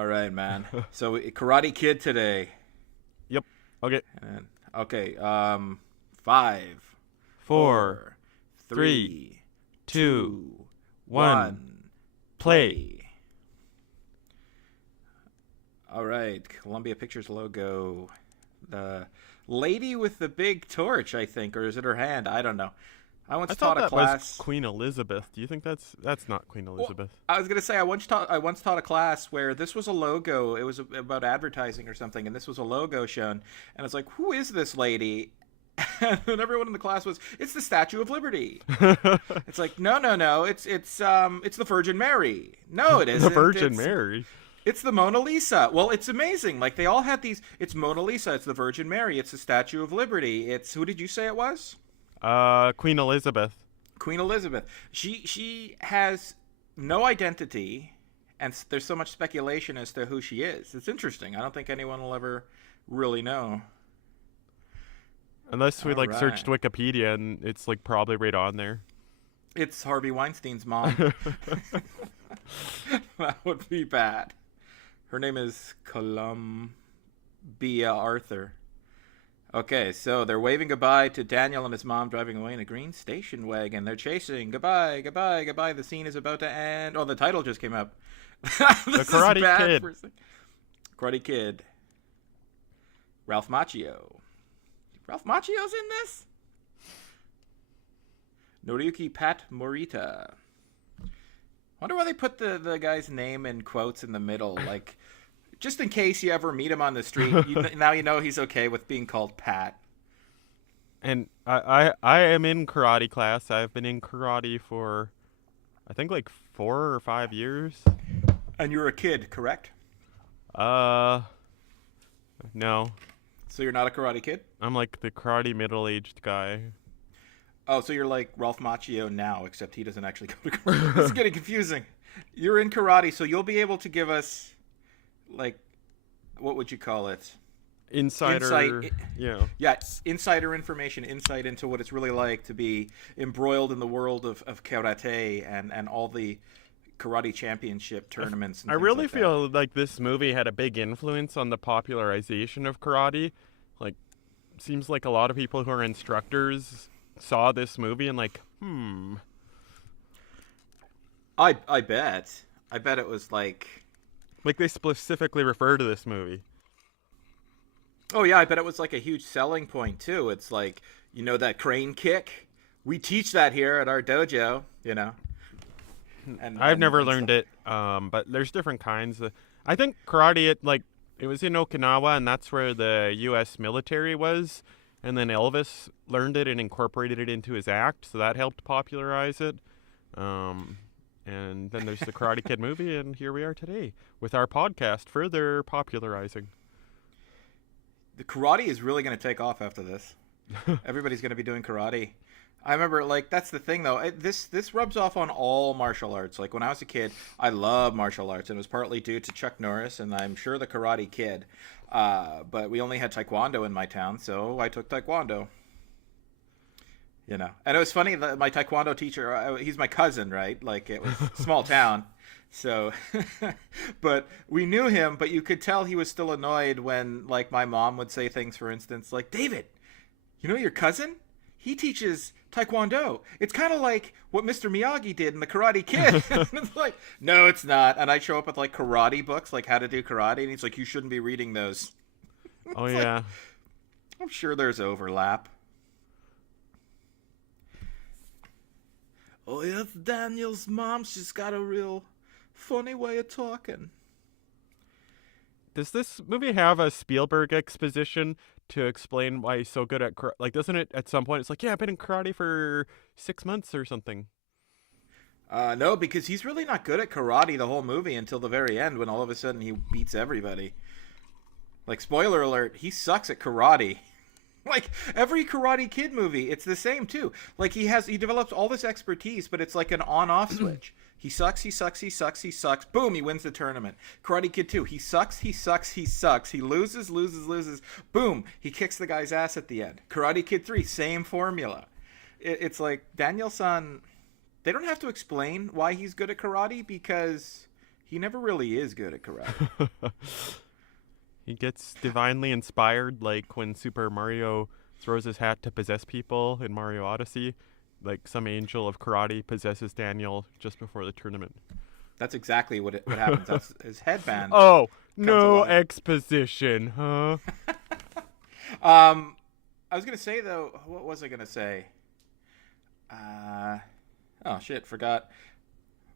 All right, man. So Karate Kid today. Yep. Okay. And, okay. Five, Four, four, three, three, two, two, one. one. Play. Play. All right. Columbia Pictures logo. The lady with the big torch, I think, or is it her hand? I don't know. I I once thought taught a that was class. Queen Elizabeth. Do you think that's not Queen Well, Elizabeth? I was gonna say I once taught a class where this was a logo. It was about advertising or something, and this was a logo shown. And it's like, who is this lady? And everyone in the class was, it's the Statue of Liberty. It's like, no, no, no. It's the Virgin Mary. No, it The isn't. Virgin Mary. It's the Mona Lisa. Well, it's amazing. Like they all had these. It's Mona Lisa. It's the Virgin Mary. It's the Statue of Liberty. It's who did you say it was? Queen Elizabeth. Queen Elizabeth. She has no identity, and there's so much speculation as to who she is. It's interesting. I don't think anyone will ever really know. Unless we All searched right. Wikipedia and it's probably right on there. It's Harvey Weinstein's mom. That would be bad. Her name is Columbia Arthur. Okay, so they're waving goodbye to Daniel and his mom driving away in a green station wagon. They're chasing. Goodbye, goodbye, goodbye. The scene is about to end. Oh, the title just came up. The This is Karate bad Kid. for a second. Karate Kid. Ralph Macchio. Ralph Macchio's in this? Noriyuki Pat Morita. Wonder why they put the guy's name in quotes in the middle, like just in case you ever meet him on the street. Now you know he's okay with being called Pat. And I am in karate class. I've been in karate for I think 4 or 5 years. And you're a kid, correct? Uh no. So you're not a Karate Kid? I'm the karate middle-aged guy. Oh, so you're like Ralph Macchio now, except he doesn't actually go to karate. This is getting confusing. You're in karate, so you'll be able to give us, like, what would you call it? Insider. Insight. Yeah. Yeah, insider information, insight into what it's really like to be embroiled in the world of karate and all the karate championship tournaments and I things really like that. feel like this movie had a big influence on the popularization of karate. Like, seems like a lot of people who are instructors saw this movie and I bet. I bet it was like they specifically refer to this movie. oh yeah, I bet it was like a huge selling point too. It's like, that crane kick? We teach that here at our dojo. And I've never and stuff. learned it, but there's different kinds. I think karate, it was in Okinawa, and that's where the U.S. military was. And then Elvis learned it and incorporated it into his act, so that helped popularize it. And then there's the Karate Kid movie, and here we are today with our podcast further popularizing. The karate is really going to take off after this. Everybody's going to be doing karate. I remember, that's the thing, though. This rubs off on all martial arts. Like, when I was a kid, I loved martial arts, and it was partly due to Chuck Norris, and I'm sure the Karate Kid. But we only had Taekwondo in my town, so I took Taekwondo. And it was funny that my Taekwondo teacher, he's my cousin, right? Like, it was a small town. So, but we knew him, but you could tell he was still annoyed when, my mom would say things, for instance, like, David, your cousin? He teaches Taekwondo. It's kind of like what Mr. Miyagi did in the Karate Kid. It's like, no, it's not. And I show up with karate books, like how to do karate, and he's like, you shouldn't be reading those. Oh, It's yeah. I'm sure there's overlap. Oh, yeah, it's Daniel's mom. She's got a real funny way of talking. Does this movie have a Spielberg exposition to explain why he's so good at karate? Doesn't it at some point? It's like, yeah, I've been in karate for 6 months or something. No, because he's really not good at karate the whole movie until the very end when all of a sudden he beats everybody. Spoiler alert, he sucks at karate. Every Karate Kid movie, it's the same too. He develops all this expertise, but it's like an on-off switch. He sucks, he sucks, he sucks, he sucks. Boom, he wins the tournament. Karate Kid 2, he sucks, he sucks, he sucks. He loses, loses, loses. Boom, he kicks the guy's ass at the end. Karate Kid 3, same formula. It's like Daniel-san, they don't have to explain why he's good at karate because He never really is good at karate. He gets divinely inspired, like when Super Mario throws his hat to possess people in Mario Odyssey. Like some angel of karate possesses Daniel just before the tournament. That's exactly what happens. That's his headband Oh, comes no alive. exposition, huh? I was gonna say though, what was I gonna say? Oh shit, forgot.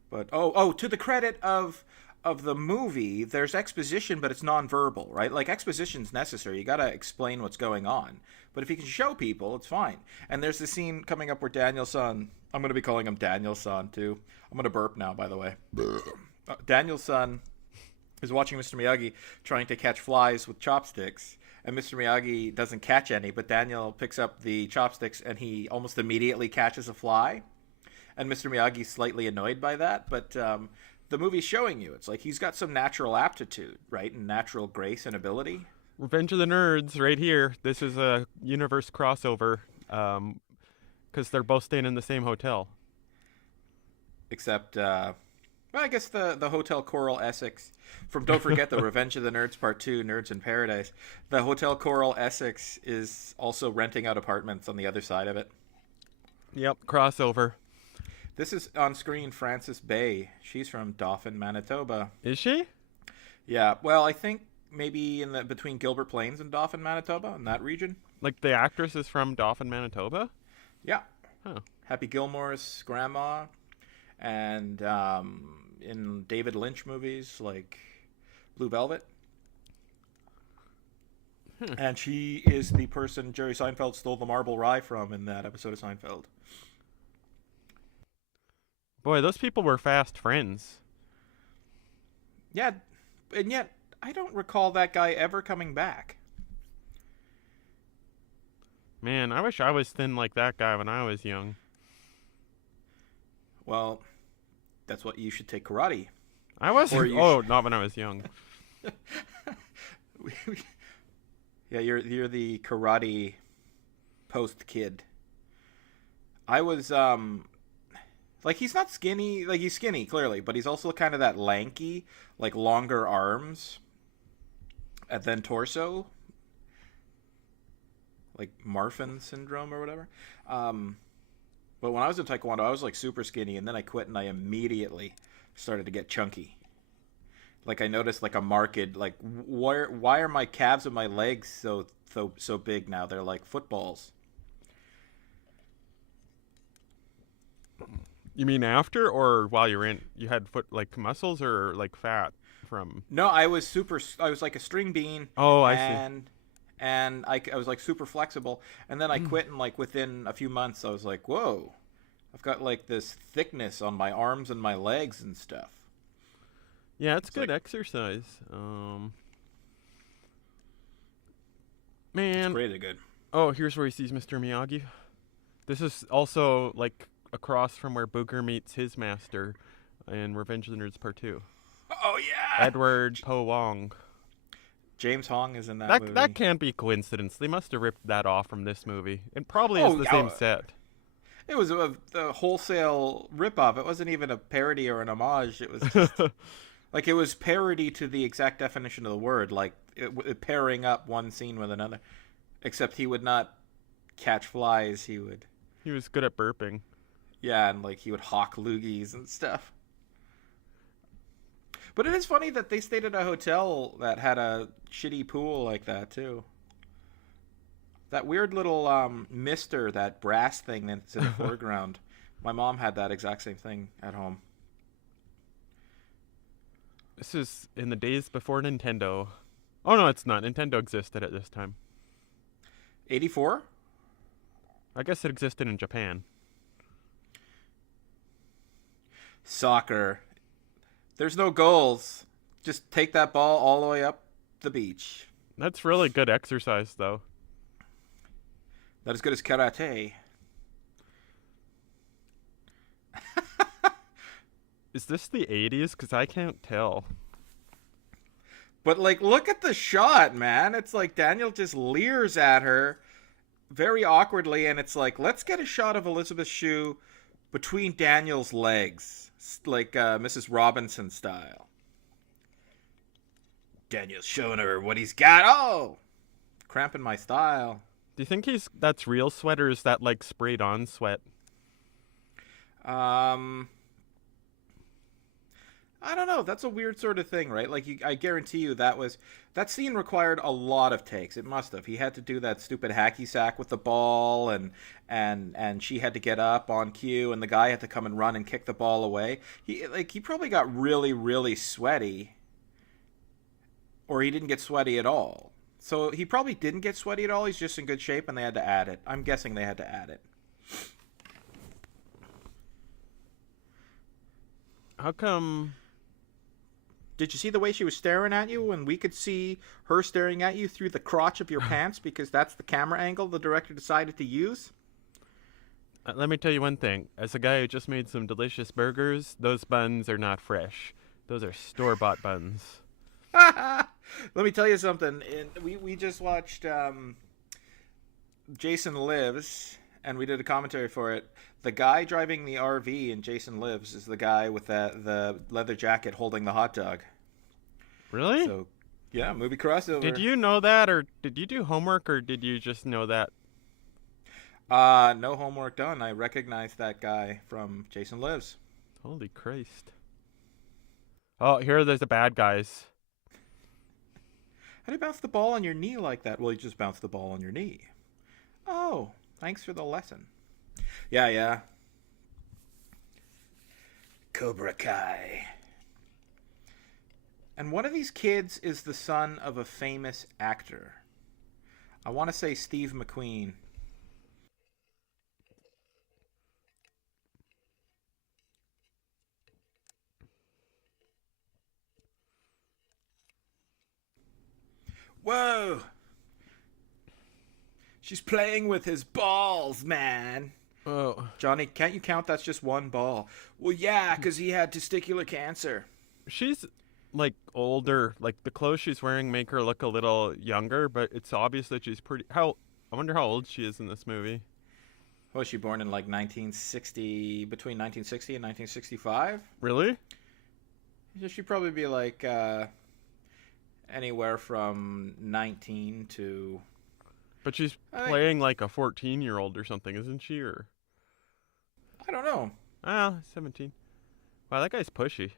But to the credit of the movie, there's exposition, but it's nonverbal, right? Like exposition's necessary. You gotta explain what's going on. But if you can show people, it's fine. And there's the scene coming up where Daniel-san, I'm gonna be calling him Daniel-san too. I'm gonna burp now, by the way. Daniel-san is watching Mr. Miyagi trying to catch flies with chopsticks, and Mr. Miyagi doesn't catch any, but Daniel picks up the chopsticks and he almost immediately catches a fly. And Mr. Miyagi's slightly annoyed by that, but the movie's showing you it's like he's got some natural aptitude, right, and natural grace and ability. Revenge of the Nerds, right here. This is a universe crossover, because they're both staying in the same hotel. Except, well, I guess the Hotel Coral Essex from Don't Forget the Revenge of the Nerds Part 2, Nerds in Paradise. The Hotel Coral Essex is also renting out apartments on the other side of it. Yep, crossover. This is on screen Frances Bay. She's from Dauphin, Manitoba. Is she? Yeah, well, I think maybe in the between Gilbert Plains and Dauphin, Manitoba, in that region. Like the actress is from Dauphin, Manitoba? Yeah. Huh. Happy Gilmore's grandma, and in David Lynch movies like Blue Velvet. And she is the person Jerry Seinfeld stole the marble rye from in that episode of Seinfeld. Boy, those people were fast friends. Yeah, and yet I don't recall that guy ever coming back. Man, I wish I was thin like that guy when I was young. Well, that's what you should take karate. I wasn't. Or you Oh, not when I was young. Yeah, you're the karate post kid. I was like he's not skinny, like he's skinny clearly, but he's also kind of that lanky, like longer arms and then torso. Like Marfan syndrome or whatever. But when I was in Taekwondo, I was like super skinny, and then I quit, and I immediately started to get chunky. Like I noticed like a marked like why are my calves and my legs so big now? They're like footballs. You mean after or while you're in? You had foot like muscles or like fat from? No, I was like a string bean. Oh, I see. And I was like super flexible, and then I quit, and like within a few months I was like, whoa, I've got like this thickness on my arms and my legs and stuff. Yeah, it's good exercise. Man. It's really good. Oh, here's where he sees Mr. Miyagi. This is also like across from where Booger meets his master in Revenge of the Nerds Part 2. Oh yeah, Edward Po Wong. James Hong is in that movie. That can't be coincidence. They must have ripped that off from this movie. It probably is the same set. It was a wholesale ripoff. It wasn't even a parody or an homage. It was just like it was parody to the exact definition of the word, like pairing up one scene with another. Except he would not catch flies. He was good at burping. Yeah, and like he would hawk loogies and stuff. But it is funny that they stayed at a hotel that had a shitty pool like that, too. That weird little mister, that brass thing that's in the foreground. My mom had that exact same thing at home. This is in the days before Nintendo. Oh, no, it's not. Nintendo existed at this time. 84? I guess it existed in Japan. Soccer. There's no goals. Just take that ball all the way up the beach. That's really good exercise, though. Not as good as karate. Is this the 80s? Because I can't tell. But, like, look at the shot, man. It's like Daniel just leers at her very awkwardly, and it's like, let's get a shot of Elisabeth Shue between Daniel's legs, like Mrs. Robinson style. Daniel's showing her what he's got. Oh, cramping my style. Do you think that's real sweat or is that like sprayed on sweat? Um, I don't know. That's a weird sort of thing, right? Like, I guarantee you that scene required a lot of takes. It must have. He had to do that stupid hacky sack with the ball, and she had to get up on cue, and the guy had to come and run and kick the ball away. He probably got really, really sweaty, or he didn't get sweaty at all. So he probably didn't get sweaty at all. He's just in good shape, and they had to add it. I'm guessing they had to add it. How come? Did you see the way she was staring at you when we could see her staring at you through the crotch of your pants because that's the camera angle the director decided to use? Let me tell you one thing. As a guy who just made some delicious burgers, those buns are not fresh. Those are store-bought buns. Let me tell you something. We just watched Jason Lives, and we did a commentary for it. The guy driving the RV in Jason Lives is the guy with the leather jacket holding the hot dog. Really? So, yeah, movie crossover. Did you know that, or did you do homework, or did you just know that? No homework done. I recognize that guy from Jason Lives. Holy Christ. Oh, there's the bad guys. How do you bounce the ball on your knee like that? Well, you just bounce the ball on your knee. Oh, thanks for the lesson. Yeah. Cobra Kai. And one of these kids is the son of a famous actor. I want to say Steve McQueen. Whoa! She's playing with his balls, man. Oh. Johnny, can't you count that's just one ball? Well, yeah, because he had testicular cancer. She's, like, older. Like, the clothes she's wearing make her look a little younger, but it's obvious that she's pretty... I wonder how old she is in this movie. Was she born in, like, 1960... Between 1960 and 1965? Really? She'd probably be, like, anywhere from 19 to... But she's playing like a 14-year-old or something, isn't she? Or I don't know. 17. Wow, that guy's pushy.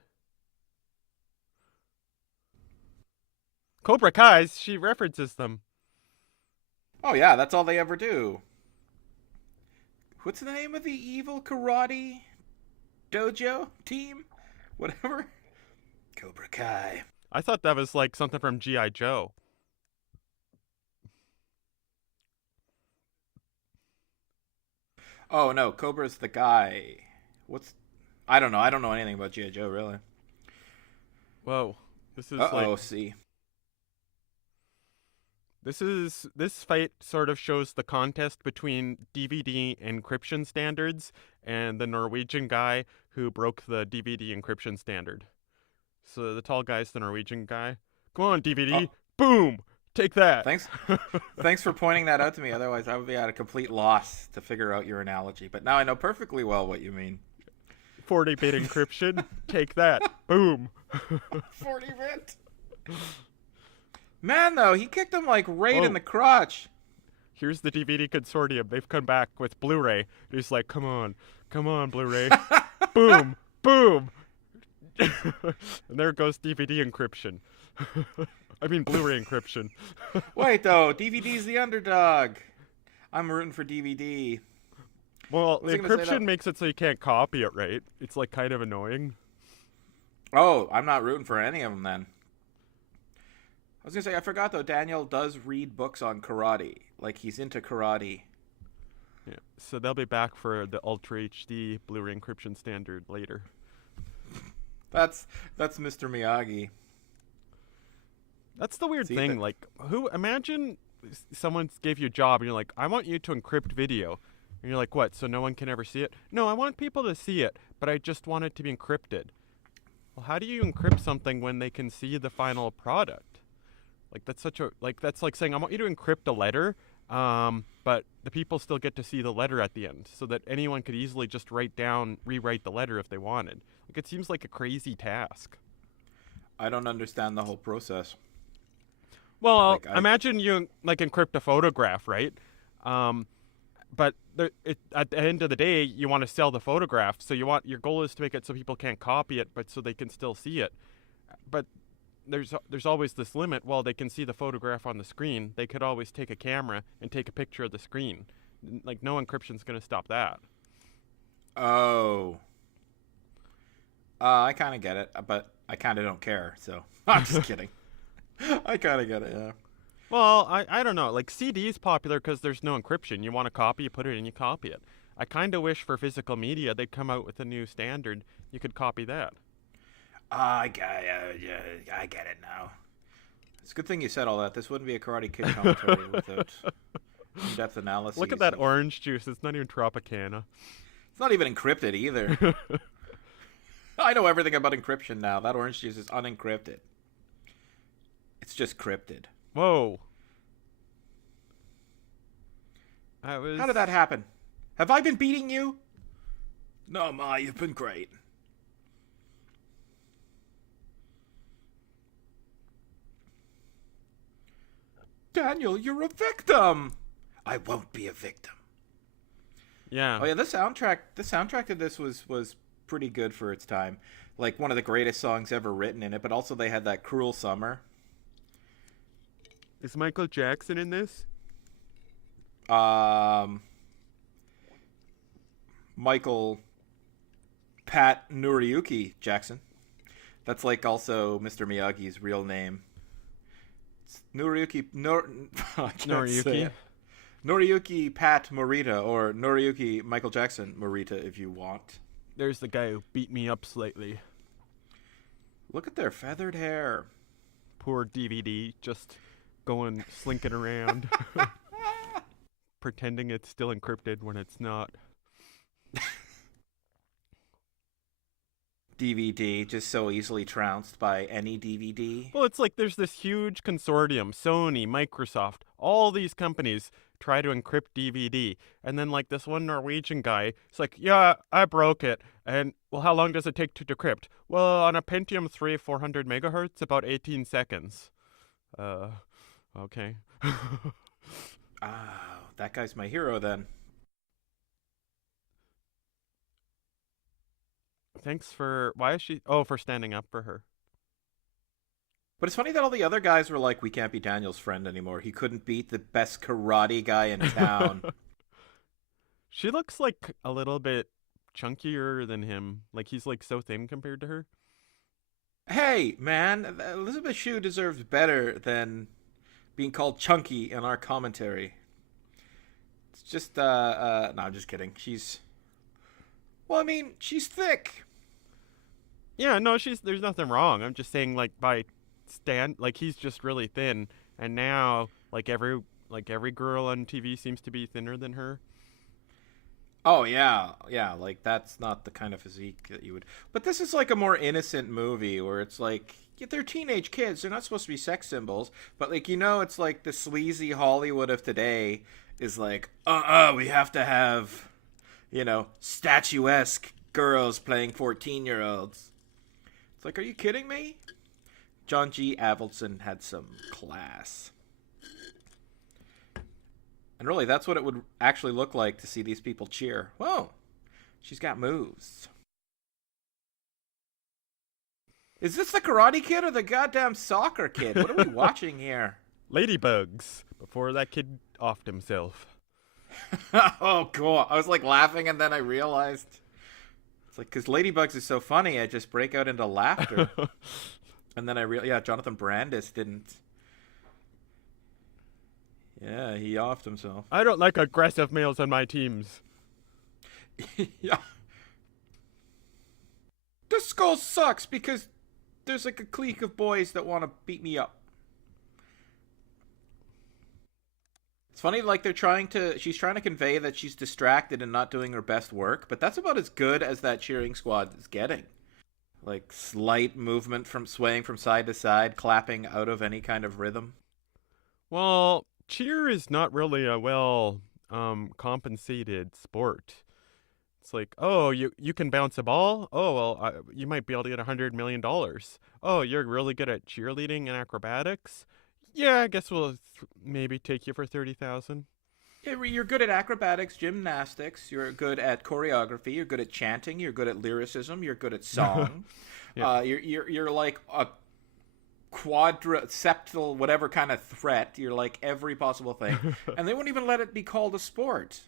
Cobra Kai's, she references them. Oh, yeah, that's all they ever do. What's the name of the evil karate dojo team? Whatever. Cobra Kai. I thought that was like something from G.I. Joe. Oh, no, Cobra's the guy. I don't know. I don't know anything about G.I. Joe, really. Whoa. This is see. This fight sort of shows the contest between DVD encryption standards and the Norwegian guy who broke the DVD encryption standard. So the tall guy's the Norwegian guy. Come on, DVD. Boom! Take that. Thanks for pointing that out to me. Otherwise, I would be at a complete loss to figure out your analogy. But now I know perfectly well what you mean. 40-bit encryption. Take that. Boom. 40-bit. Man, though, he kicked him like right in the crotch. Here's the DVD consortium. They've come back with Blu-ray. He's like, come on, Blu-ray. Boom, boom. And there goes DVD encryption. I mean, Blu-ray encryption. Wait, though. DVD's the underdog. I'm rooting for DVD. Well, the encryption makes it so you can't copy it, right? It's, like, kind of annoying. Oh, I'm not rooting for any of them, then. I was going to say, I forgot, though, Daniel does read books on karate. Like, he's into karate. Yeah, so they'll be back for the Ultra HD Blu-ray encryption standard later. That's Mr. Miyagi. That's the weird thing. Like, imagine someone gave you a job and you're like, I want you to encrypt video. And you're like, what? So no one can ever see it? No, I want people to see it, but I just want it to be encrypted. Well, how do you encrypt something when they can see the final product? Like, that's like saying, I want you to encrypt a letter, but the people still get to see the letter at the end, so that anyone could easily just rewrite the letter if they wanted. Like, it seems like a crazy task. I don't understand the whole process. Well, Like I imagine you like encrypt a photograph, right? Um, but at the end of the day, you want to sell the photograph, so your goal is to make it so people can't copy it, but so they can still see it. But there's always this limit. While they can see the photograph on the screen, they could always take a camera and take a picture of the screen. Like no encryption's gonna stop that. oh, I kind of get it, but I kind of don't care. So I'm just kidding. I kind of get it. Yeah. Well, I don't know. Like CD is popular because there's no encryption. You want to copy, you put it in, you copy it. I kind of wish for physical media they'd come out with a new standard. You could copy that. Yeah, I get it now. It's a good thing you said all that. This wouldn't be a Karate Kid commentary without in-depth analysis. Look at that orange juice. It's not even Tropicana. It's not even encrypted either. I know everything about encryption now. That orange juice is unencrypted. It's just crypted. Whoa. How did that happen? Have I been beating you? No, Ma, you've been great. Daniel, you're a victim. I won't be a victim. Yeah. Oh yeah, the soundtrack to this was pretty good for its time. Like one of the greatest songs ever written in it, but also they had that Cruel Summer. Is Michael Jackson in this? Michael Pat Noriyuki Jackson. That's like also Mr. Miyagi's real name. It's I can't say it. Noriyuki Pat Morita, or Noriyuki Michael Jackson Morita if you want. There's the guy who beat me up slightly. Look at their feathered hair. Poor DVD, just going slinking around, pretending it's still encrypted when it's not. DVD, just so easily trounced by any DVD. Well, it's like there's this huge consortium, Sony, Microsoft, all these companies try to encrypt DVD. And then like this one Norwegian guy, it's like, yeah, I broke it. And well, how long does it take to decrypt? Well, on a Pentium 3 400 megahertz, about 18 seconds. Okay. That guy's my hero then. Thanks for, why is she, oh, for standing up for her. But it's funny that all the other guys were like, we can't be Daniel's friend anymore. He couldn't beat the best karate guy in town. She looks like a little bit chunkier than him. Like he's like so thin compared to her. Hey, man, Elisabeth Shue deserves better than being called chunky in our commentary. It's just, no, I'm just kidding. Well, I mean, she's thick. Yeah, no, there's nothing wrong. I'm just saying like like he's just really thin, and now every girl on TV seems to be thinner than her. Oh, yeah, like, that's not the kind of physique that you would... But this is, like, a more innocent movie, where it's, like, yeah, they're teenage kids, they're not supposed to be sex symbols, but, like, it's, like, the sleazy Hollywood of today is, like, we have to have, statuesque girls playing 14-year-olds. It's like, are you kidding me? John G. Avildsen had some class. And really, that's what it would actually look like to see these people cheer. Whoa, she's got moves. Is this the Karate Kid or the goddamn soccer kid? What are we watching here? Ladybugs, before that kid offed himself. Oh, cool. I was like laughing and then I realized. It's like, because Ladybugs is so funny, I just break out into laughter. And then I realized, Jonathan Brandis didn't. Yeah, he offed himself. I don't like aggressive males on my teams. Yeah. This school sucks because there's like a clique of boys that want to beat me up. It's funny, like she's trying to convey that she's distracted and not doing her best work, but that's about as good as that cheering squad is getting. Like slight movement from swaying from side to side, clapping out of any kind of rhythm. Well, cheer is not really a well compensated sport. It's like, oh, you can bounce a ball? Oh, well, you might be able to get $100 million. Oh, you're really good at cheerleading and acrobatics? Yeah, I guess we'll maybe take you for 30,000. Yeah, you're good at acrobatics, gymnastics. You're good at choreography. You're good at chanting. You're good at lyricism. You're good at song. Yeah. You're like a quadriceptal whatever kind of threat. You're like every possible thing, and they won't even let it be called a sport.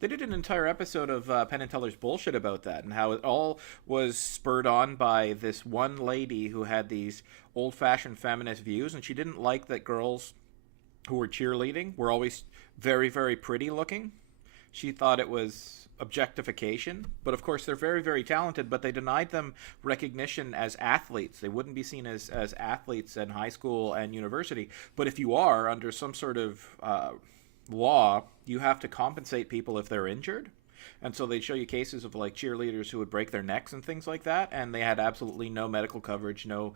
They did an entire episode of Penn and Teller's bullshit about that and how it all was spurred on by this one lady who had these old-fashioned feminist views, and she didn't like that girls who were cheerleading were always very, very pretty looking. She thought it was objectification, but of course they're very, very talented, but they denied them recognition as athletes. They wouldn't be seen as athletes in high school and university. But if you are under some sort of law, you have to compensate people if they're injured. And so they'd show you cases of like cheerleaders who would break their necks and things like that, and they had absolutely no medical coverage, no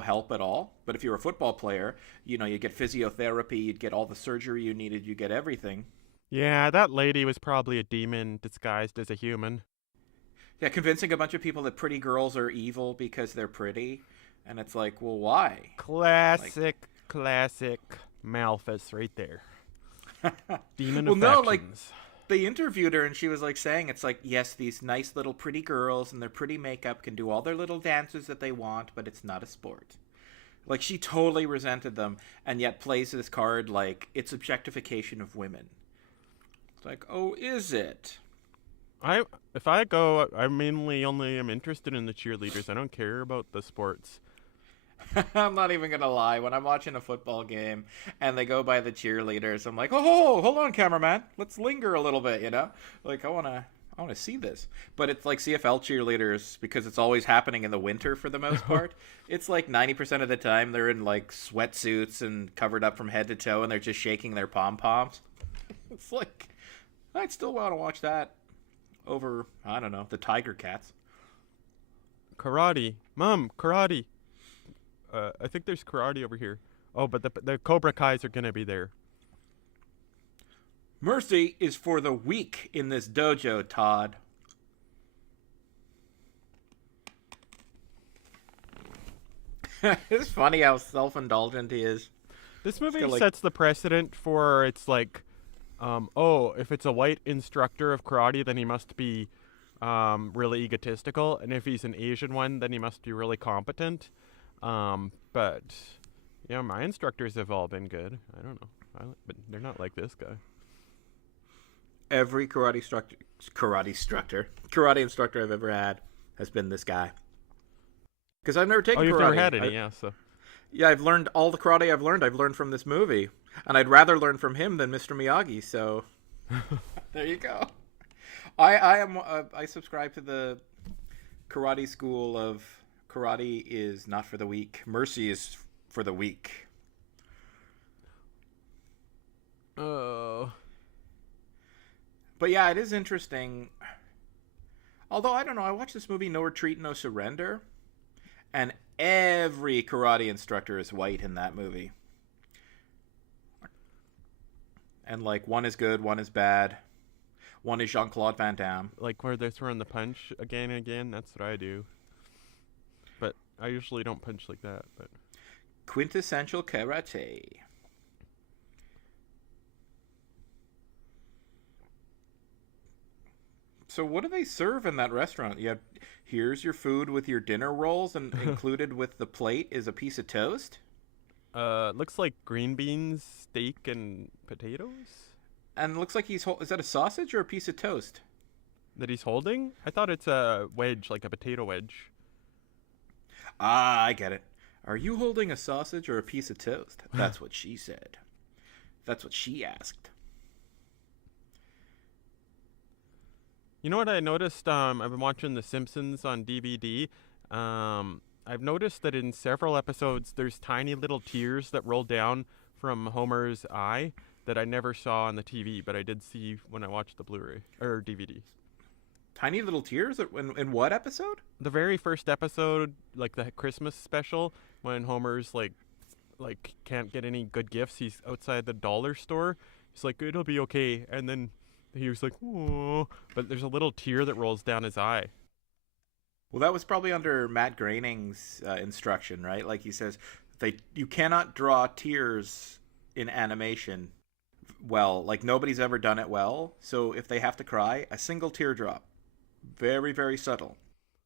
help at all. But if you're a football player, you know, you get physiotherapy, you'd get all the surgery you needed, you get everything. Yeah, that lady was probably a demon disguised as a human. Yeah, convincing a bunch of people that pretty girls are evil because they're pretty, and it's like, well, why? Classic Malthus right there. Demon Well, no, like affections. they interviewed her and she was like saying it's like, yes, these nice little pretty girls and their pretty makeup can do all their little dances that they want, but it's not a sport. Like she totally resented them and yet plays this card like it's objectification of women. It's like, oh, is it? If I go, I mainly only am interested in the cheerleaders. I don't care about the sports. I'm not even gonna lie. When I'm watching a football game and they go by the cheerleaders, I'm like, oh, hold on, cameraman. Let's linger a little bit, you know? Like I wanna see this. But it's like CFL cheerleaders because it's always happening in the winter for the most part. It's like 90% of the time they're in like sweatsuits and covered up from head to toe, and they're just shaking their pom poms. It's like I'd still want to watch that over, I don't know, the Tiger Cats. Karate, Mom, karate. I think there's karate over here. Oh, but the Cobra Kais are gonna be there. Mercy is for the weak in this dojo, Todd. It's funny how self-indulgent he is. This movie Like, sets the precedent for it's like, oh, if it's a white instructor of karate, then he must be really egotistical, and if he's an Asian one, then he must be really competent. But yeah, my instructors have all been good. I don't know, but they're not like this guy. every karate instructor I've ever had has been this guy. Because I've never Oh, taken you've karate. never had any, yeah. So Yeah, I've learned all the karate I've learned. I've learned from this movie, and I'd rather learn from him than Mr. Miyagi. So there you go. I subscribe to the karate school of karate is not for the weak. Mercy is for the weak. oh, But yeah, it is interesting. Although I don't know, I watched this movie No Retreat, No Surrender, and every karate instructor is white in that movie. And like one is good, one is bad. One is Jean-Claude Van Damme. like where they're throwing the punch again and again. That's what I do. But I usually don't punch like that. But Quintessential karate. So what do they serve in that restaurant? You have, here's your food with your dinner rolls, and included with the plate is a piece of toast. looks like green beans, steak, and potatoes And it looks like is that a sausage or a piece of toast? that he's holding. I thought it's a wedge, like a potato wedge. Ah, I get it. Are you holding a sausage or a piece of toast? That's what she said. That's what she asked. You know what I noticed? I've been watching The Simpsons on DVD. I've noticed that in several episodes, there's tiny little tears that roll down from Homer's eye that I never saw on the TV, but I did see when I watched the Blu-ray or DVD. Tiny little tears in what episode? The very first episode, like the Christmas special, when Homer's like can't get any good gifts, he's outside the dollar store. He's like, it'll be okay, and then he was like, oh, but there's a little tear that rolls down his eye. Well, that was probably under Matt Groening's instruction, right? Like he says, You cannot draw tears in animation well. Like nobody's ever done it well. So if they have to cry, a single teardrop, very very subtle.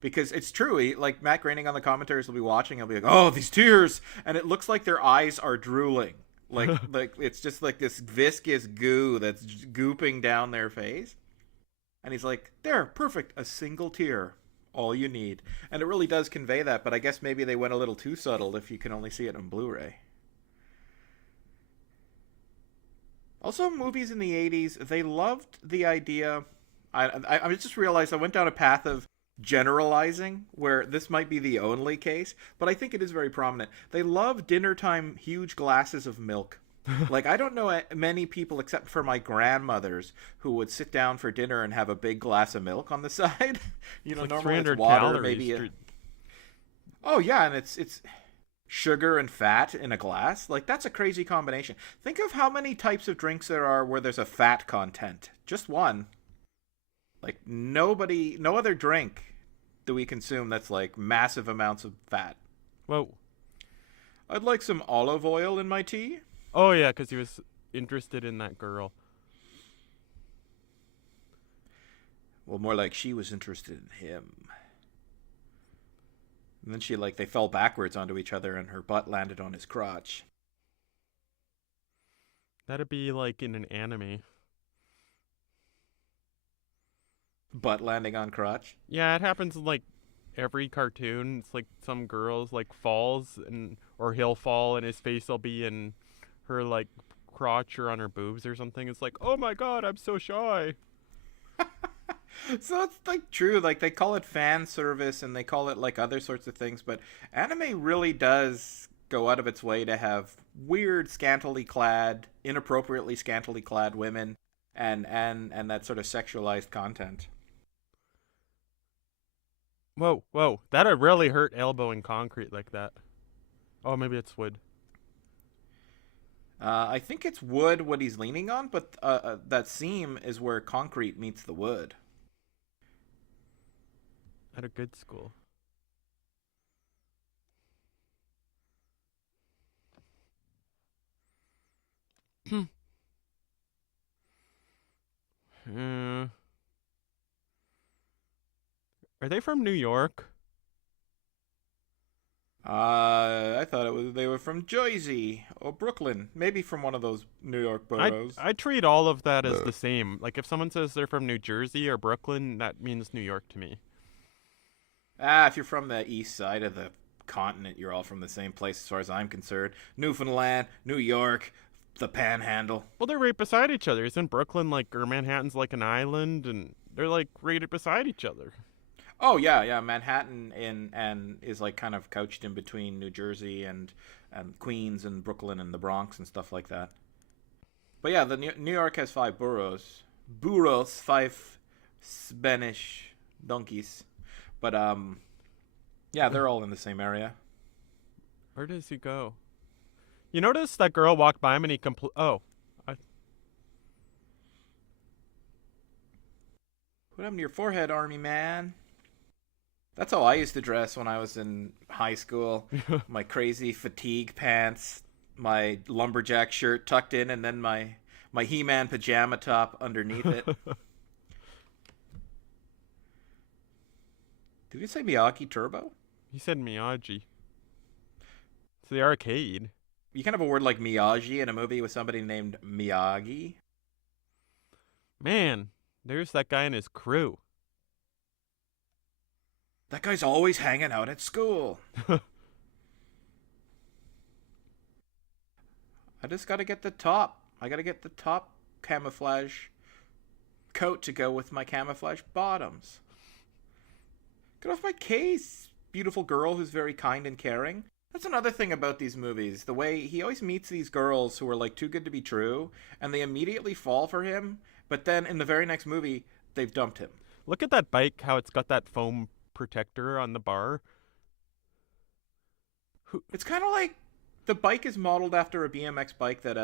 Because it's true, like Matt Groening on the commentaries will be watching, he'll be like, "Oh, these tears," and it looks like their eyes are drooling, like it's just like this viscous goo that's gooping down their face. And he's like, "There, perfect, a single tear, all you need," and it really does convey that. But I guess maybe they went a little too subtle if you can only see it on Blu-ray. Also, movies in the '80s, they loved the idea. I just realized I went down a path of generalizing where this might be the only case, but I think it is very prominent. They love dinner time huge glasses of milk. Like, I don't know many people except for my grandmothers who would sit down for dinner and have a big glass of milk on the side. You know, like normally 300 it's water, calories. maybe. Oh yeah, and it's sugar and fat in a glass. Like, that's a crazy combination. Think of how many types of drinks there are where there's a fat content. Just one. Like, no other drink do we consume that's like massive amounts of fat. Whoa. I'd like some olive oil in my tea. Oh yeah, because he was interested in that girl. Well, more like she was interested in him. And then they fell backwards onto each other and her butt landed on his crotch. That'd be like in an anime. Butt landing on crotch? Yeah, it happens in like every cartoon. It's like some girls like falls or he'll fall and his face will be in her like crotch or on her boobs or something. It's like, oh my god, I'm so shy. So it's like true, like they call it fan service and they call it like other sorts of things, but anime really does go out of its way to have weird inappropriately scantily clad women and that sort of sexualized content. Whoa. That'd really hurt elbowing concrete like that. Oh, maybe it's wood. I think it's wood what he's leaning on, but that seam is where concrete meets the wood. At a good school. uh, are they from New York? I thought they were from Jersey or Brooklyn, maybe from one of those New York boroughs. I treat all of that as the same. Like if someone says they're from New Jersey or Brooklyn, that means New York to me. If you're from the east side of the continent, you're all from the same place as far as I'm concerned. Newfoundland, New York, the Panhandle. Well, they're right beside each other. Isn't Brooklyn or Manhattan's like an island, and they're like right beside each other? Oh yeah. Manhattan and is like kind of couched in between New Jersey and Queens and Brooklyn and the Bronx and stuff like that. But yeah, the New York has 5 boroughs. Burros, 5 Spanish donkeys. But yeah, they're all in the same area. Where does he go? You notice that girl walked by him and he Put them to your forehead, army man. That's how I used to dress when I was in high school. My crazy fatigue pants, my lumberjack shirt tucked in, and then my He-Man pajama top underneath it. Did you say Miyagi Turbo? He said Miyagi. It's the arcade. You can have a word like Miyagi in a movie with somebody named Miyagi. Man, there's that guy and his crew. That guy's always hanging out at school. I just gotta get the top. I gotta get the top camouflage coat to go with my camouflage bottoms. Get off my case, beautiful girl who's very kind and caring. That's another thing about these movies. The way he always meets these girls who are like too good to be true, and they immediately fall for him, but then in the very next movie, they've dumped him. Look at that bike, how it's got that foam protector on the bar. It's kind of like the bike is modeled after a BMX bike that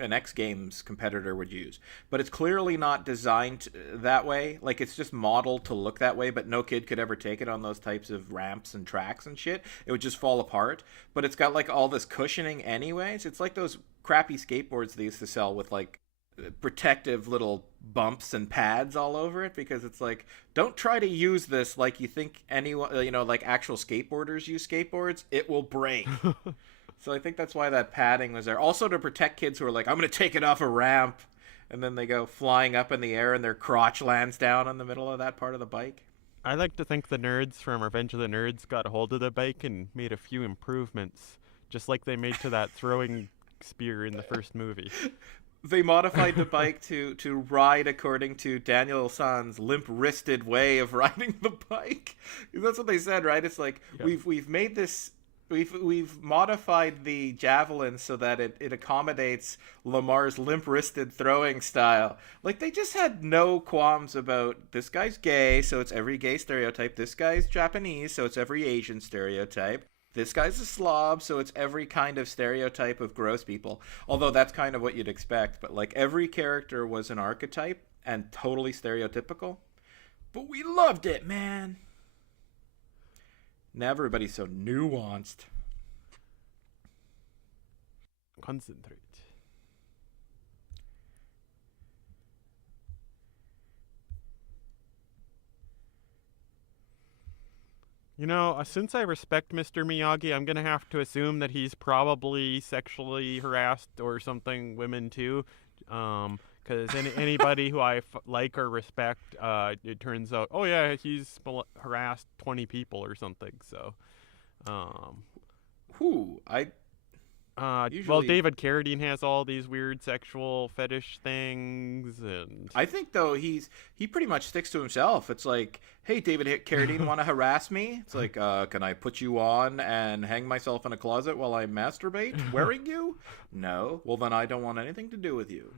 an X Games competitor would use. But it's clearly not designed that way. Like, it's just modeled to look that way, but no kid could ever take it on those types of ramps and tracks and shit. It would just fall apart. But it's got like all this cushioning anyways. It's like those crappy skateboards they used to sell with like protective little bumps and pads all over it, because it's like, don't try to use this like you think anyone, like actual skateboarders use skateboards. It will break. So I think that's why that padding was there. Also to protect kids who are like, I'm going to take it off a ramp, and then they go flying up in the air and their crotch lands down in the middle of that part of the bike. I like to think the nerds from Revenge of the Nerds got a hold of the bike and made a few improvements, just like they made to that throwing spear in the first movie. They modified the bike to ride according to Daniel San's limp-wristed way of riding the bike. That's what they said, right? It's like, yeah. we've made this, we've modified the javelin so that it accommodates Lamar's limp-wristed throwing style. Like, they just had no qualms about, this guy's gay, so it's every gay stereotype. This guy's Japanese, so it's every Asian stereotype. This guy's a slob, so it's every kind of stereotype of gross people. Although that's kind of what you'd expect. But like, every character was an archetype and totally stereotypical. But we loved it, man. Now everybody's so nuanced. Concentrate. Since I respect Mr. Miyagi, I'm going to have to assume that he's probably sexually harassed or something women too. Because anybody who I like or respect, it turns out, oh yeah, he's harassed 20 people or something. So, well, David Carradine has all these weird sexual fetish things, and I think though he pretty much sticks to himself. It's like, hey, David Carradine, want to harass me? It's like, can I put you on and hang myself in a closet while I masturbate wearing you? No. Well, then I don't want anything to do with you.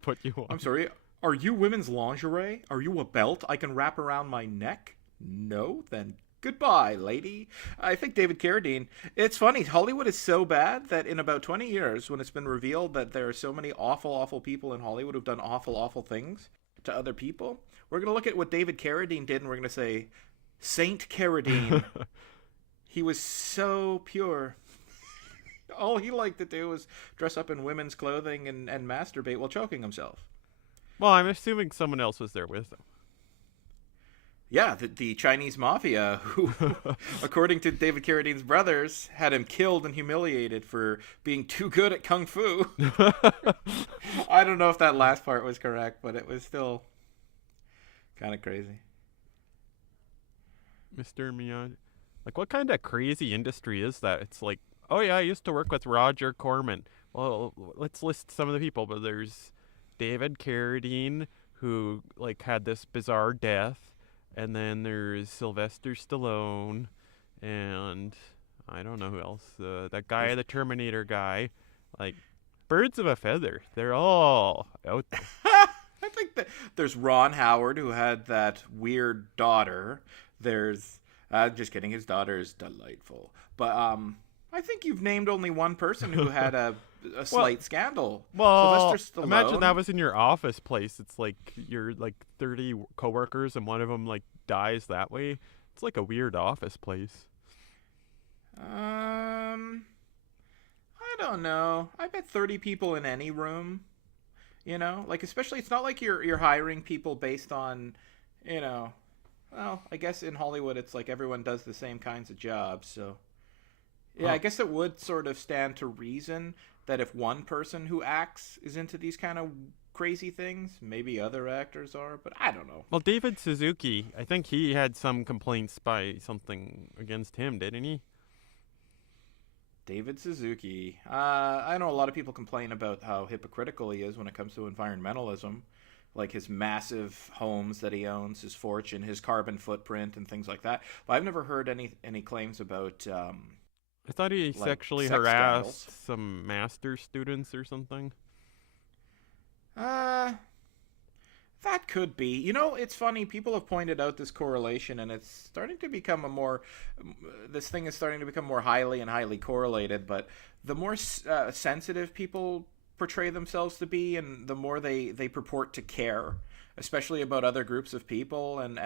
Put you on. I'm sorry. Are you women's lingerie? Are you a belt I can wrap around my neck? No. Then goodbye, lady. I think David Carradine, it's funny, Hollywood is so bad that in about 20 years, when it's been revealed that there are so many awful, awful people in Hollywood who've done awful, awful things to other people, we're going to look at what David Carradine did and we're going to say, Saint Carradine. He was so pure. All he liked to do was dress up in women's clothing and masturbate while choking himself. Well, I'm assuming someone else was there with him. Yeah, the Chinese mafia, who, according to David Carradine's brothers, had him killed and humiliated for being too good at kung fu. I don't know if that last part was correct, but it was still kind of crazy. Mr. Miyagi. Like, what kind of crazy industry is that? It's like, oh yeah, I used to work with Roger Corman. Well, let's list some of the people, but there's David Carradine, who like had this bizarre death. And then there's Sylvester Stallone, and I don't know who else. That guy, the Terminator guy. Like, birds of a feather. They're all out there. I think that there's Ron Howard, who had that weird daughter. There's, just kidding, his daughter is delightful. But I think you've named only one person who had a slight scandal. Well, Sylvester Stallone. Imagine that was in your office place. It's like you're like 30 coworkers and one of them like dies that way. It's like a weird office place. I don't know. I bet 30 people in any room. Like, especially, it's not like you're hiring people based on, well, I guess in Hollywood it's like everyone does the same kinds of jobs, so yeah, I guess it would sort of stand to reason that if one person who acts is into these kind of crazy things, maybe other actors are, but I don't know. Well, David Suzuki, I think he had some complaints by something against him, didn't he? David Suzuki. I know a lot of people complain about how hypocritical he is when it comes to environmentalism, like his massive homes that he owns, his fortune, his carbon footprint, and things like that. But I've never heard any claims about I thought he like sexually sex harassed scandals. some master's students or something. That could be. It's funny. People have pointed out this correlation, and it's starting to become this thing is starting to become more highly and highly correlated. But the more sensitive people portray themselves to be, and the more they purport to care, especially about other groups of people and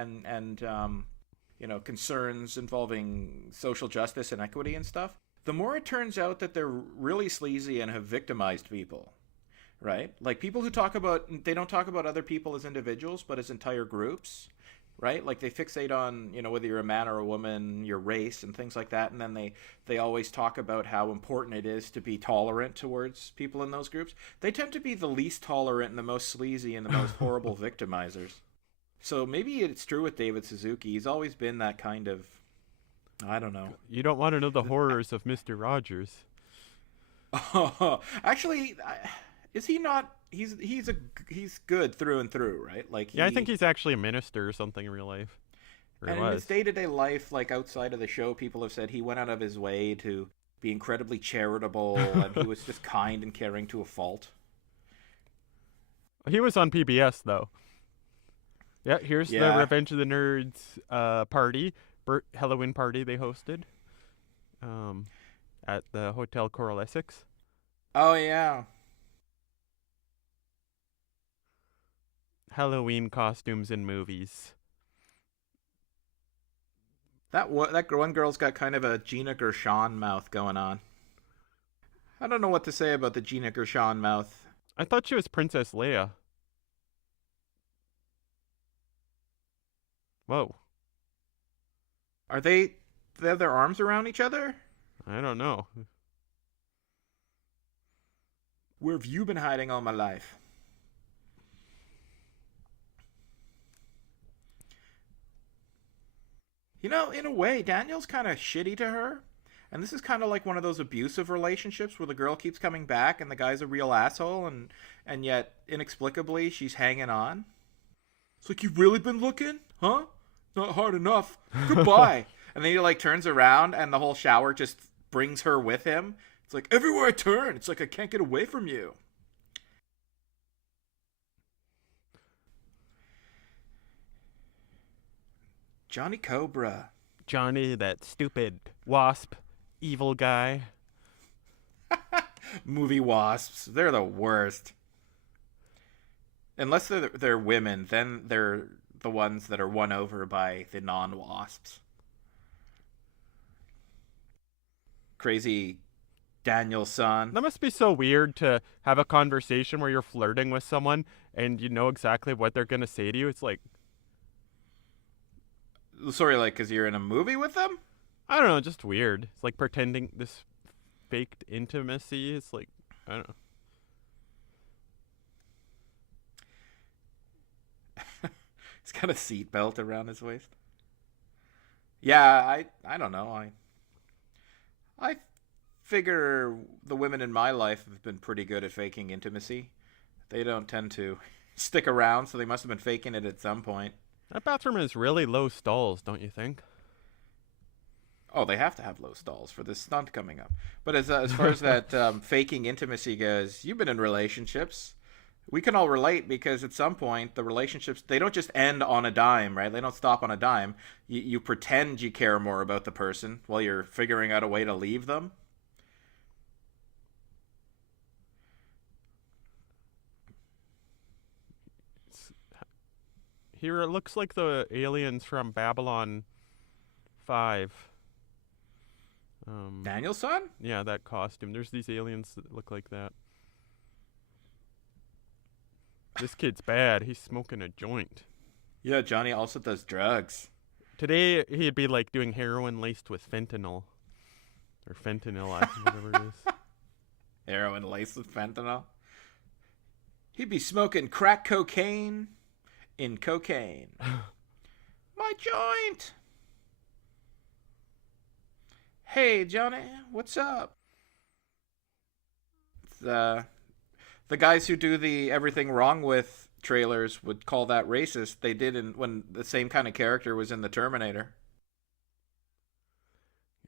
concerns involving social justice and equity and stuff, the more it turns out that they're really sleazy and have victimized people, right? Like people who they don't talk about other people as individuals, but as entire groups, right? Like they fixate on, whether you're a man or a woman, your race and things like that. And then they always talk about how important it is to be tolerant towards people in those groups. They tend to be the least tolerant and the most sleazy and the most horrible victimizers. So maybe it's true with David Suzuki. He's always been that kind of, I don't know. You don't want to know the horrors of Mr. Rogers. Actually, is he not? He's good through and through, right? Like I think he's actually a minister or something in real life. And in his day-to-day life, like outside of the show, people have said he went out of his way to be incredibly charitable, and he was just kind and caring to a fault. He was on PBS though. Yeah, here's the Revenge of the Nerds party, Halloween party they hosted at the Hotel Coral Essex. Oh, yeah. Halloween costumes in movies. That one girl's got kind of a Gina Gershon mouth going on. I don't know what to say about the Gina Gershon mouth. I thought she was Princess Leia. Whoa. They have their arms around each other? I don't know. Where have you been hiding all my life? In a way, Daniel's kind of shitty to her. And this is kind of like one of those abusive relationships where the girl keeps coming back and the guy's a real asshole, and yet, inexplicably, she's hanging on. It's like, you've really been looking? Huh? Not hard enough. Goodbye. And then he turns around and the whole shower just brings her with him. It's like, everywhere I turn, it's like I can't get away from you. Johnny Cobra. Johnny, that stupid wasp, evil guy. Movie wasps. They're the worst. Unless they're women, then they're the ones that are won over by the non-wasps. Crazy Danielson. That must be so weird to have a conversation where you're flirting with someone and you know exactly what they're going to say to you. It's like... Sorry, because you're in a movie with them? I don't know, just weird. It's like pretending this faked intimacy. It's like, I don't know. He's got a seatbelt around his waist. Yeah, I don't know. I figure the women in my life have been pretty good at faking intimacy. They don't tend to stick around, so they must have been faking it at some point. That bathroom has really low stalls, don't you think? Oh, they have to have low stalls for this stunt coming up. But as far as that faking intimacy goes, you've been in relationships. We can all relate because at some point the relationships, they don't just end on a dime, right? They don't stop on a dime. You pretend you care more about the person while you're figuring out a way to leave them. Here it looks like the aliens from Babylon 5. Daniel's son? Yeah, that costume. There's these aliens that look like that. This kid's bad. He's smoking a joint. Yeah, Johnny also does drugs. Today, he'd be doing heroin laced with fentanyl. Or fentanyl, whatever it is. Heroin laced with fentanyl? He'd be smoking crack cocaine in cocaine. My joint! Hey, Johnny, what's up? The guys who do the Everything Wrong With trailers would call that racist. They did when the same kind of character was in the Terminator.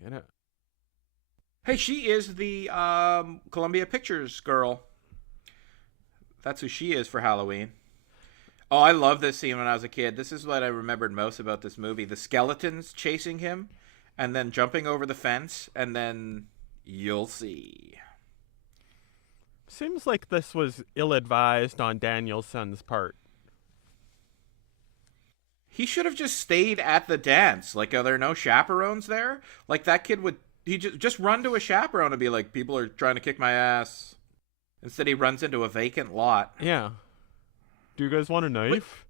Yeah. Hey, she is the Columbia Pictures girl. That's who she is for Halloween. Oh, I love this scene when I was a kid. This is what I remembered most about this movie. The skeletons chasing him and then jumping over the fence, and then you'll see. seems like this was ill-advised on Danielson's part. He should have just stayed at the dance. Like, are there no chaperones there? Like, that kid would he just run to a chaperone and be like, people are trying to kick my ass. Instead, he runs into a vacant lot. Yeah. Do you guys want a knife?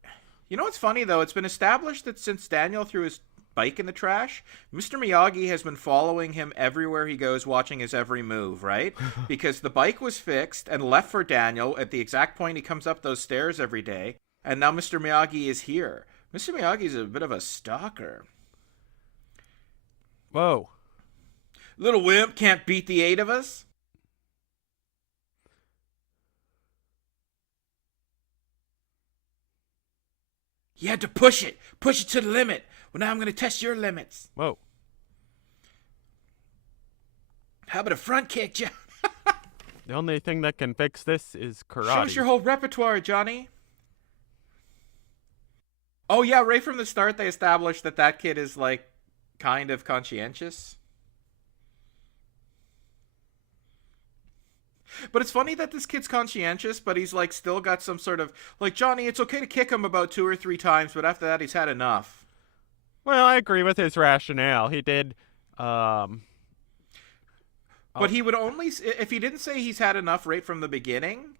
You know what's funny, though? It's been established that since Daniel threw his bike in the trash, Mr. Miyagi has been following him everywhere he goes, watching his every move, right? Because the bike was fixed and left for Daniel at the exact point he comes up those stairs every day, and now Mr. Miyagi is here. Mr. Miyagi's a bit of a stalker. Whoa. Little wimp can't beat the 8 of us. You had to push it to the limit. Well, now I'm going to test your limits. Whoa. How about a front kick, John? The only thing that can fix this is karate. Show us your whole repertoire, Johnny. Oh, yeah, right from the start, they established that kid is, like, kind of conscientious. But it's funny that this kid's conscientious, but he's, like, still got some sort of... Like, Johnny, it's okay to kick him about 2 or 3 times, but after that, he's had enough. Well, I agree with his rationale. He did, But he would only... If he didn't say he's had enough right from the beginning,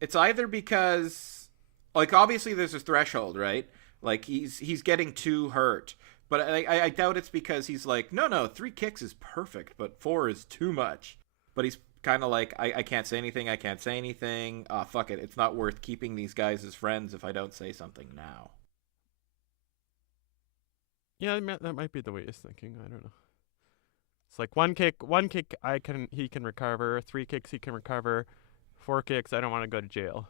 it's either because... Like, obviously, there's a threshold, right? Like, he's getting too hurt. But I doubt it's because he's like, no, 3 kicks is perfect, but 4 is too much. But he's kind of like, I can't say anything. Fuck it. It's not worth keeping these guys as friends if I don't say something now. Yeah, that might be the way he's thinking. I don't know. It's like one kick he can recover, 3 kicks he can recover, 4 kicks I don't want to go to jail.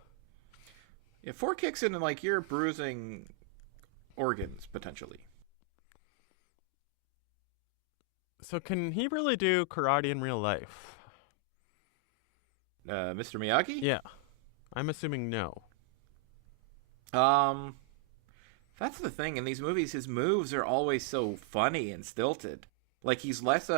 Yeah, 4 kicks and like you're bruising organs potentially. So can he really do karate in real life? Mr. Miyagi? Yeah. I'm assuming no. That's the thing. In these movies, his moves are always so funny and stilted. Like, he's less,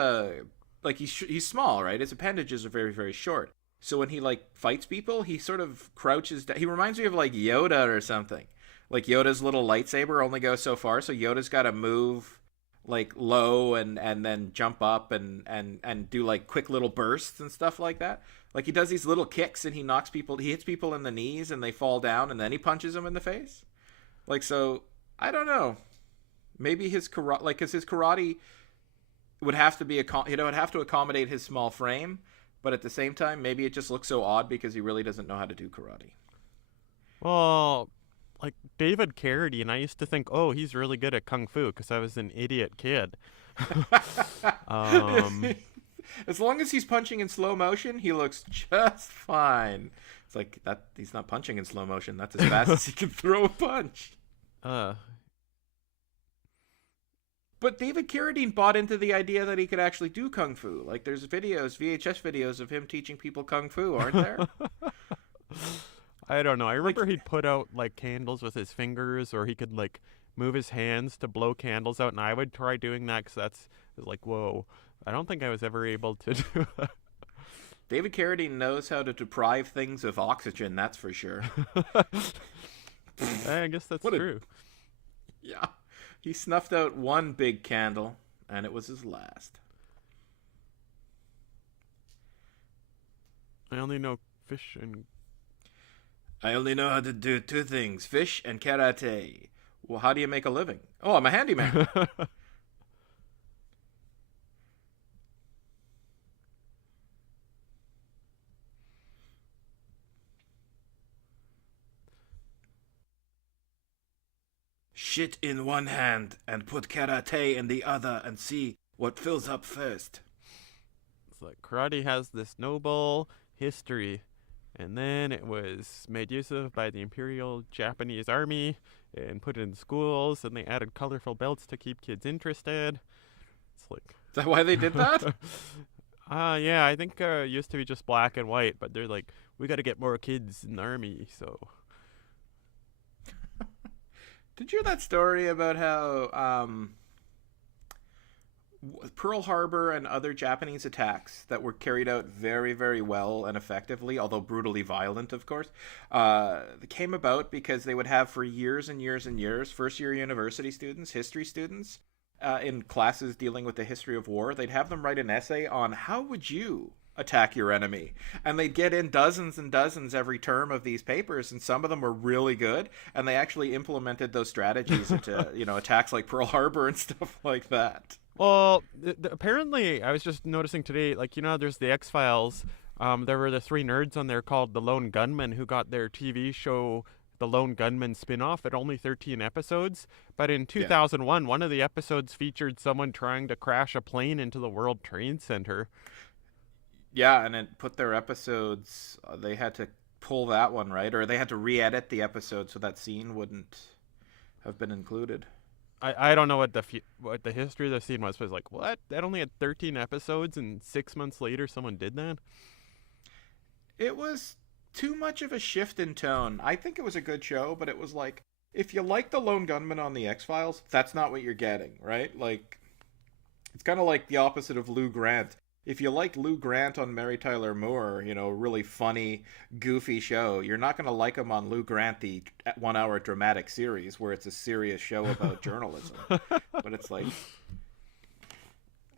like, he's small, right? His appendages are very, very short. So when he, like, fights people, he sort of crouches down. He reminds me of, like, Yoda or something. Like, Yoda's little lightsaber only goes so far, so Yoda's got to move, like, low and then jump up and do, like, quick little bursts and stuff like that. Like, he does these little kicks and he hits people in the knees and they fall down and then he punches them in the face. Like, so, I don't know. Maybe his karate, like, because his karate would have to be, it would have to accommodate his small frame, but at the same time, maybe it just looks so odd because he really doesn't know how to do karate. Well, like David Carradine, I used to think, oh, he's really good at kung fu because I was an idiot kid. As long as he's punching in slow motion, he looks just fine. It's like that he's not punching in slow motion. That's as fast as he can throw a punch. But David Carradine bought into the idea that he could actually do kung fu. Like, there's VHS videos of him teaching people kung fu, aren't there? I don't know. I remember he'd put out, like, candles with his fingers, or he could, like, move his hands to blow candles out, and I would try doing that because that's like, whoa. I don't think I was ever able to do that. David Carradine knows how to deprive things of oxygen, that's for sure. I guess that's true. Yeah. He snuffed out one big candle, and it was his last. I only know fish and... I only know how to do 2 things, fish and karate. Well, how do you make a living? Oh, I'm a handyman. Shit in one hand and put karate in the other and see what fills up first. It's like karate has this noble history, and then it was made use of by the Imperial Japanese Army and put in schools, and they added colorful belts to keep kids interested. It's like... Is that why they did that? Yeah, I think it used to be just black and white, but they're like, we got to get more kids in the army, so... Did you hear that story about how Pearl Harbor and other Japanese attacks that were carried out very, very well and effectively, although brutally violent, of course, came about because they would have for years and years and years first-year university students, history students, in classes dealing with the history of war. They'd have them write an essay on how would you attack your enemy, and they'd get in dozens and dozens every term of these papers, and some of them were really good, and they actually implemented those strategies into attacks like Pearl Harbor and stuff like that. Well, apparently, I was just noticing today, like, there's the X-Files. There were the three nerds on there called the Lone Gunmen who got their TV show, the Lone Gunmen spin-off, at only 13 episodes. But in 2001, one of the episodes featured someone trying to crash a plane into the World Trade Center. Yeah, and it put their episodes, they had to pull that one, right? Or they had to re-edit the episode so that scene wouldn't have been included. I don't know what the history of the scene was, but it was like, what? That only had 13 episodes, and 6 months later someone did that? It was too much of a shift in tone. I think it was a good show, but it was like, if you like the Lone Gunman on the X-Files, that's not what you're getting, right? Like, it's kind of like the opposite of Lou Grant. If you like Lou Grant on Mary Tyler Moore, really funny, goofy show, you're not going to like him on Lou Grant, the 1 hour dramatic series where it's a serious show about journalism. But it's like,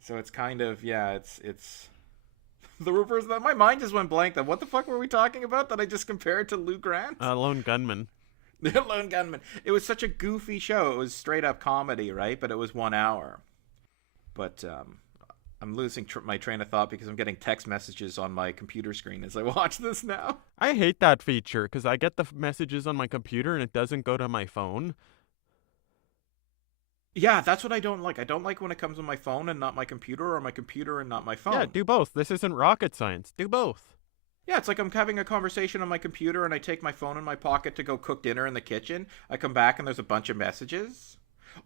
so it's kind of, it's the reverse of that. My mind just went blank then. What the fuck were we talking about that I just compared to Lou Grant? Lone Gunman. The Lone Gunman. It was such a goofy show. It was straight up comedy, right? But it was 1 hour. But, I'm losing my train of thought because I'm getting text messages on my computer screen as I watch this now. I hate that feature because I get the messages on my computer and it doesn't go to my phone. Yeah, that's what I don't like. I don't like when it comes on my phone and not my computer, or my computer and not my phone. Yeah, do both. This isn't rocket science. Do both. Yeah, it's like I'm having a conversation on my computer and I take my phone in my pocket to go cook dinner in the kitchen. I come back and there's a bunch of messages.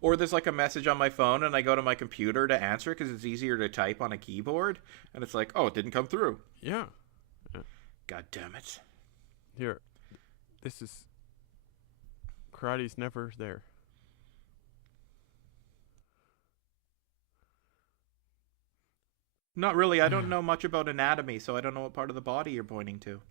Or there's like a message on my phone and I go to my computer to answer because it's easier to type on a keyboard. And it's like, oh, it didn't come through. Yeah. God damn it. Here. This is... Karate's never there. Not really. I don't know much about anatomy, so I don't know what part of the body you're pointing to.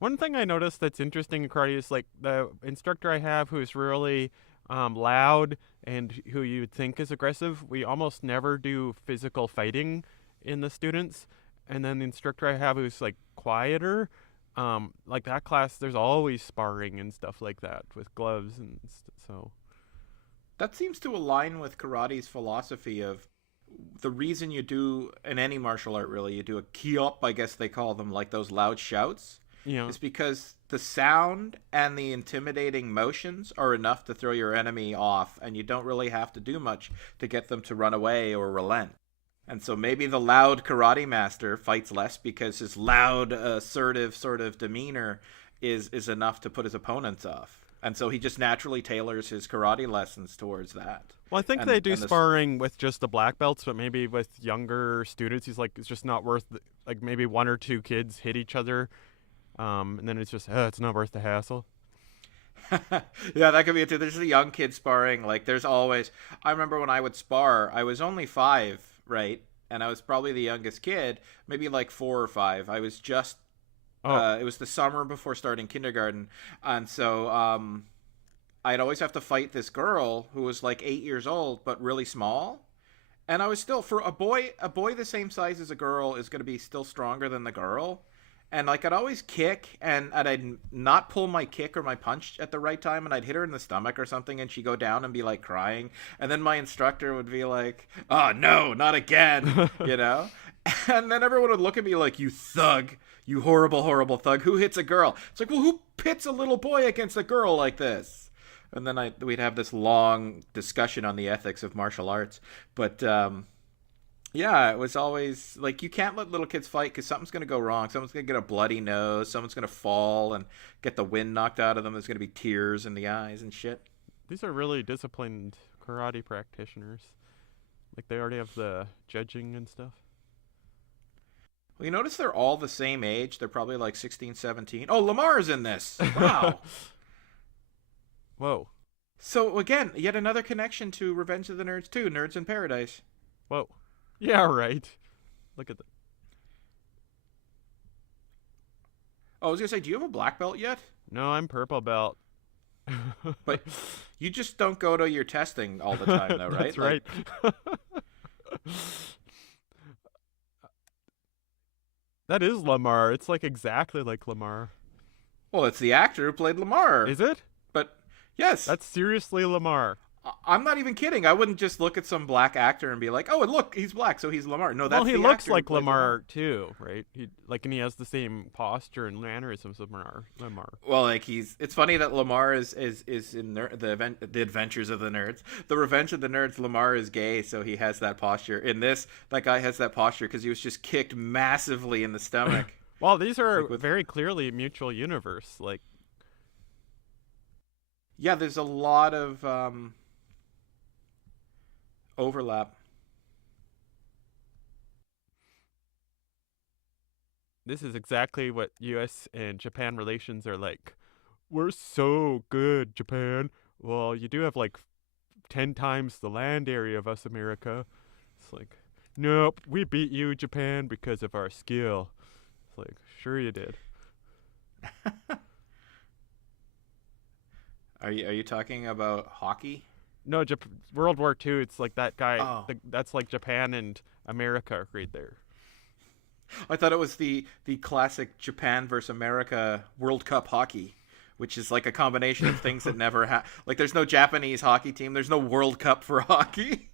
One thing I noticed that's interesting in karate is like the instructor I have who's really loud and who you would think is aggressive, we almost never do physical fighting in the students. And then the instructor I have who's like quieter, like that class, there's always sparring and stuff like that with gloves and so. That seems to align with karate's philosophy of the reason you do, in any martial art really, you do a kiop, I guess they call them, like those loud shouts. Yeah. Is because the sound and the intimidating motions are enough to throw your enemy off, and you don't really have to do much to get them to run away or relent. And so maybe the loud karate master fights less because his loud, assertive sort of demeanor is enough to put his opponents off. And so he just naturally tailors his karate lessons towards that. Well, I think they do sparring with just the black belts, but maybe with younger students, he's like, it's just not worth, like maybe one or two kids hit each other. And then it's just, it's not worth the hassle. Yeah, that could be it too. There's a young kid sparring. Like, there's always, I remember when I would spar, I was only 5, right? And I was probably the youngest kid, maybe like 4 or 5. I was just, it was the summer before starting kindergarten. And so, I'd always have to fight this girl who was like 8 years old, but really small. And I was still, for a boy the same size as a girl is going to be still stronger than the girl. And like I'd always kick, and I'd not pull my kick or my punch at the right time, and I'd hit her in the stomach or something, and she'd go down and be like crying. And then my instructor would be like, "Oh no, not again," you know. And then everyone would look at me like, "You thug, you horrible, horrible thug. Who hits a girl?" It's like, well, who pits a little boy against a girl like this? And then we'd have this long discussion on the ethics of martial arts, but. Yeah, it was always like, you can't let little kids fight because something's going to go wrong. Someone's going to get a bloody nose. Someone's going to fall and get the wind knocked out of them. There's going to be tears in the eyes and shit. These are really disciplined karate practitioners. Like, they already have the judging and stuff. Well, you notice they're all the same age. They're probably like 16, 17. Oh, Lamar's in this. Wow. Whoa. So, again, yet another connection to Revenge of the Nerds 2, Nerds in Paradise. Whoa. Yeah, right. Look at the. Oh, I was gonna say, do you have a black belt yet? No, I'm purple belt. But you just don't go to your testing all the time, though, That's right? Like, right. That is Lamar. It's like exactly like Lamar. well, it's the actor who played Lamar. Is it? But yes, That's seriously Lamar. I'm not even kidding. I wouldn't just look at some black actor and be like, "Oh, and look, he's black, so he's Lamar." No, Well, that's he the looks actor who like played Lamar too, right? He like, and he has the same posture and mannerisms of Lamar. Well, like he's. It's funny that Lamar is in the Adventures of the Nerds, the Revenge of the Nerds. Lamar is gay, so he has that posture. In this, that guy has that posture because he was just kicked massively in the stomach. Well, these are Like with very clearly mutual universe. Like, yeah, there's a lot of overlap. this is exactly what U.S. and Japan relations are like. We're so good, Japan. Well, you do have like 10 times the land area of us, America. It's like, nope, we beat you, Japan, because of our skill. It's like, sure you did. Are you talking about hockey? No, World War II, it's like that guy. Oh, That's like Japan and America right there. I thought it was the classic Japan versus America World Cup hockey, which is like a combination of things that never like there's no Japanese hockey team, there's no World Cup for hockey.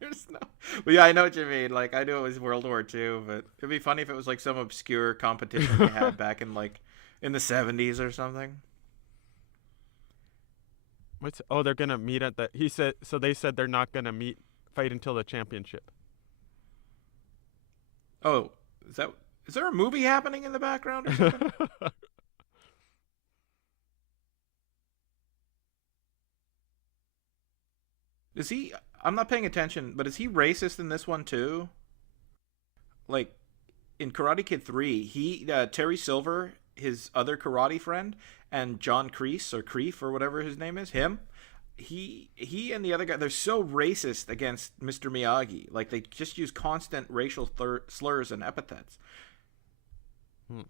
There's no. But yeah, I know what you mean. Like I knew it was World War II, but it'd be funny if it was like some obscure competition they had back in like in the 70s or something. What's oh they're gonna meet at the he said so they said they're not gonna fight until the championship. Oh, is that is there a movie happening in the background or something? Is he I'm not paying attention, but is he racist in this one too? Like in Karate Kid 3, he Terry Silver, his other karate friend, and John Kreese or Kreef or whatever his name is, him, he and the other guy, they're so racist against Mr. Miyagi. Like they just use constant racial slurs and epithets. Hmm.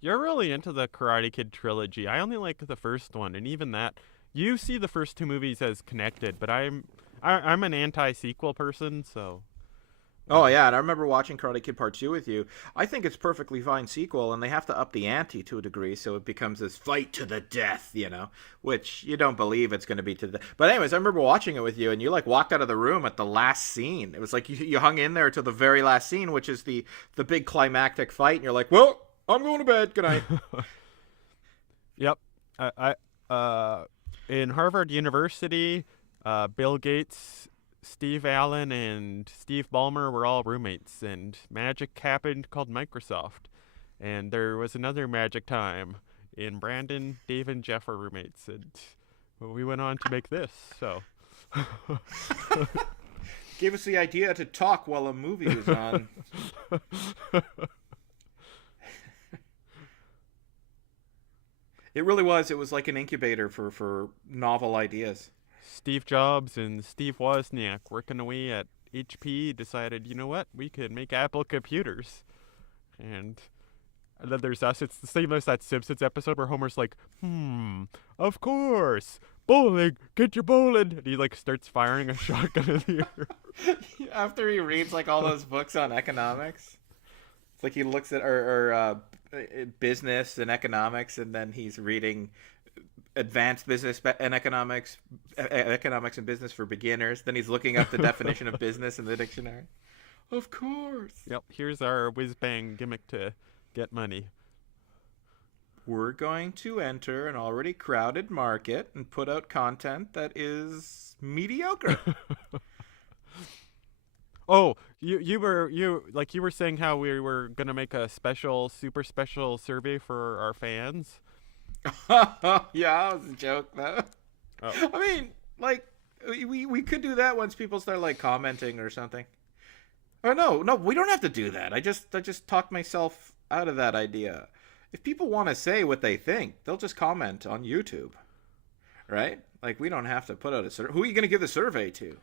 You're really into the Karate Kid trilogy. I only like the first one, and even that, you see the first two movies as connected. But I'm an anti-sequel person, so. Oh yeah, and I remember watching Karate Kid Part 2 with you. I think it's perfectly fine sequel, and they have to up the ante to a degree, so it becomes this fight to the death, which you don't believe it's going to be to the. But anyways, I remember watching it with you, and you like walked out of the room at the last scene. It was like you hung in there to the very last scene, which is the big climactic fight, and you're like, well, I'm going to bed. Good night. Yep. In Harvard University, Bill Gates, Steve Allen, and Steve Ballmer were all roommates, and magic happened called Microsoft. And there was another magic time, and Brandon, Dave, and Jeff were roommates, and we went on to make this. So. Gave us the idea to talk while a movie was on. It really was. It was like an incubator for novel ideas. Steve Jobs and Steve Wozniak working away at HP decided, you know what, we could make Apple computers. And then there's us. It's the same as that Simpsons episode where Homer's like, of course, bowling, get your bowling. And he like starts firing a shotgun in the air. After he reads like all those books on economics, it's like he looks at or business and economics, and then he's reading advanced business and economics and business for beginners. Then he's looking up the definition of business in the dictionary. Of course. Yep, here's our whiz-bang gimmick to get money. We're going to enter an already crowded market and put out content that is mediocre. Oh, you were saying how we were gonna make a super special survey for our fans. Yeah, that was a joke though. Oh. I mean, like we could do that once people start like commenting or something. Or no, we don't have to do that. I just talked myself out of that idea. If people want to say what they think, they'll just comment on YouTube, right? Like we don't have to put out a survey. Who are you going to give the survey to?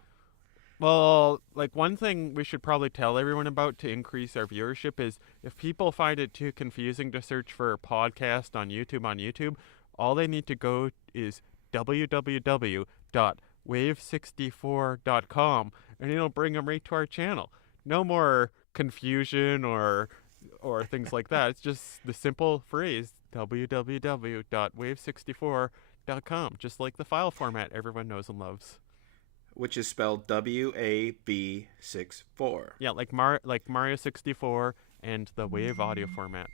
Well, like one thing we should probably tell everyone about to increase our viewership is if people find it too confusing to search for a podcast on YouTube, all they need to go is www.wave64.com and it'll bring them right to our channel. No more confusion or things like that. It's just the simple phrase www.wave64.com, just like the file format everyone knows and loves. Which is spelled WAB64. Yeah, like Mario 64 and the Wave audio format.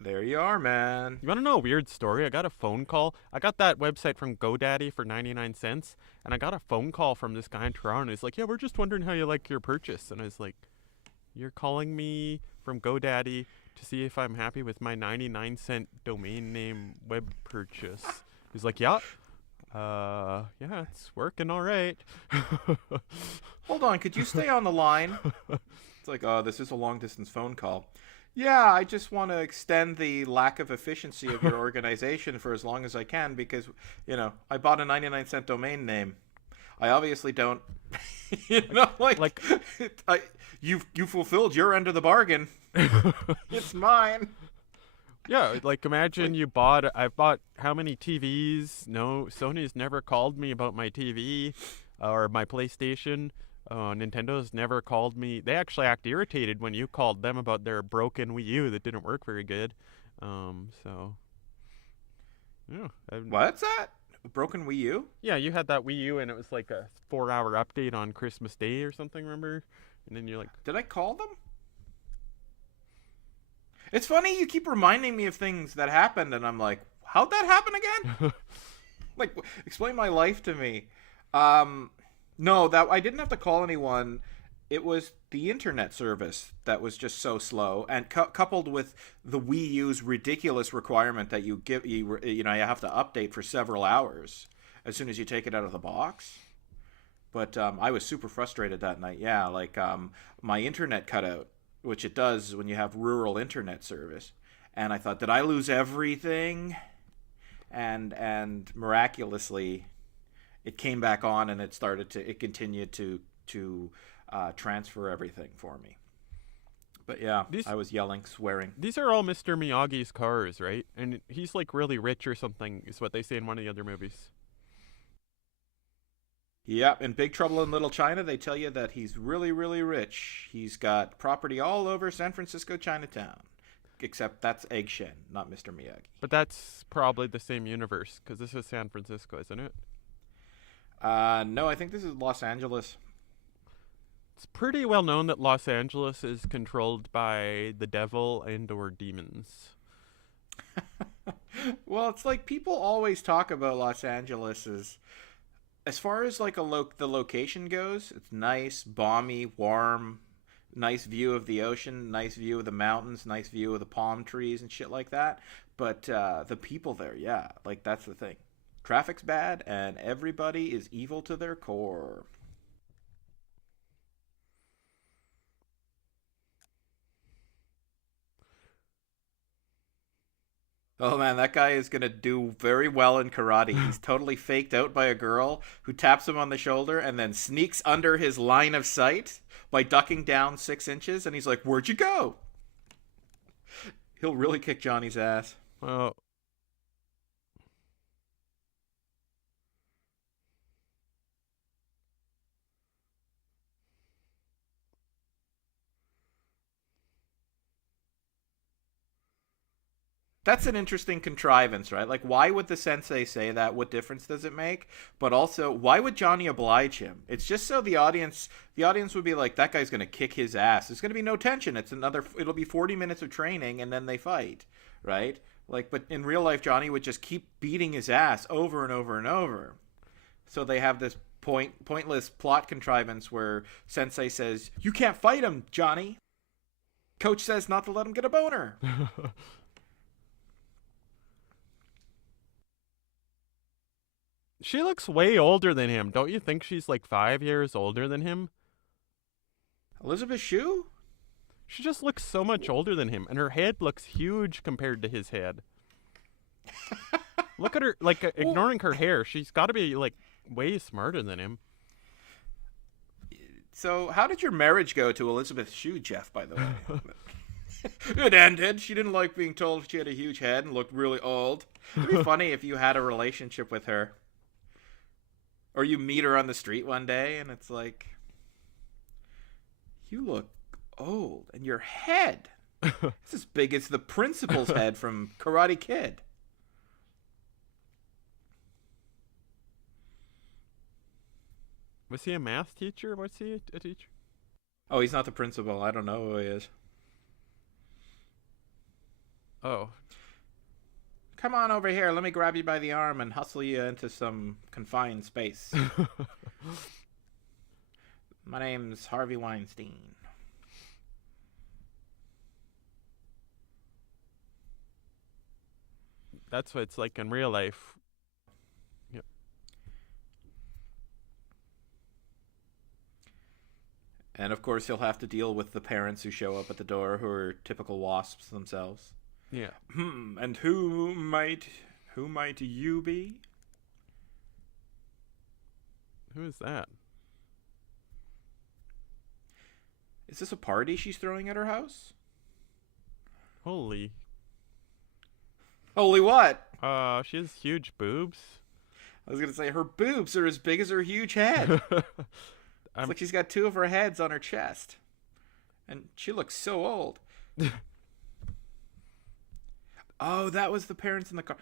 There you are, man. You want to know a weird story? I got a phone call. I got that website from GoDaddy for 99 cents, and I got a phone call from this guy in Toronto. He's like, "Yeah, we're just wondering how you like your purchase." And I was like, "You're calling me from GoDaddy to see if I'm happy with my 99-cent domain name web purchase?" He's like, "Yeah. Yeah, it's working all right." Hold on, could you stay on the line? It's like, oh, this is a long-distance phone call. Yeah, I just want to extend the lack of efficiency of your organization for as long as I can because, I bought a 99-cent domain name. I obviously don't, like you fulfilled your end of the bargain. It's mine. Yeah, like imagine I've bought how many TVs? No, Sony's never called me about my TV or my PlayStation. Nintendo's never called me. They actually act irritated when you called them about their broken Wii U that didn't work very good. So yeah. What's that? Broken Wii U? Yeah, you had that Wii U and it was like a 4-hour update on Christmas Day or something, remember? And then you're like, did I call them? It's funny you keep reminding me of things that happened, and I'm like, how'd that happen again? Like, explain my life to me. No, that I didn't have to call anyone. It was the internet service that was just so slow, and coupled with the Wii U's ridiculous requirement that you have to update for several hours as soon as you take it out of the box. But I was super frustrated that night. Yeah, like my internet cut out, which it does when you have rural internet service. And I thought, did I lose everything? And miraculously, it came back on and it continued to transfer everything for me. But yeah, I was yelling, swearing. These are all Mr. Miyagi's cars, right? And he's like really rich or something, is what they say in one of the other movies. Yep, in Big Trouble in Little China, they tell you that he's really, really rich. He's got property all over San Francisco, Chinatown. Except that's Egg Shen, not Mr. Miyagi. But that's probably the same universe, because this is San Francisco, isn't it? No, I think this is Los Angeles. It's pretty well known that Los Angeles is controlled by the devil and or demons. Well, it's like people always talk about Los Angeles as far as like the location goes, it's nice, balmy, warm, nice view of the ocean, nice view of the mountains, nice view of the palm trees and shit like that. But the people there, yeah, like that's the thing. Traffic's bad and everybody is evil to their core. Oh man, that guy is gonna do very well in karate. He's totally faked out by a girl who taps him on the shoulder and then sneaks under his line of sight by ducking down 6 inches, and he's like, "Where'd you go?" He'll really kick Johnny's ass. Well, That's an interesting contrivance, right? Like, why would the sensei say that? What difference does it make? But also, why would Johnny oblige him? It's just so the audience would be like, that guy's gonna kick his ass. There's gonna be no tension. It'll be 40 minutes of training and then they fight, right? Like, but in real life, Johnny would just keep beating his ass over and over and over. So they have this pointless plot contrivance where Sensei says, "You can't fight him, Johnny." Coach says not to let him get a boner. she looks way older than him. Don't you think she's like 5 years older than him? Elisabeth Shue? She just looks so much older than him, and her head looks huge compared to his head. Look at her, like Well, ignoring her hair. She's got to be like way smarter than him. so how did your marriage go to Elisabeth Shue, Jeff, by the way? It ended. She didn't like being told she had a huge head and looked really old. It'd be funny if you had a relationship with her. Or you meet her on the street one day and it's like, you look old and your head is as big as the principal's head from Karate Kid. Was he a math teacher? Was he a teacher? Oh, he's not the principal. I don't know who he is. Oh, Come on over here. Let me grab you by the arm and hustle you into some confined space. My name's Harvey Weinstein. that's what it's like in real life. Yep. And of course, he'll have to deal with the parents who show up at the door who are typical wasps themselves. Yeah. And who might you be? Who is that? Is this a party she's throwing at her house? Holy. Holy what? She has huge boobs. I was gonna say her boobs are as big as her huge head. It's like she's got two of her heads on her chest. And she looks so old. Oh, that was the parents in the car.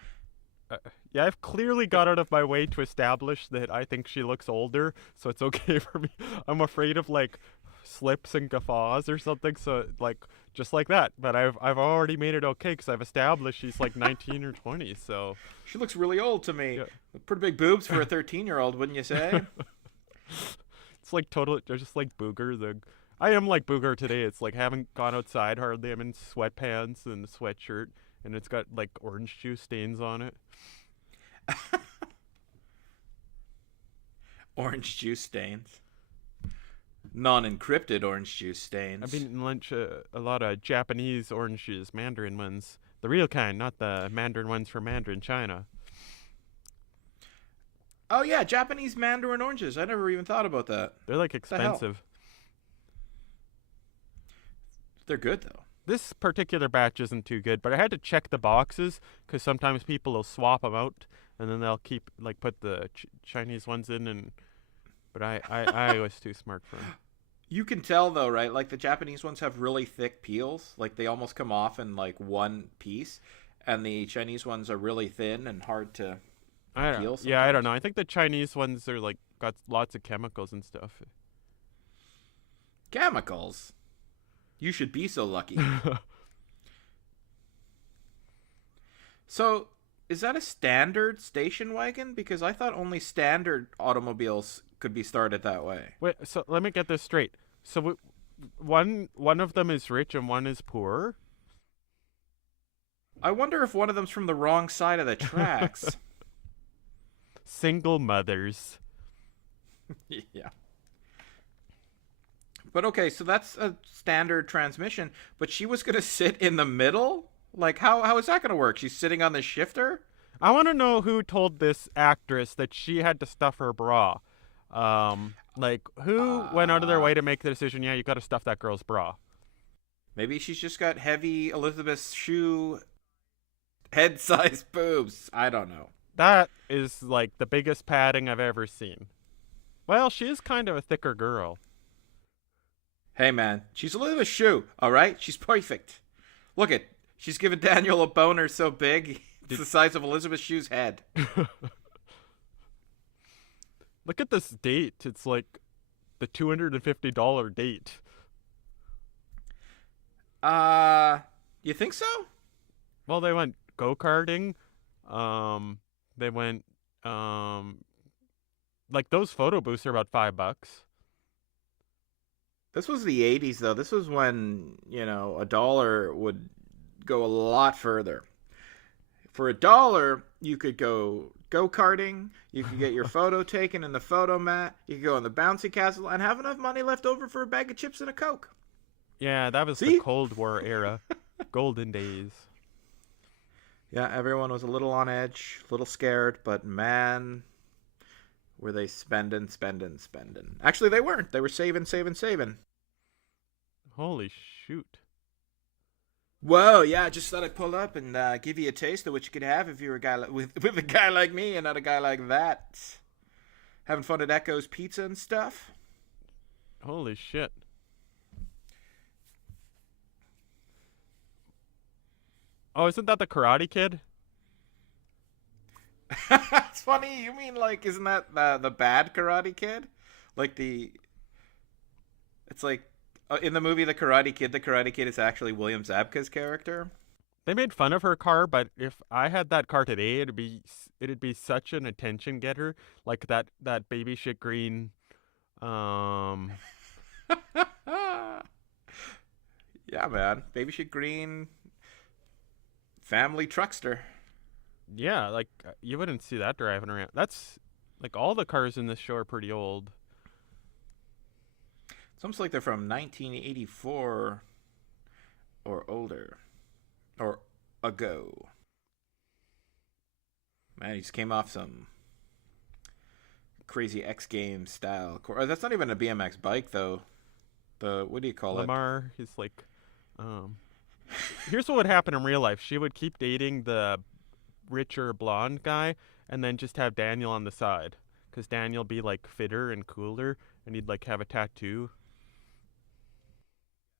Yeah, I've clearly got out of my way to establish that I think she looks older, so it's okay for me. I'm afraid of like slips and guffaws or something, so like just like that. But I've already made it okay because I've established she's like 19 or 20. So She looks really old to me. Yeah. Pretty big boobs for a 13-year-old, wouldn't you say? it's like totally, they're just like Booger. I am like Booger today. It's like haven't gone outside hardly. I'm in sweatpants and a sweatshirt, and it's got like orange juice stains on it. Orange juice stains. Non-encrypted orange juice stains. I've been eating lunch a lot of Japanese oranges, Mandarin ones. The real kind, not the Mandarin ones from Mandarin China. Oh yeah, Japanese mandarin oranges. I never even thought about that. They're like What the hell? expensive. They're good though. This particular batch isn't too good, but I had to check the boxes because sometimes people will swap them out and then they'll keep like put the Chinese ones in. And but I was too smart for them. You can tell though, right? Like the Japanese ones have really thick peels. Like they almost come off in like one piece, and the Chinese ones are really thin and hard to I peel. don't. Yeah, I don't Sometimes. know. I think the Chinese ones are like got lots of chemicals and stuff. Chemicals. You should be so lucky. So, is that a standard station wagon? Because I thought only standard automobiles could be started that way. Wait, so let me get this straight. So one of them is rich and one is poor. I wonder if one of them's from the wrong side of the tracks. Single mothers. Yeah. But okay, so that's a standard transmission, but she was going to sit in the middle? Like, how is that going to work? She's sitting on the shifter? I want to know who told this actress that she had to stuff her bra. Like who went out of their way to make the decision? Yeah, you got to stuff that girl's bra. Maybe she's just got heavy Elisabeth Shue head-sized boobs. I don't know. That is like the biggest padding I've ever seen. Well, she is kind of a thicker girl. Hey, man, she's Elisabeth Shue, all right? She's perfect. Look at, she's giving Daniel a boner so big, it's the size of Elisabeth Shue's head. Look at this date. It's like the $250 date. You think so? Well, they went go-karting. They went, like those photo booths are about $5. This was the 80s, though. This was when, a dollar would go a lot further. For $1, you could go karting, you could get your photo taken in the photo mat, you could go on the bouncy castle, and have enough money left over for a bag of chips and a Coke. Yeah, that was See? the Cold War era. Golden days. Yeah, everyone was a little on edge, a little scared, but man, were they spending, spending, spending. Actually, they weren't. They were saving, saving, saving. Holy shoot. Whoa, yeah, I just thought I'd pull up and give you a taste of what you could have if you were a guy with a guy like me and not a guy like that. Having fun at Echo's Pizza and stuff. Holy shit. Oh, isn't that the Karate Kid? It's funny. You mean like, isn't that the bad Karate Kid? Like it's like in the movie the Karate Kid is actually William Zabka's character. They made fun of her car, but if I had that car today, it'd be such an attention getter, like that baby shit green. Um, Yeah, man. Baby shit green family truckster. yeah, like you wouldn't see that driving around. That's like all the cars in this show are pretty old. It's almost like they're from 1984 or older or ago. Man, he just came off some crazy X Games style. That's not even a BMX bike though. The what do you call it? Lamar, he's like, um, here's what would happen in real life. She would keep dating the richer blonde guy, and then just have Daniel on the side, because Daniel be like fitter and cooler, and he'd like have a tattoo.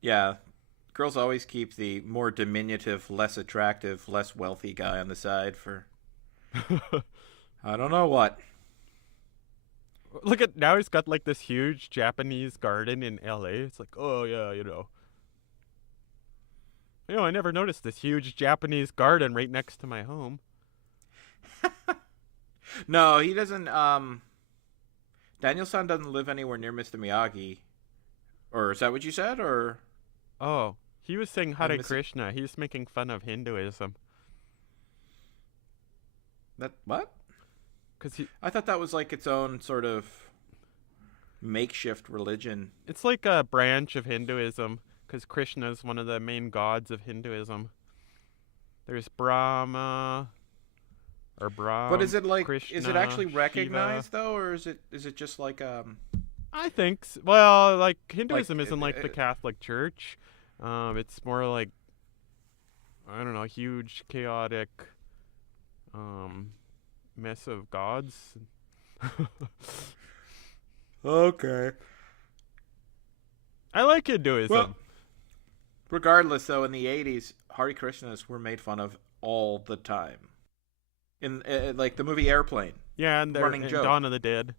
Yeah, girls always keep the more diminutive, less attractive, less wealthy guy on the side for I don't know what. Look at now he's got like this huge Japanese garden in LA. It's like, oh yeah, I never noticed this huge Japanese garden right next to my home. No, he doesn't. Daniel-san doesn't live anywhere near Mr. Miyagi. Or is that what you said? Or Oh, he was saying I'm Hare missing Krishna. He was making fun of Hinduism. that? What? Because I thought that was like its own sort of makeshift religion. it's like a branch of Hinduism. Because Krishna is one of the main gods of Hinduism. There's Brahma, or But is it like? Krishna, Is it actually Shiva. recognized though, or is it just like I think, well, like like Hinduism isn't like the Catholic Church. It's more like, I don't know, huge, chaotic, mess of gods. okay? I like Hinduism. Well, regardless, though, in the '80s, Hare Krishnas were made fun of all the time. In like the movie Airplane, Yeah, and they're running in joke. Dawn of the Dead.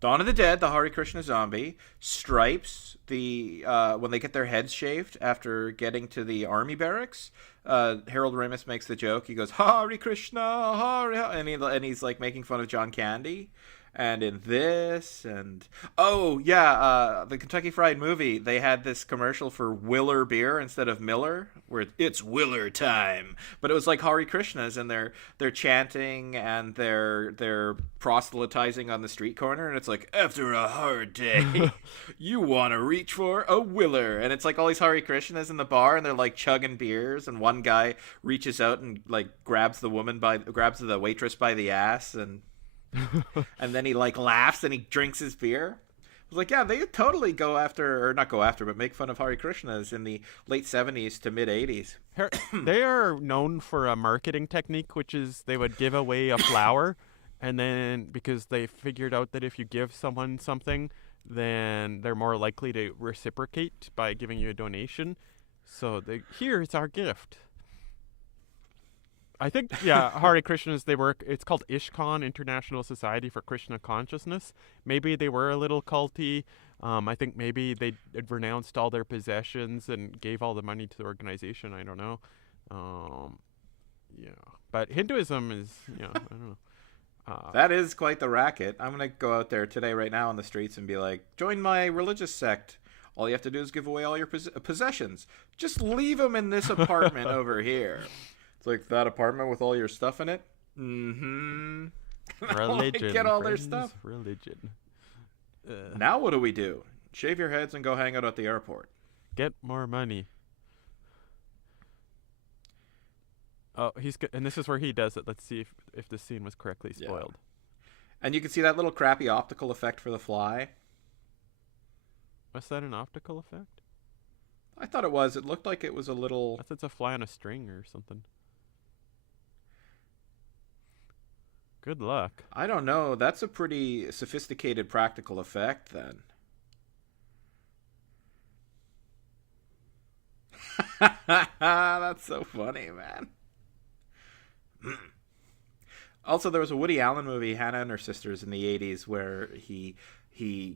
Dawn of the Dead, the Hare Krishna zombie, Stripes, the when they get their heads shaved after getting to the army barracks, Harold Ramis makes the joke. He goes Hare Krishna, Hare, and he's like making fun of John Candy. And in this, and oh yeah, the Kentucky Fried Movie, they had this commercial for Willer beer instead of Miller, where it's Willer time. But it was like Hare Krishnas, and they're chanting and they're proselytizing on the street corner, and it's like after a hard day, you want to reach for a Willer, and it's like all these Hare Krishnas in the bar, and they're like chugging beers, and one guy reaches out and like grabs the waitress by the ass, and then he like laughs and he drinks his beer. I was like, yeah, they totally go after, or not go after, but make fun of Hare Krishnas in the late '70s to mid '80s. They are known for a marketing technique, which is they would give away a flower, and then because they figured out that if you give someone something, then they're more likely to reciprocate by giving you a donation. So here's our gift. I think, yeah, Hare Krishnas, it's called ISKCON, International Society for Krishna Consciousness. Maybe they were a little culty. I think maybe they had renounced all their possessions and gave all the money to the organization. I don't know. Yeah. But Hinduism is, I don't know. That is quite the racket. I'm going to go out there today, right now, on the streets and be like, join my religious sect. All you have to do is give away all your possessions. Just leave them in this apartment over here. It's like that apartment with all your stuff in it. Mm-hmm. Religion. Get all friends, their stuff. Religion. Now what do we do? Shave your heads and go hang out at the airport. Get more money. Oh, and this is where he does it. Let's see if this scene was correctly Yeah. spoiled. And you can see that little crappy optical effect for the fly. Was that an optical effect? I thought it was. It looked like it was a little. I thought it's a fly on a string or something. Good luck. I don't know. That's a pretty sophisticated practical effect then. That's so funny, man. Also, there was a Woody Allen movie, Hannah and Her Sisters, in the '80s, where he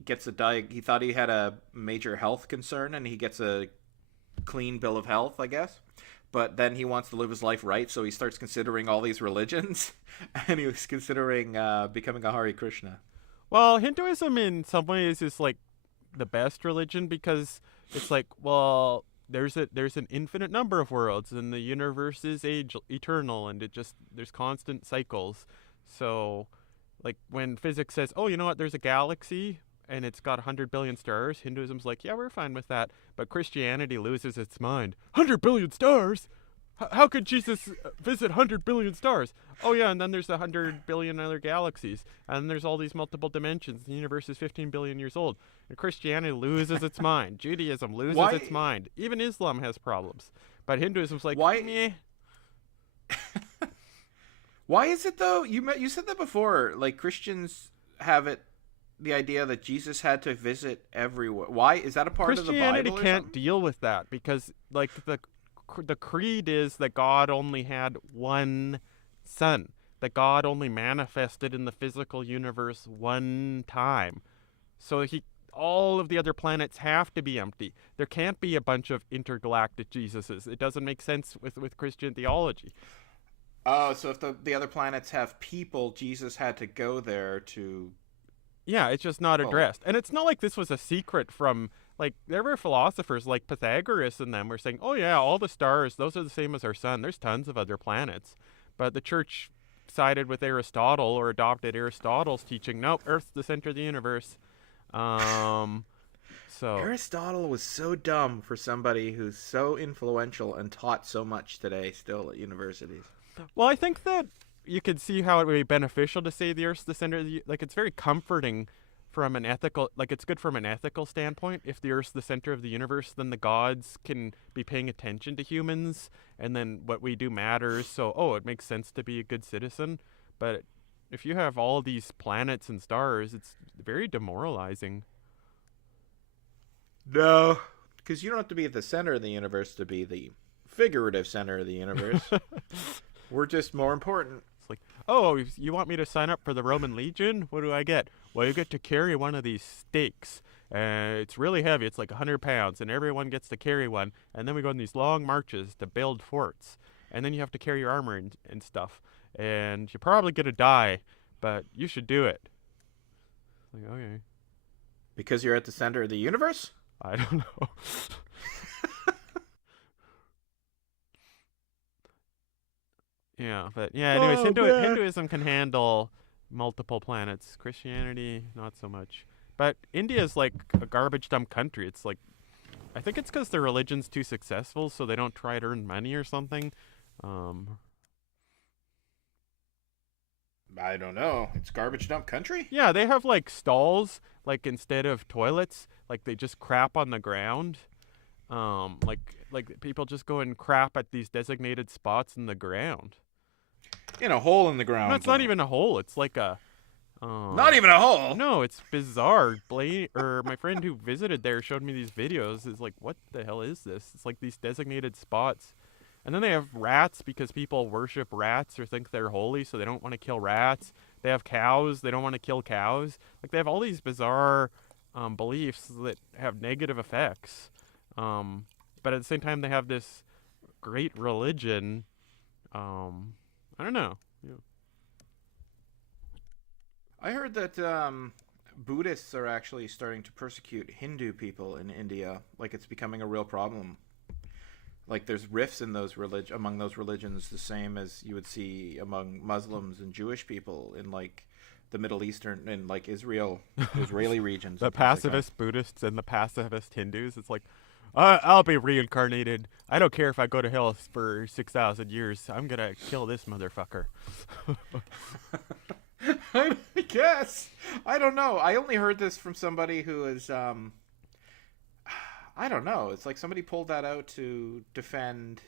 gets he thought he had a major health concern, and he gets a clean bill of health, I guess. But then he wants to live his life right, so he starts considering all these religions, and he was considering becoming a Hare Krishna. Well, Hinduism in some ways is like the best religion because it's like, well, there's an infinite number of worlds and the universe is eternal and there's constant cycles. So like when physics says, "Oh, you know what? There's a galaxy and it's got 100 billion stars." Hinduism's like, "Yeah, we're fine with that." But Christianity loses its mind. 100 billion stars? How could Jesus visit 100 billion stars? Oh yeah, and then there's 100 billion other galaxies, and there's all these multiple dimensions. The universe is 15 billion years old. And Christianity loses its mind. Judaism loses its mind. Even Islam has problems. But Hinduism's like, why? Meh. Why is it though? You said that before. Like Christians have it, the idea that Jesus had to visit everywhere. Why is that a part of the Bible? Christianity can't deal with that because like the creed is that God only had one son, that God only manifested in the physical universe one time. So all of the other planets have to be empty. There can't be a bunch of intergalactic Jesuses. It doesn't make sense with Christian theology. Oh, so if the other planets have people, Jesus had to go there to. Yeah, it's just not addressed. And it's not like this was a secret from, like, there were philosophers like Pythagoras and them were saying, oh yeah, all the stars, those are the same as our sun. There's tons of other planets. But the church sided with Aristotle or adopted Aristotle's teaching. Nope, Earth's the center of the universe. So Aristotle was so dumb for somebody who's so influential and taught so much today still at universities. Well, I think that you could see how it would be beneficial to say the Earth's the center. Like, it's very comforting from an ethical, like, it's good from an ethical standpoint. If the Earth's the center of the universe, then the gods can be paying attention to humans, and then what we do matters. So, it makes sense to be a good citizen. But if you have all these planets and stars, it's very demoralizing. No, because you don't have to be at the center of the universe to be the figurative center of the universe. We're just more important. It's like, oh, you want me to sign up for the Roman Legion? What do I get? Well, you get to carry one of these stakes. It's really heavy. It's like 100 pounds, and everyone gets to carry one. And then we go on these long marches to build forts. And then you have to carry your armor and stuff. And you're probably going to die, but you should do it. Like, okay. Because you're at the center of the universe? I don't know. Yeah, but yeah, anyways, Hinduism can handle multiple planets. Christianity, not so much. But India is like a garbage dump country. It's like, I think it's because their religion's too successful, so they don't try to earn money or something. I don't know. It's garbage dump country? Yeah, they have like stalls, like instead of toilets, like they just crap on the ground. Like people just go and crap at these designated spots in the ground. In a hole in the ground. No, it's not even a hole. It's like a. Not even a hole. No, it's bizarre. My friend who visited there showed me these videos. It's like, what the hell is this? It's like these designated spots, and then they have rats because people worship rats or think they're holy, so they don't want to kill rats. They have cows. They don't want to kill cows. Like they have all these bizarre beliefs that have negative effects. But at the same time, they have this great religion. I don't know. Yeah. I heard that Buddhists are actually starting to persecute Hindu people in India. Like it's becoming a real problem. Like there's rifts in among those religions, the same as you would see among Muslims and Jewish people in like the Middle Eastern and like Israeli regions. The pacifist Buddhists and the pacifist Hindus. It's like, I'll be reincarnated. I don't care if I go to hell for 6,000 years. I'm gonna kill this motherfucker. I guess. I don't know. I only heard this from somebody who is I don't know. It's like somebody pulled that out to defend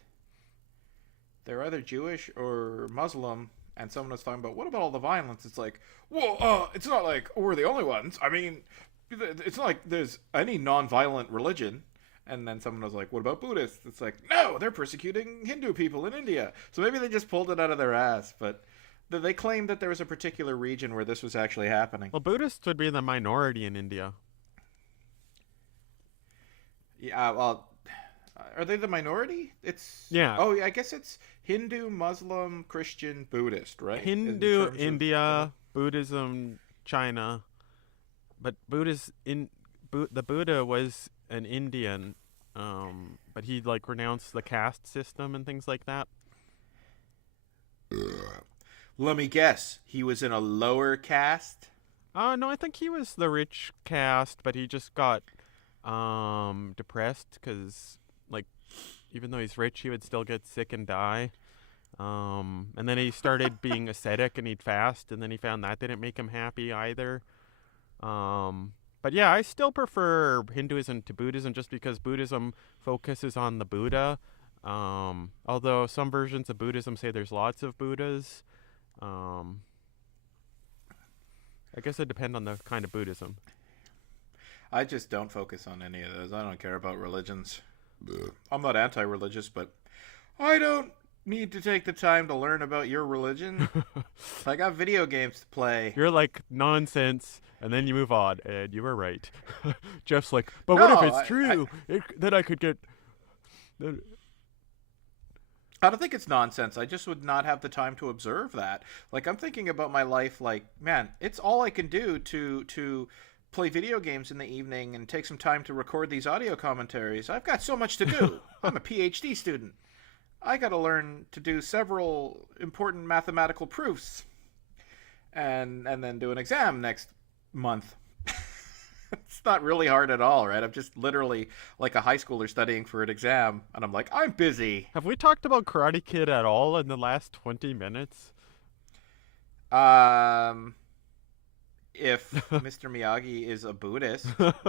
they're either Jewish or Muslim, and someone was talking about what about all the violence? It's like, well, it's not like we're the only ones. I mean, it's not like there's any non-violent religion. And then someone was like, what about Buddhists? It's like, no, they're persecuting Hindu people in India. So maybe they just pulled it out of their ass. But they claimed that there was a particular region where this was actually happening. Well, Buddhists would be the minority in India. Yeah, well, are they the minority? It's Yeah. Oh, yeah, I guess it's Hindu, Muslim, Christian, Buddhist, right? Hindu, India, Buddhism, China. But the Buddha was an Indian, but he like renounced the caste system and things like that. Let me guess. He was in a lower caste? No, I think he was the rich caste, but he just got depressed because, like, even though he's rich, he would still get sick and die. And then he started being ascetic and he'd fast, and then he found that didn't make him happy either. But yeah, I still prefer Hinduism to Buddhism just because Buddhism focuses on the Buddha. Although some versions of Buddhism say there's lots of Buddhas. I guess it depends on the kind of Buddhism. I just don't focus on any of those. I don't care about religions. I'm not anti-religious, but I don't need to take the time to learn about your religion. I got video games to play. You're like, nonsense, and then you move on, and you were right. Jeff's like, but No, what if it's true? Then I could get... I don't think it's nonsense. I just would not have the time to observe that. Like, I'm thinking about my life like, man, it's all I can do to play video games in the evening and take some time to record these audio commentaries. I've got so much to do. I'm a PhD student. I got to learn to do several important mathematical proofs and then do an exam next month. It's not really hard at all, right? I'm just literally like a high schooler studying for an exam, and I'm like, I'm busy. Have we talked about Karate Kid at all in the last 20 minutes? If Mr. Miyagi is a Buddhist,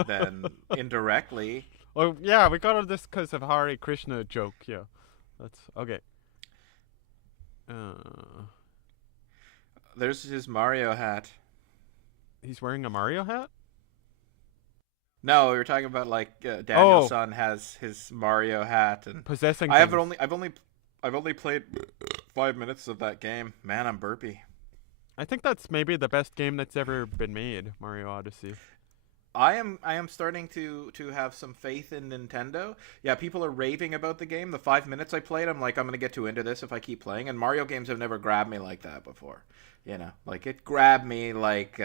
then indirectly. Oh, yeah, we got on this because of Hare Krishna joke, yeah. That's okay. There's his Mario hat. He's wearing a Mario hat? No, we were talking about like Daniel-san has his Mario hat, and Possessing I've things. only played 5 minutes of that game. Man, I'm burpy. I think that's maybe the best game that's ever been made, Mario Odyssey. I am starting to have some faith in Nintendo. Yeah, people are raving about the game. The 5 minutes I played, I'm like, I'm gonna get too into this if I keep playing. And Mario games have never grabbed me like that before. You know, like it grabbed me like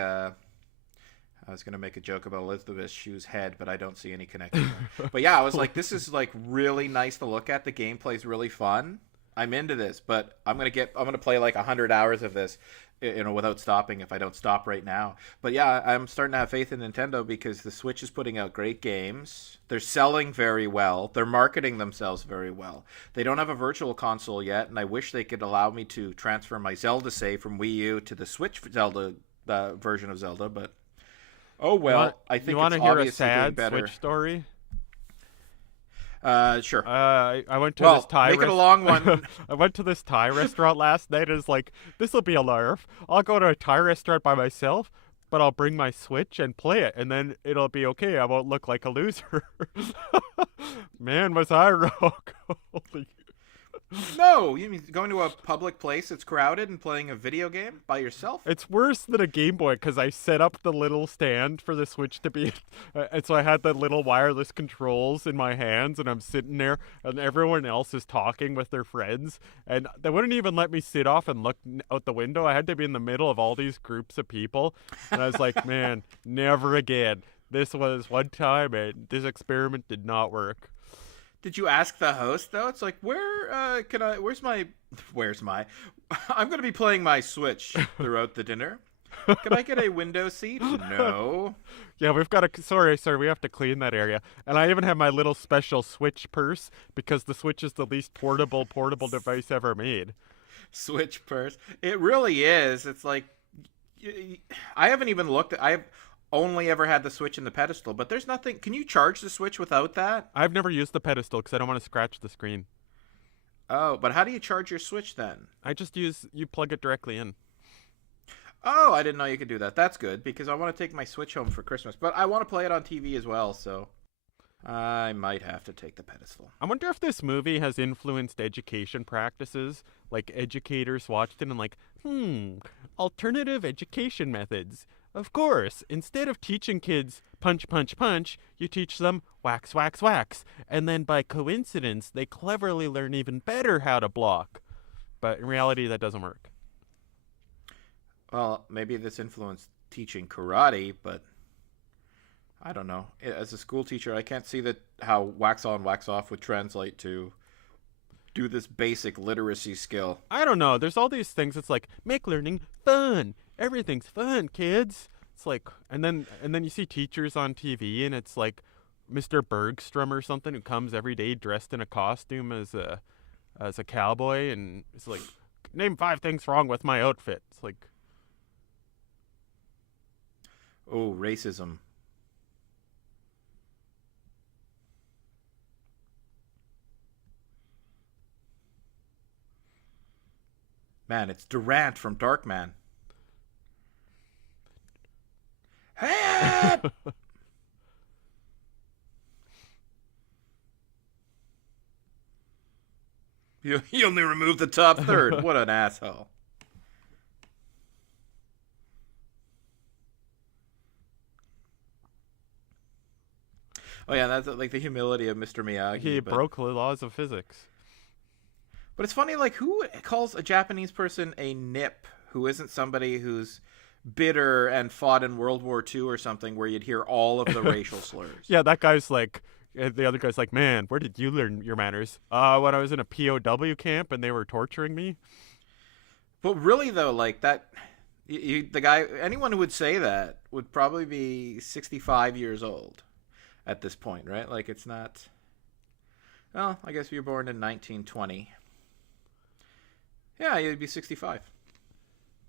I was gonna make a joke about Elisabeth Shue's head, but I don't see any connection there. But yeah, I was like, this is like really nice to look at. The gameplay's really fun. I'm into this, but I'm gonna play like 100 hours of this, you know, without stopping if I don't stop right now. But yeah, I'm starting to have faith in Nintendo because the Switch is putting out great games. They're selling very well. They're marketing themselves very well. They don't have a virtual console yet, and I wish they could allow me to transfer my Zelda save from Wii U to the Switch Zelda version of Zelda, but oh well. I think you want it's to hear a obviously doing sad better. Switch story? Sure. I went to this Thai. Make it a long one. I went to this Thai restaurant last night. And it's like, this will be a larf. I'll go to a Thai restaurant by myself, but I'll bring my Switch and play it, and then it'll be okay. I won't look like a loser. Man, was I wrong? Holy. No, you mean going to a public place that's crowded and playing a video game by yourself? It's worse than a Game Boy because I set up the little stand for the Switch to be, and so I had the little wireless controls in my hands, and I'm sitting there, and everyone else is talking with their friends, and they wouldn't even let me sit off and look out the window. I had to be in the middle of all these groups of people, and I was like, man, never again. This was one time, and this experiment did not work. Did you ask the host though? It's like, where's my I'm going to be playing my Switch throughout the dinner. Can I get a window seat? No. Yeah, we've got to. Sorry, sir. We have to clean that area. And I even have my little special Switch purse because the Switch is the least portable device ever made. Switch purse. It really is. It's like I haven't even looked at. I've only ever had the Switch in the pedestal, but there's nothing. Can you charge the Switch without that? I've never used the pedestal because I don't want to scratch the screen. Oh, but how do you charge your Switch then? I just use you plug it directly in. Oh, I didn't know you could do that. That's good because I want to take my Switch home for Christmas, but I want to play it on TV as well, so I might have to take the pedestal. I wonder if this movie has influenced education practices. Like educators watched it and like, alternative education methods. Of course, instead of teaching kids punch, punch, punch, you teach them wax, wax, wax. And then by coincidence, they cleverly learn even better how to block. But in reality, that doesn't work. Well, maybe this influenced teaching karate, but I don't know. As a school teacher, I can't see that how wax on, wax off would translate to do this basic literacy skill. I don't know. There's all these things. It's like make learning fun. Everything's fun, kids. It's like, and then you see teachers on TV, and it's like Mr. Bergstrom or something who comes every day dressed in a costume as a cowboy, and it's like, name 5 things wrong with my outfit. It's like, Oh, racism. Man, it's Durant from Darkman. Help! You only removed the top third. What an asshole. Oh yeah, that's like the humility of Mr. Miyagi. he broke the laws of physics. But it's funny, like, who calls a Japanese person a nip who isn't somebody who's bitter and fought in World War II or something where you'd hear all of the racial slurs? Yeah, that guy's like, the other guy's like, man, where did you learn your manners? When I was in a POW camp and they were torturing me. But really, though, like, that, the guy, anyone who would say that would probably be 65 years old at this point, right? Like, it's not, well, I guess if you're born in 1920. Yeah, you'd be 65.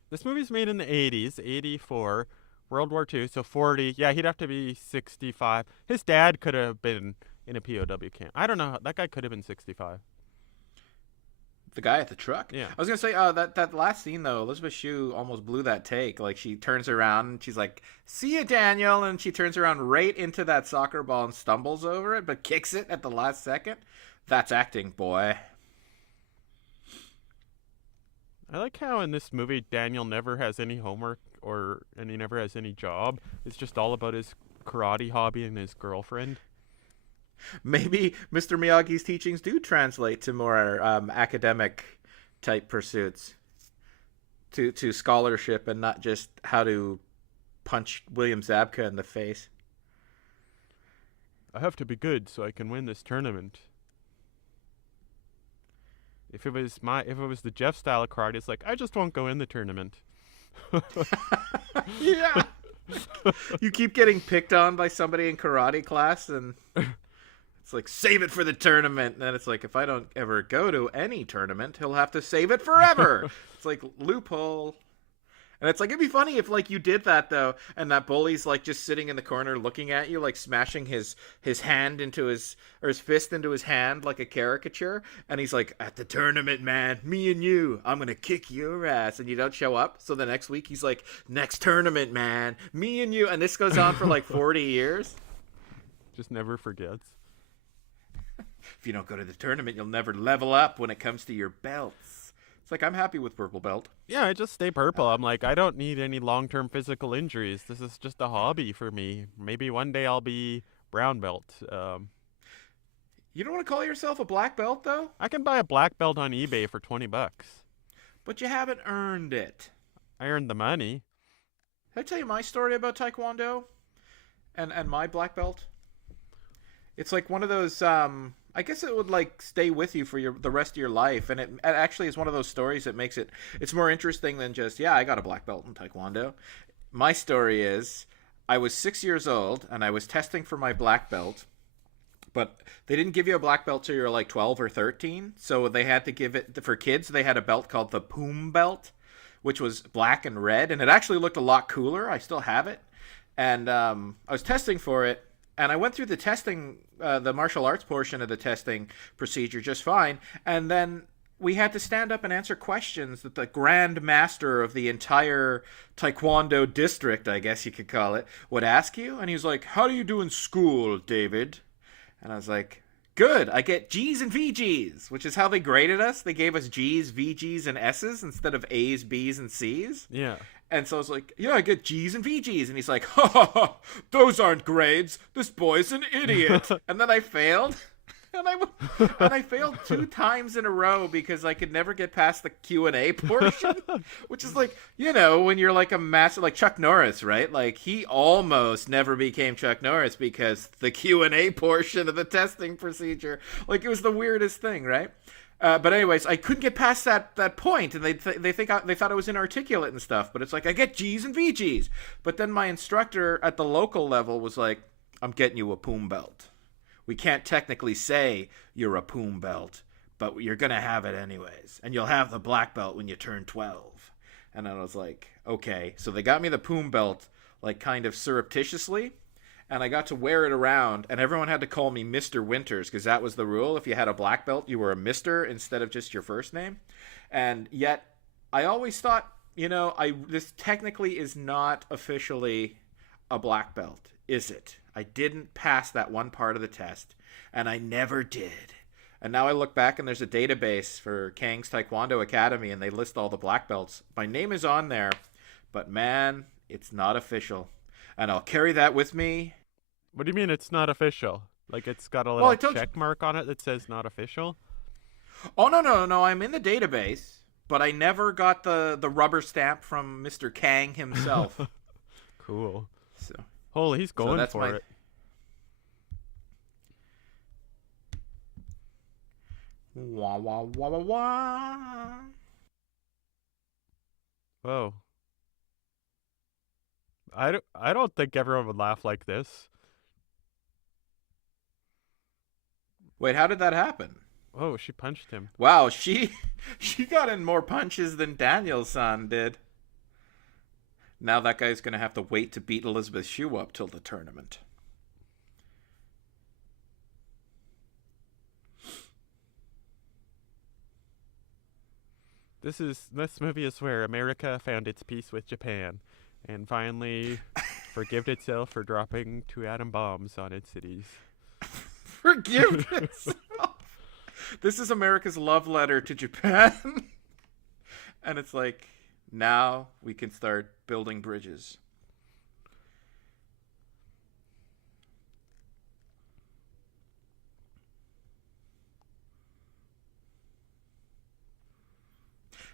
This movie's made in the 80s, 84, World War II, so 40. Yeah, he'd have to be 65. His dad could have been in a POW camp. I don't know. That guy could have been 65. The guy at the truck? Yeah. I was going to say, that last scene, though, Elisabeth Shue almost blew that take. Like, she turns around and she's like, see you, Daniel. And she turns around right into that soccer ball and stumbles over it, but kicks it at the last second. That's acting, boy. I like how in this movie Daniel never has any homework and he never has any job. It's just all about his karate hobby and his girlfriend. Maybe Mr. Miyagi's teachings do translate to more academic type pursuits, to scholarship, and not just how to punch William Zabka in the face. I have to be good so I can win this tournament. If it was the Jeff style of karate, it's like I just won't go in the tournament. Yeah. You keep getting picked on by somebody in karate class, and it's like, save it for the tournament. And then it's like, if I don't ever go to any tournament, he'll have to save it forever. It's like, loophole. And it's like, it'd be funny if, like, you did that, though, and that bully's, like, just sitting in the corner looking at you, like, smashing his hand into his fist into his hand like a caricature. And he's like, at the tournament, man, me and you, I'm going to kick your ass. And you don't show up. So the next week, he's like, next tournament, man, me and you. And this goes on for, like, 40 years. Just never forgets. If you don't go to the tournament, you'll never level up when it comes to your belts. It's like, I'm happy with purple belt. Yeah, I just stay purple. I'm like, I don't need any long-term physical injuries. This is just a hobby for me. Maybe one day I'll be brown belt. You don't want to call yourself a black belt, though? I can buy a black belt on eBay for $20. But you haven't earned it. I earned the money. Did I tell you my story about Taekwondo? And my black belt? It's like one of those, I I guess it would like stay with you for the rest of your life, and it actually is one of those stories that makes it's more interesting than just I got a black belt in Taekwondo. My story is I was 6 years old and I was testing for my black belt, but they didn't give you a black belt till you were like 12 or 13, so they had to give it for kids. They had a belt called the Poom belt, which was black and red, and it actually looked a lot cooler. I still have it, and I was testing for it. And I went through the testing, the martial arts portion of the testing procedure just fine. And then we had to stand up and answer questions that the grand master of the entire Taekwondo district, I guess you could call it, would ask you. And he was like, "How do you do in school, David?" And I was like, "Good. I get G's and VG's," which is how they graded us. They gave us G's, VG's, and S's instead of A's, B's, and C's. Yeah. And so I was like, "Yeah, I get G's and VG's." And he's like, "Ha ha ha, those aren't grades. This boy's an idiot." And then I failed. And I failed 2 times in a row because I could never get past the Q&A portion, which is like, when you're like a master, like Chuck Norris, right? Like he almost never became Chuck Norris because the Q&A portion of the testing procedure, like it was the weirdest thing, right? But anyways, I couldn't get past that point, and they thought I was inarticulate and stuff. But it's like I get G's and VG's. But then my instructor at the local level was like, "I'm getting you a Poom belt. We can't technically say you're a Poom belt, but you're gonna have it anyways, and you'll have the black belt when you turn 12." And I was like, "Okay." So they got me the Poom belt, like kind of surreptitiously. And I got to wear it around, and everyone had to call me Mr. Winters because that was the rule. If you had a black belt, you were a Mr. instead of just your first name. And yet, I always thought, this technically is not officially a black belt, is it? I didn't pass that one part of the test, and I never did. And now I look back, and there's a database for Kang's Taekwondo Academy, and they list all the black belts. My name is on there, but man, it's not official. And I'll carry that with me. What do you mean it's not official? Like it's got a little check mark on it that says not official? Oh, no. I'm in the database, but I never got the rubber stamp from Mr. Kang himself. Cool. So, holy, he's going for it. Wah, wah, wah, wah, wah. Whoa. I don't think everyone would laugh like this. Wait, how did that happen? Oh, she punched him. Wow, she got in more punches than Daniel-san did. Now that guy's going to have to wait to beat Elisabeth Shue up till the tournament. This movie is where America found its peace with Japan and finally forgave itself for dropping 2 atom bombs on its cities. Forgive itself. This is America's love letter to Japan. And it's like, now we can start building bridges.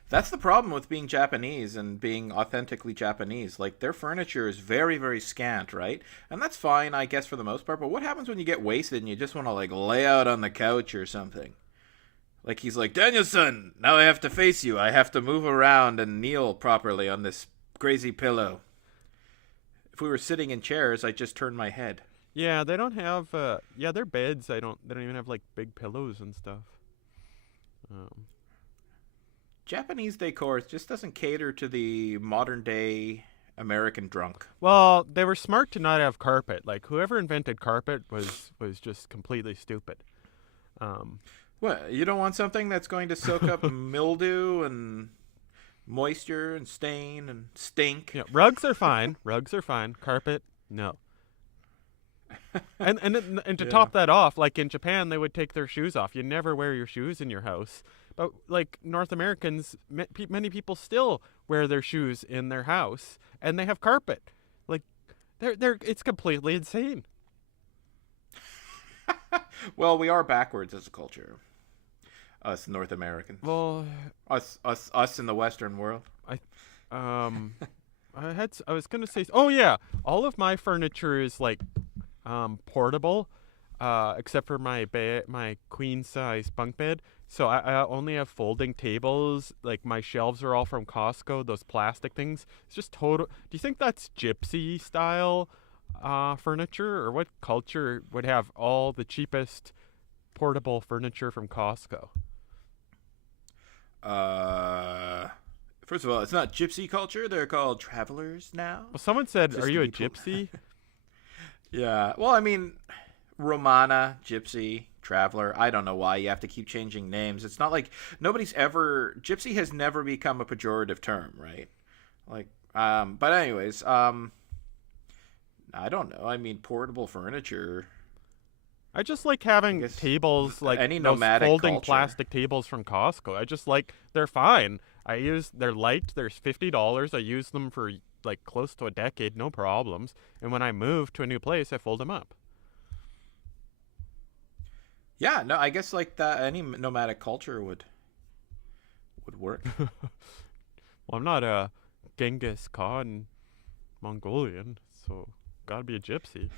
That's the problem with being Japanese and being authentically Japanese. Like, their furniture is very, very scant, right? And that's fine, I guess, for the most part. But what happens when you get wasted and you just want to, like, lay out on the couch or something? Like, he's like, "Daniel-san, now I have to face you. I have to move around and kneel properly on this crazy pillow." If we were sitting in chairs, I'd just turn my head. Yeah, they don't have, their beds, they don't even have, like, big pillows and stuff. Japanese decor just doesn't cater to the modern day American drunk. Well, they were smart to not have carpet. Like, whoever invented carpet was just completely stupid. What, you don't want something that's going to soak up mildew and moisture and stain and stink? Yeah, rugs are fine. Carpet, no. And to top that off, like in Japan, they would take their shoes off. You never wear your shoes in your house. But like North Americans, many people still wear their shoes in their house, and they have carpet. Like, it's completely insane. Well, we are backwards as a culture, us North Americans. Well, us in the Western world. I was gonna say, oh yeah, all of my furniture is like portable. except for my queen size bunk bed. So I only have folding tables. Like my shelves are all from Costco, those plastic things. It's just total. Do you think that's gypsy style furniture, or what culture would have all the cheapest portable furniture from Costco? Uh, First of all, it's not gypsy culture. They're called travelers now. Well, someone said, "Are Just to you a be gypsy?" Yeah. Well, I mean, Romana, gypsy, traveler. I don't know why you have to keep changing names. It's not like nobody's ever gypsy has never become a pejorative term, right? Like, but anyways, I don't know. I mean, portable furniture. I just like I having guess tables like any those nomadic folding culture. plastic tables from Costco. I just like they're fine. They're light. They're $50. I use them for like close to a decade, no problems. And when I move to a new place, I fold them up. Yeah, no, I guess like that any nomadic culture would work. Well, I'm not a Genghis Khan Mongolian, so gotta be a gypsy.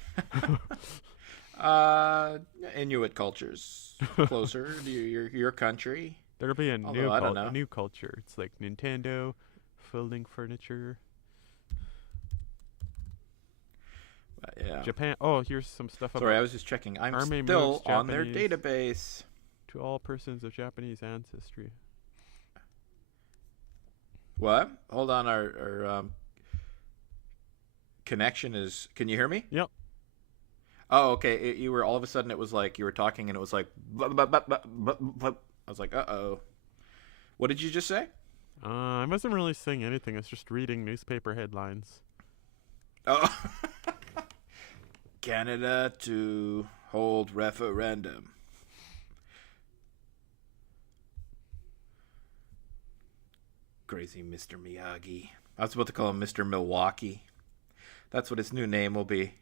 Uh, Inuit cultures closer to your country. There'll be a Although I don't know. new culture. It's like Nintendo, folding furniture. But yeah. Japan. Oh, here's some stuff Sorry, I about was just checking. I'm army still moves on their Japanese database. to all persons of Japanese ancestry. What? Hold on, our connection is. Can you hear me? Yep. Oh, okay. You were all of a sudden. It was like you were talking, and it was like. I was like, uh oh. What did you just say? I wasn't really saying anything. I was just reading newspaper headlines. Oh, Canada to hold referendum. Crazy Mr. Miyagi. I was about to call him Mr. Milwaukee. That's what his new name will be.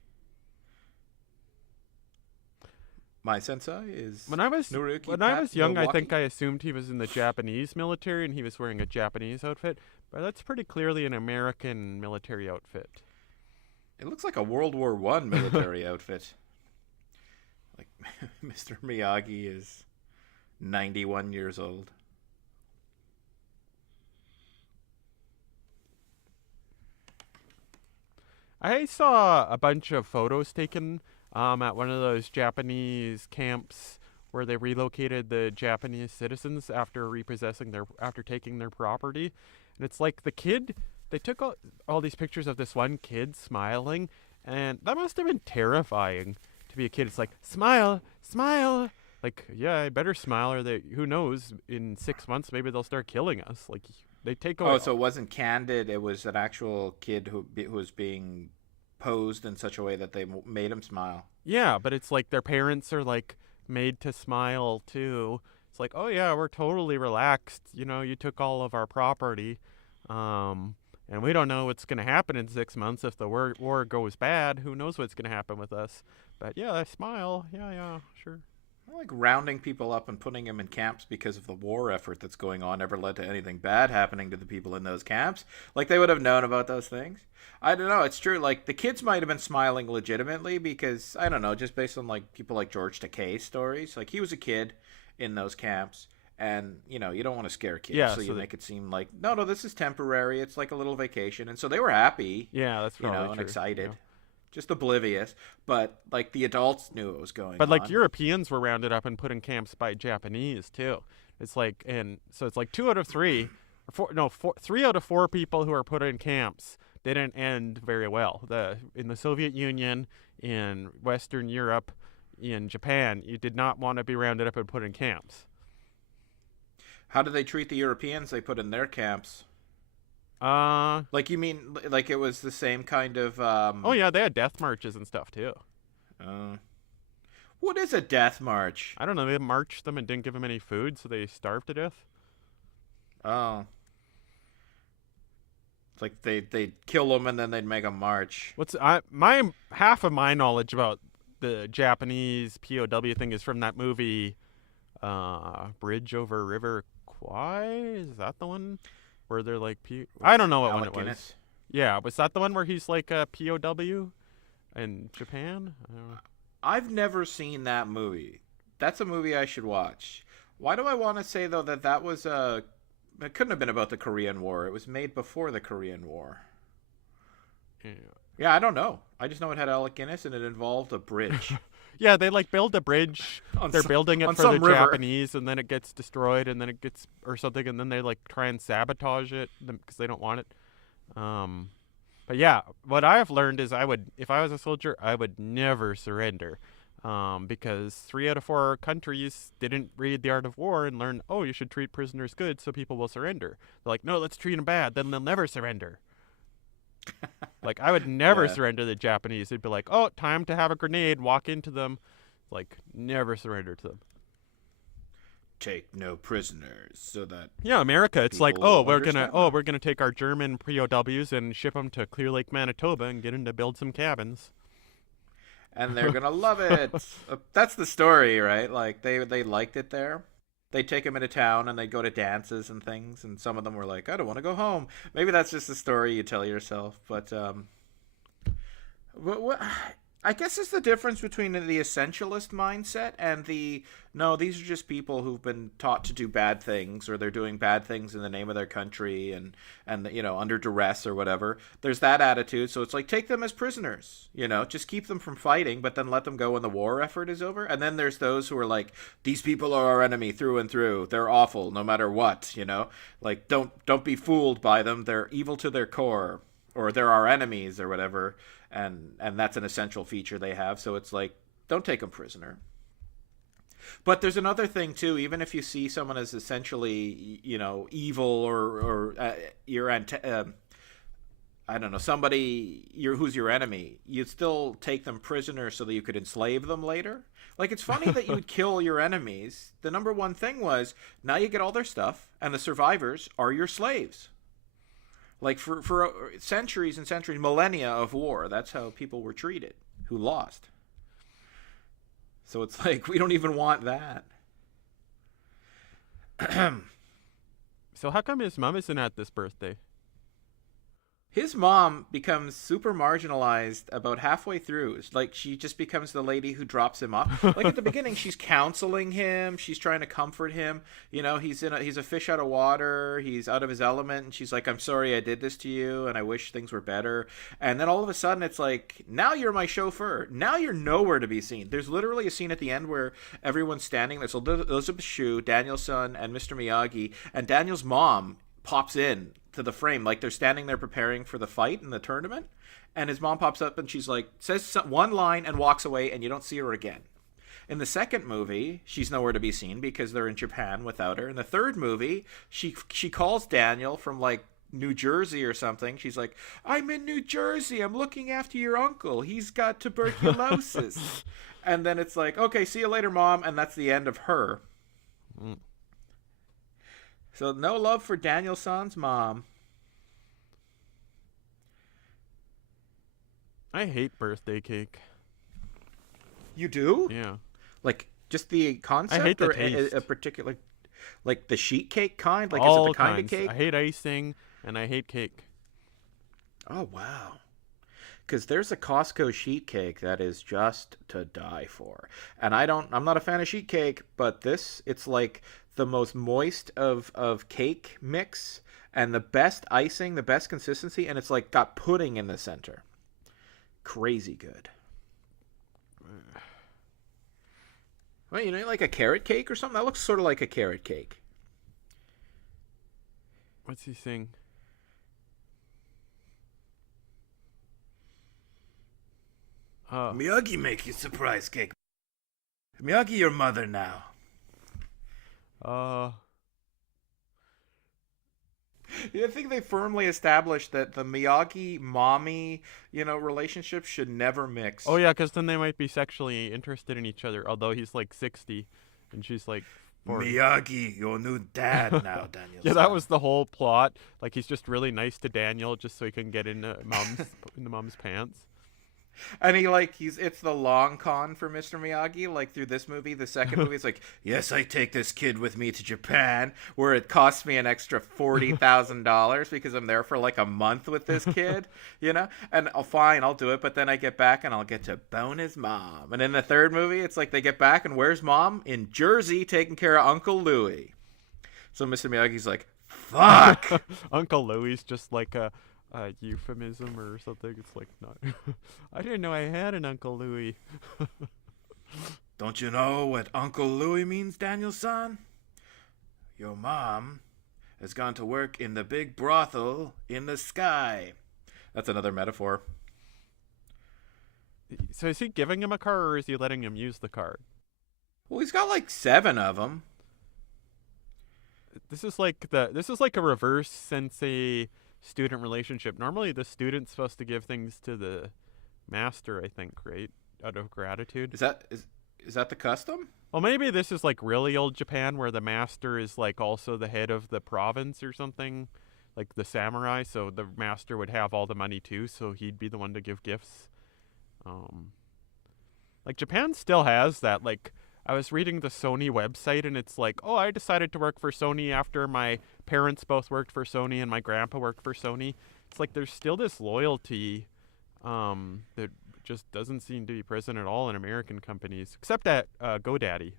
My sensei is Naruki when I Pat was young, I Milwaukee. think I assumed he was in the Japanese military and he was wearing a Japanese outfit, but that's pretty clearly an American military outfit. It looks like a World War One military outfit. Like Mr. Miyagi is 91 years old. I saw a bunch of photos taken at one of those Japanese camps where they relocated the Japanese citizens after taking their property, and it's like the kid. They took all these pictures of this one kid smiling, and that must have been terrifying to be a kid. It's like smile, smile. Like, yeah, I better smile, or who knows? In 6 months, maybe they'll start killing us. Like, they take away. Oh, so it wasn't candid. It was an actual kid who was being posed in such a way that they made him smile. Yeah, but it's like their parents are like made to smile too. It's like, oh yeah, we're totally relaxed. You know, you took all of our property, and we don't know what's gonna happen in 6 months if the war goes bad. Who knows what's gonna happen with us? But yeah, I smile. Yeah, yeah, sure. I like rounding people up and putting them in camps because of the war effort that's going on never led to anything bad happening to the people in those camps. Like they would have known about those things. I don't know. It's true. Like the kids might have been smiling legitimately because I don't know, just based on like people like George Takei stories. Like he was a kid in those camps, and you don't want to scare kids, Yeah, so you so make it seem like no, this is temporary. It's like a little vacation, and so they were happy, yeah, that's probably and true. excited, Yeah. just oblivious. But like the adults knew what was going But like on. Europeans were rounded up and put in camps by Japanese too. It's like, and so it's like 2 out of 3, or four, 3 out of 4 people who are put in camps didn't end very well. In the Soviet Union, in Western Europe, in Japan, you did not want to be rounded up and put in camps. How do they treat the Europeans they put in their camps? Uh Like you mean like it was the same kind of oh yeah, they had death marches and stuff too. uh what is a death march? I don't know. They marched them and didn't give them any food, so they starved to death. Oh. It's like they'd kill them and then they'd make a march. My half of my knowledge about the Japanese POW thing is from that movie, Bridge Over River Kwai. Is that the one where they're like I don't know what one Alec it was. Guinness? Yeah, was that the one where he's like a POW in Japan? I don't know. I've never seen that movie. That's a movie I should watch. Why do I want to say though that that was a? It couldn't have been about the Korean War. It was made before the Korean War. Yeah. Yeah, I don't know. I just know it had Alec Guinness and it involved a bridge Yeah, they like build a bridge. They're building it on for the some river. Japanese, and then it gets destroyed, and then it gets or something, and then they like try and sabotage it because they don't want it. But yeah, what I have learned is if I was a soldier, I would never surrender, because 3 out of 4 countries didn't read The Art of War and learn, oh, you should treat prisoners good so people will surrender. They're like, no, let's treat them bad, then they'll never surrender. Like, I would never Yeah. surrender to the Japanese. They'd be like, oh, time to have a grenade, walk into them. Like, never surrender to them. Take no prisoners, so that Yeah, America, it's like, people oh, will understand that. we're gonna take our German POWs and ship them to Clear Lake, Manitoba, and get them to build some cabins. and they're gonna love it. That's the story, right? Like they liked it there. They take them into town and they go to dances and things, and some of them were like, "I don't want to go home." Maybe that's just a story you tell yourself, but what I guess it's the difference between the essentialist mindset and the no, these are just people who've been taught to do bad things or they're doing bad things in the name of their country and under duress or whatever. There's that attitude, so it's like take them as prisoners, just keep them from fighting, but then let them go when the war effort is over. And then there's those who are like these people are our enemy through and through. They're awful no matter what. Like don't be fooled by them. They're evil to their core or they're our enemies or whatever. And that's an essential feature they have. So it's like, don't take them prisoner. But there's another thing too. Even if you see someone as essentially, evil or I don't know, somebody who's your enemy, you'd still take them prisoner so that you could enslave them later. Like, it's funny that you would kill your enemies. The number one thing was now you get all their stuff, and the survivors are your slaves. Like for centuries and centuries, millennia of war, that's how people were treated who lost. So it's like we don't even want that. So how come his mom isn't at this birthday? His mom becomes super marginalized about halfway through. It's like she just becomes the lady who drops him off. Like at the beginning, she's counseling him. She's trying to comfort him. He's a fish out of water. He's out of his element. And she's like, I'm sorry I did this to you. And I wish things were better. And then all of a sudden it's like, now you're my chauffeur. Now you're nowhere to be seen. There's literally a scene at the end where everyone's standing there. So Elisabeth Shue, Daniel's son, and Mr. Miyagi. And Daniel's mom pops in to the frame, like they're standing there preparing for the fight in the tournament, and his mom pops up and she's like, says one line and walks away, and you don't see her again. In the second movie, she's nowhere to be seen because they're in Japan without her. In the third movie, she calls Daniel from like New Jersey or something. She's like, I'm in New Jersey, I'm looking after your uncle, he's got tuberculosis. And then it's like, okay, see you later, mom, and that's the end of her. So no love for Daniel-san's mom. I hate birthday cake. You do? Yeah. Like just the concept, I hate the or taste. a particular, like the sheet cake kind? Like All is it the kind kinds. of cake? I hate icing and I hate cake. Oh wow. Because there's a Costco sheet cake that is just to die for. And I'm not a fan of sheet cake, but it's like the most moist of cake mix and the best icing, the best consistency, and it's like got pudding in the center. Crazy good. Well, like a carrot cake or something? That looks sort of like a carrot cake. What's he saying? Miyagi make you surprise cake. Miyagi your mother now. I think they firmly established that the Miyagi mommy, relationship should never mix. Oh yeah, because then they might be sexually interested in each other. Although he's like 60, and she's like 40. Miyagi, your new dad now, Daniel. Yeah, that was the whole plot. Like he's just really nice to Daniel, just so he can get into mom's pants. And he like it's the long con for Mr. Miyagi. Like through this movie, the second movie, it's like, yes, I take this kid with me to Japan, where it costs me an extra $40,000 because I'm there for like a month with this kid, And I'll do it, but then I get back and I'll get to bone his mom. And in the third movie, it's like they get back and where's mom? In Jersey, taking care of Uncle Louie. So Mr. Miyagi's like, fuck. Uncle Louie's just like a euphemism or something. It's like not. I didn't know I had an Uncle Louie. Don't you know what Uncle Louie means, Daniel-san? Your mom has gone to work in the big brothel in the sky. That's another metaphor. So is he giving him a car or is he letting him use the car? Well, he's got like 7 of them. This is like a reverse sensei student relationship. Normally the student's supposed to give things to the master, I think, right? Out of gratitude. Is that the custom? Well, maybe this is like really old Japan where the master is like also the head of the province or something, like the samurai, so the master would have all the money too, so he'd be the one to give gifts. Like Japan still has that. Like I was reading the Sony website and it's like, oh, I decided to work for Sony after my parents both worked for Sony and my grandpa worked for Sony. It's like there's still this loyalty that just doesn't seem to be present at all in American companies, except at GoDaddy.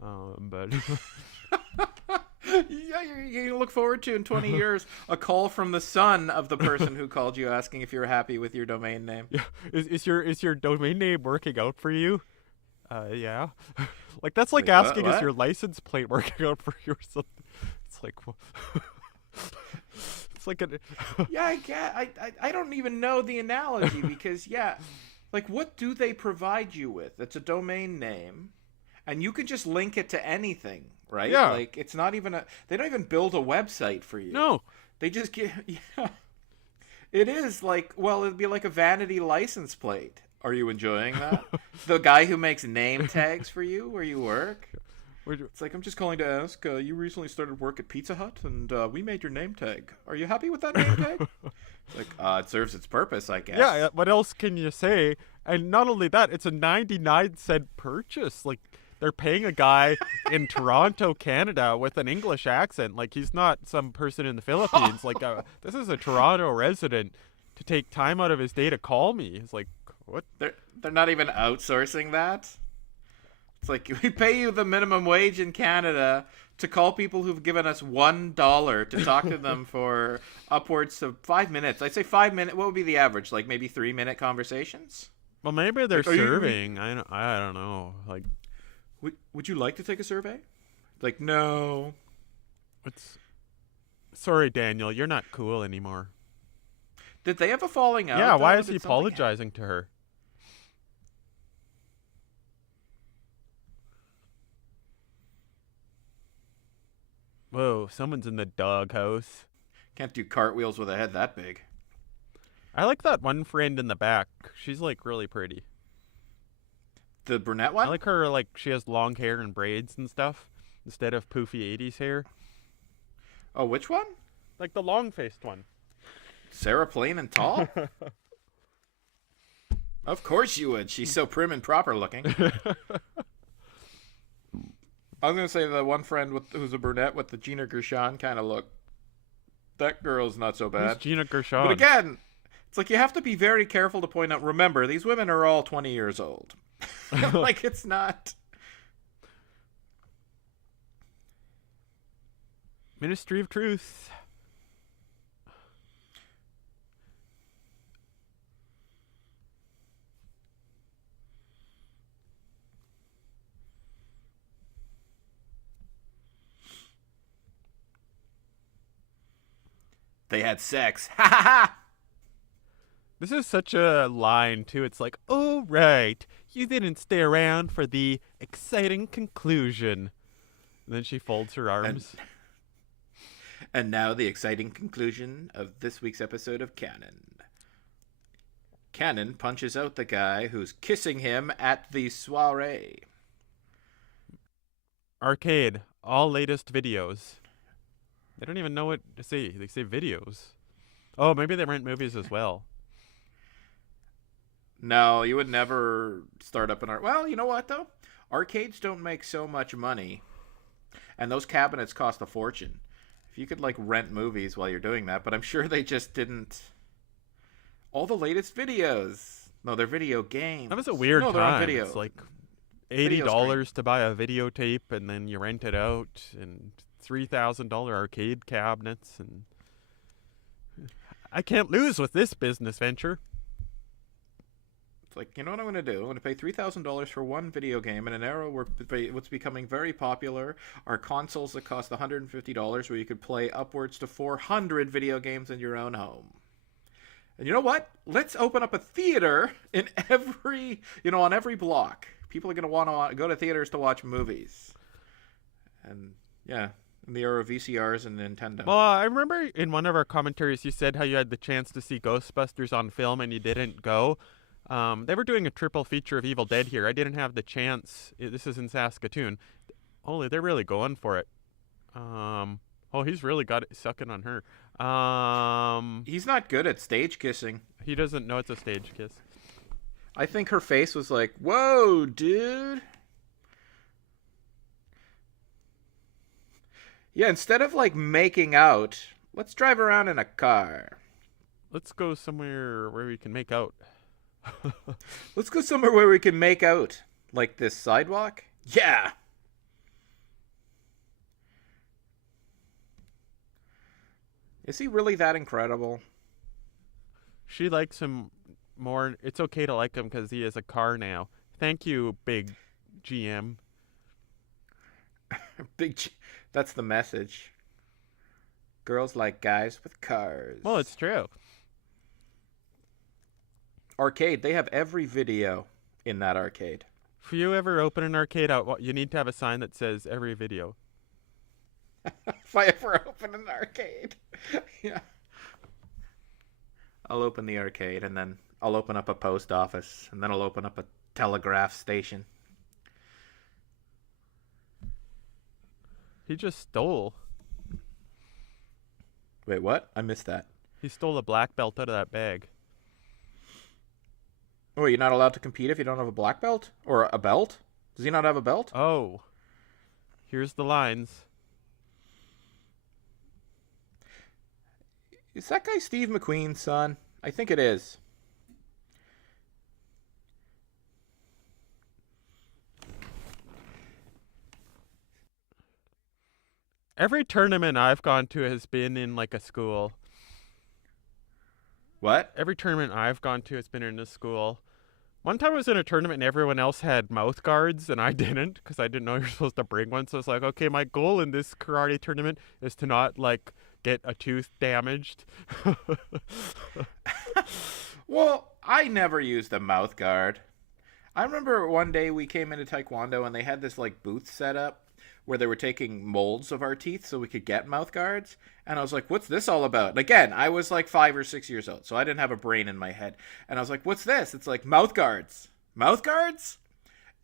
But yeah, you look forward to in 20 years a call from the son of the person who called you asking if you were happy with your domain name. Yeah, is your domain name working out for you? Yeah. Like that's like Wait, asking, what? is your license plate working out for you or something? It's like, well, it's like a. Yeah, I don't even know the analogy because like what do they provide you with? It's a domain name, and you can just link it to anything, right? Yeah. Like it's not even they don't even build a website for you. No. They just get It is like, well, it'd be like a vanity license plate. Are you enjoying that? The guy who makes name tags for you where you work. It's like, I'm just calling to ask, you recently started work at Pizza Hut, and we made your name tag. Are you happy with that name tag? It's like, it serves its purpose, I guess. Yeah, what else can you say? And not only that, it's a 99-cent purchase. Like, they're paying a guy in Toronto, Canada, with an English accent. Like, he's not some person in the Philippines. Like, this is a Toronto resident to take time out of his day to call me. It's like, what? They're not even outsourcing that. It's like, we pay you the minimum wage in Canada to call people who've given us $1 to talk to them for upwards of 5 minutes. I'd say 5 minutes. What would be the average? Like maybe 3-minute conversations? Well, maybe they're Like, serving. I don't know. Like, would you like to take a survey? Like, no. Sorry, Daniel, you're not cool anymore. Did they have a falling out? Yeah, why is Did he something apologizing to her? Whoa, someone's in the doghouse. Can't do cartwheels with a head that big. I like that one friend in the back. She's like really pretty. The brunette one? I like her, like she has long hair and braids and stuff instead of poofy 80s hair. Oh, which one? Like the long-faced one. Sarah Plain and tall? Of course you would. She's so prim and proper looking. I was going to say the one friend who's a brunette with the Gina Gershon kind of look. That girl's not so bad. Who's Gina Gershon? But again, it's like you have to be very careful to point out. Remember, these women are all 20 years old. Like, it's not... Ministry of Truth. They had sex. Ha ha ha! This is such a line, too. It's like, oh, right. You didn't stay around for the exciting conclusion. And then she folds her arms. And now the exciting conclusion of this week's episode of Canon. Cannon punches out the guy who's kissing him at the soiree. Arcade. All latest videos. They don't even know what to say. They say videos. Oh, maybe they rent movies as well. No, you would never start up an art. Well, you know what though? Arcades don't make so much money, and those cabinets cost a fortune. If you could like rent movies while you're doing that, but I'm sure they just didn't. All the latest videos. No, they're video games. That was a weird No, they're on time. video. It's like Video stream. $80 to buy a videotape, and then you rent it out, and $3,000 arcade cabinets, and I can't lose with this business venture. It's like, you know what I'm going to do? I'm going to pay $3,000 for one video game in an era where what's becoming very popular are consoles that cost $150 where you could play upwards to 400 video games in your own home. And you know what? Let's open up a theater in every, on every block. People are going to want to go to theaters to watch movies. And yeah, in the era of VCRs and Nintendo. Well, I remember in one of our commentaries you said how you had the chance to see Ghostbusters on film and you didn't go. They were doing a triple feature of Evil Dead here. I didn't have the chance. This is in Saskatoon. Only they're really going for it. Oh, he's really got it sucking on her. He's not good at stage kissing. He doesn't know it's a stage kiss. I think her face was like, whoa, dude. Yeah, instead of like making out, let's drive around in a car. Let's go somewhere where we can make out. Let's go somewhere where we can make out. Like this sidewalk? Yeah. Is he really that incredible? She likes him more. It's okay to like him because he has a car now. Thank you, big GM. That's the message. Girls like guys with cars. Well, it's true. Arcade, they have every video in that arcade. If you ever open an arcade out, you need to have a sign that says every video. If I ever open an arcade. Yeah. I'll open the arcade and then I'll open up a post office and then I'll open up a telegraph station. He just stole. Wait, what? I missed that. He stole a black belt out of that bag. Oh, you're not allowed to compete if you don't have a black belt? Or a belt? Does he not have a belt? Oh. Here's the lines. Is that guy Steve McQueen's son? I think it is. Every tournament I've gone to has been in like a school. What? Every tournament I've gone to has been in a school. One time I was in a tournament and everyone else had mouth guards and I didn't because I didn't know you were supposed to bring one. So I was like, okay, my goal in this karate tournament is to not like get a tooth damaged. Well, I never used a mouth guard. I remember one day we came into Taekwondo and they had this like booth set up where they were taking molds of our teeth so we could get mouth guards. And I was like, what's this all about? And again, I was like 5 or 6 years old, so I didn't have a brain in my head. And I was like, what's this? It's like mouth guards. Mouth guards?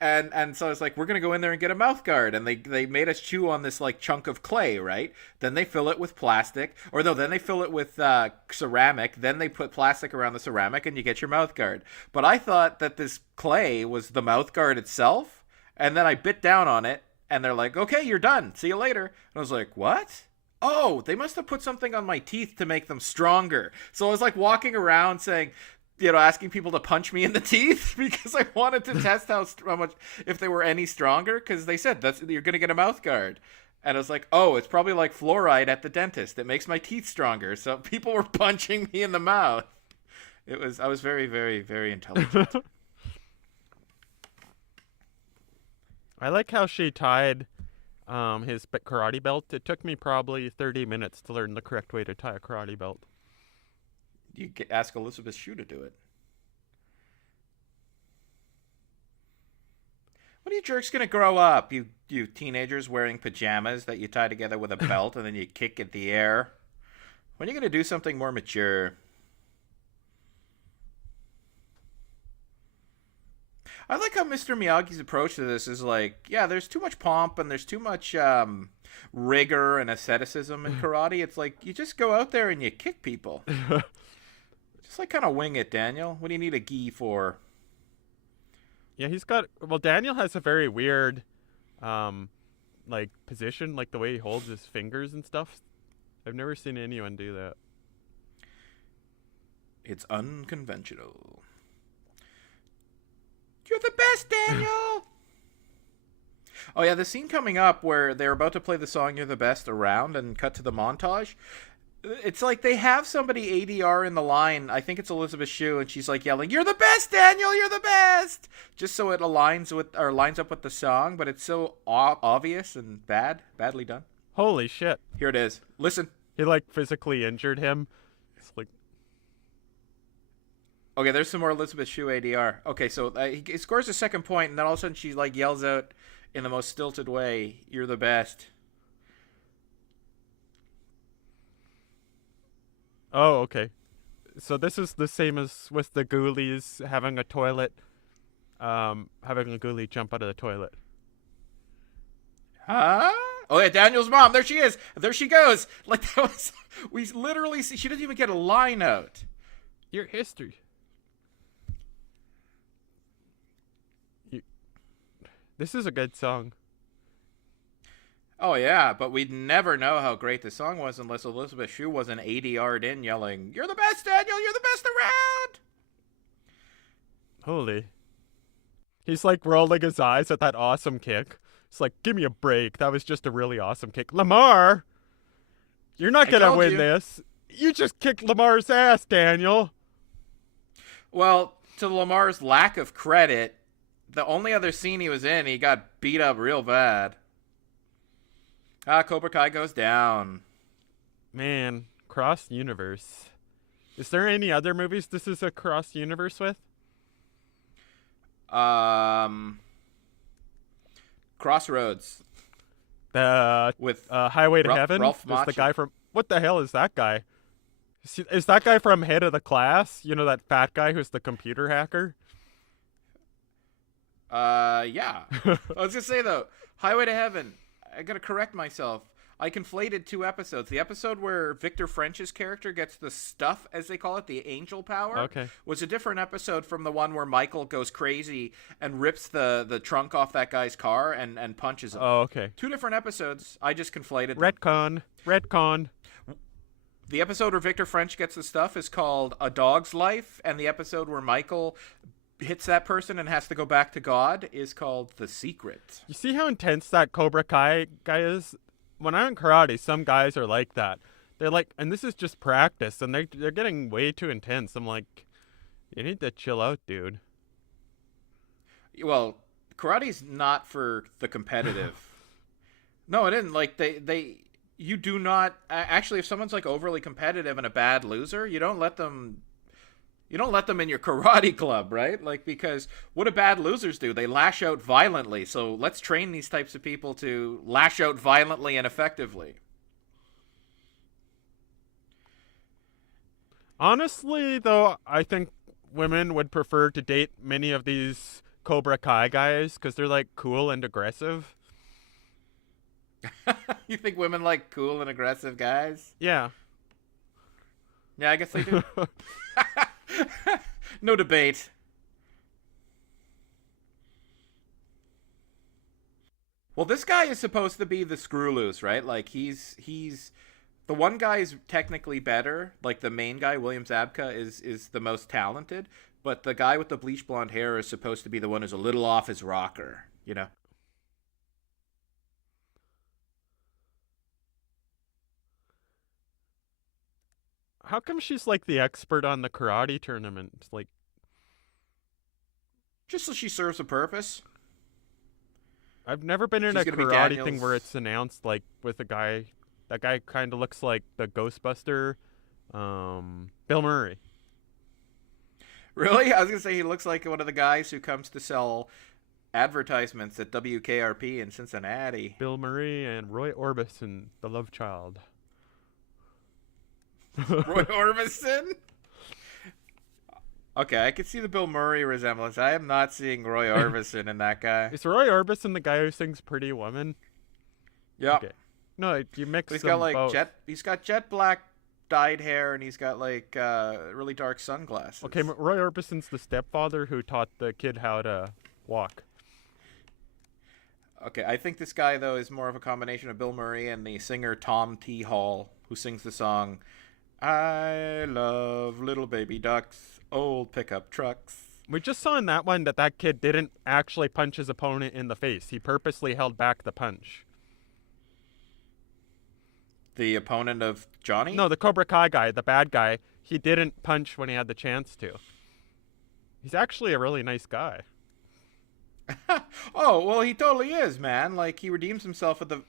And so I was like, we're going to go in there and get a mouth guard. And they made us chew on this like chunk of clay, right? Then they fill it with plastic. Or no, then they fill it with ceramic. Then they put plastic around the ceramic and you get your mouth guard. But I thought that this clay was the mouth guard itself. And then I bit down on it. And they're like, okay, you're done. See you later. And I was like, what? Oh, they must have put something on my teeth to make them stronger. So I was like walking around saying, asking people to punch me in the teeth because I wanted to test how much, if they were any stronger. Because they said, you're going to get a mouth guard. And I was like, oh, it's probably like fluoride at the dentist. It makes my teeth stronger. So people were punching me in the mouth. I was very, very, very intelligent. I like how she tied his karate belt. It took me probably 30 minutes to learn the correct way to tie a karate belt. You ask Elisabeth Shue to do it. When are you jerks going to grow up? You teenagers wearing pajamas that you tie together with a belt and then you kick at the air. When are you going to do something more mature? I like how Mr. Miyagi's approach to this is like, yeah, there's too much pomp and there's too much rigor and asceticism in karate. It's like, you just go out there and you kick people. Just like kind of wing it, Daniel. What do you need a gi for? Yeah, Daniel has a very weird, um, like position, like the way he holds his fingers and stuff. I've never seen anyone do that. It's unconventional. You're the best, Daniel! Oh yeah, the scene coming up where they're about to play the song "You're the Best" around and cut to the montage. It's like they have somebody ADR in the line. I think it's Elisabeth Shue, and she's like yelling, "You're the best, Daniel! You're the best!" Just so it lines up with the song, but it's so obvious and badly done. Holy shit! Here it is. Listen. He like physically injured him. It's like, okay, there's some more Elisabeth Shue ADR. Okay, so he scores a second point, and then all of a sudden she like yells out in the most stilted way, "You're the best." oh, okay. So this is the same as with the ghoulies having a toilet, having a ghoulie jump out of the toilet. Huh? Oh yeah, Daniel's mom. There she is. There she goes. Like that was. We literally see. She doesn't even get a line out. Your history. This is a good song. Oh yeah, but we'd never know how great the song was unless Elisabeth Shue wasn't ADR'd in yelling, "You're the best, Daniel. You're the best around." Holy. He's like rolling his eyes at that awesome kick. It's like, give me a break. That was just a really awesome kick. Lamar, you're not going to win this. You just kicked Lamar's ass, Daniel. Well, to Lamar's lack of credit, the only other scene he was in, he got beat up real bad. Cobra Kai goes down. Man, cross universe. Is there any other movies this is a cross universe with? Crossroads. With Highway to Heaven. Ralph There's the guy from. What the hell is that guy? Is that guy from Head of the Class? You know, that fat guy who's the computer hacker? Yeah. I was gonna say though, Highway to Heaven. I gotta correct myself. I conflated two episodes. The episode where Victor French's character gets the stuff, as they call it, the angel power, was a different episode from the one where Michael goes crazy and rips the trunk off that guy's car and punches him. Oh, okay. Two different episodes. I just conflated them. Retcon. The episode where Victor French gets the stuff is called A Dog's Life, and the episode where Michael hits that person and has to go back to God is called The Secret. You see how intense that Cobra Kai guy is? When I'm in karate, some guys are like that. They're like, and this is just practice, and they're getting way too intense. I'm like, you need to chill out, dude. Well, karate's not for the competitive. No, it isn't. Like you do not actually. If someone's like overly competitive and a bad loser, you don't let them. You don't let them in your karate club, right? Like, because what do bad losers do? They lash out violently. So let's train these types of people to lash out violently and effectively. Honestly, though, I think women would prefer to date many of these Cobra Kai guys because they're, like, cool and aggressive. You think women like cool and aggressive guys? Yeah. Yeah, I guess they do. No debate. Well, this guy is supposed to be the screw loose, right? Like he's the one guy is technically better. Like the main guy, William Zabka, is the most talented, but the guy with the bleach blonde hair is supposed to be the one who's a little off his rocker, you know? How come she's like the expert on the karate tournament? Like, just so she serves a purpose. I've never been in a karate thing where it's announced like with a guy. That guy kind of looks like the Ghostbuster, Bill Murray. Really? I was gonna say he looks like one of the guys who comes to sell advertisements at WKRP in Cincinnati. Bill Murray and Roy Orbison, the love child. Roy Orbison? Okay, I can see the Bill Murray resemblance. I am not seeing Roy Orbison in that guy. Is Roy Orbison the guy who sings Pretty Woman? Yeah. Okay. No, you mix he's them got like both. He's got jet black dyed hair, and he's got like really dark sunglasses. Okay, Roy Orbison's the stepfather who taught the kid how to walk. Okay, I think this guy though is more of a combination of Bill Murray and the singer Tom T. Hall, who sings the song "I love little baby ducks, old pickup trucks." We just saw in that one that that kid didn't actually punch his opponent in the face. He purposely held back the punch. The opponent of Johnny? No, the Cobra Kai guy, the bad guy, he didn't punch when he had the chance to. He's actually a really nice guy. Oh, well, he totally is, man. Like he redeems himself at the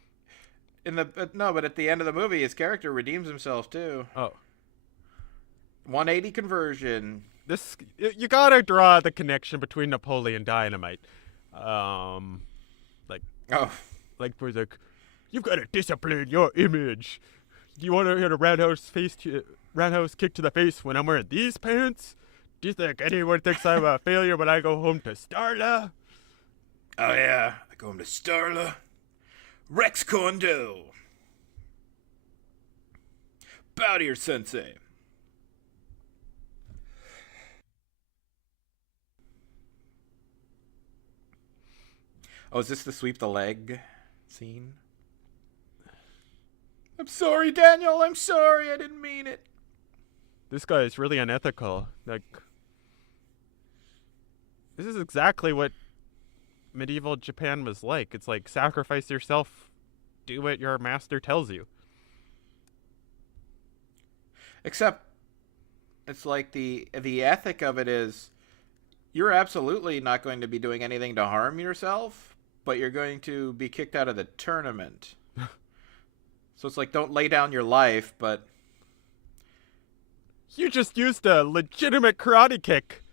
no, but at the end of the movie, his character redeems himself too. Oh. 180 conversion. This you gotta draw the connection between Napoleon Dynamite. Like Oh, where like, you've got to discipline your image. Do you want to get a roundhouse kick to the face when I'm wearing these pants? Do you think anyone thinks I'm a failure when I go home to Starla? oh yeah, I go home to Starla. Rex Kondo. Bow to your sensei. Oh, is this the sweep the leg scene? I'm sorry, Daniel. I'm sorry. I didn't mean it. This guy is really unethical. Like, this is exactly what medieval Japan was like. It's like, sacrifice yourself, do what your master tells you. Except, it's like the ethic of it is, you're absolutely not going to be doing anything to harm yourself, but you're going to be kicked out of the tournament. So it's like, don't lay down your life, but You just used a legitimate karate kick.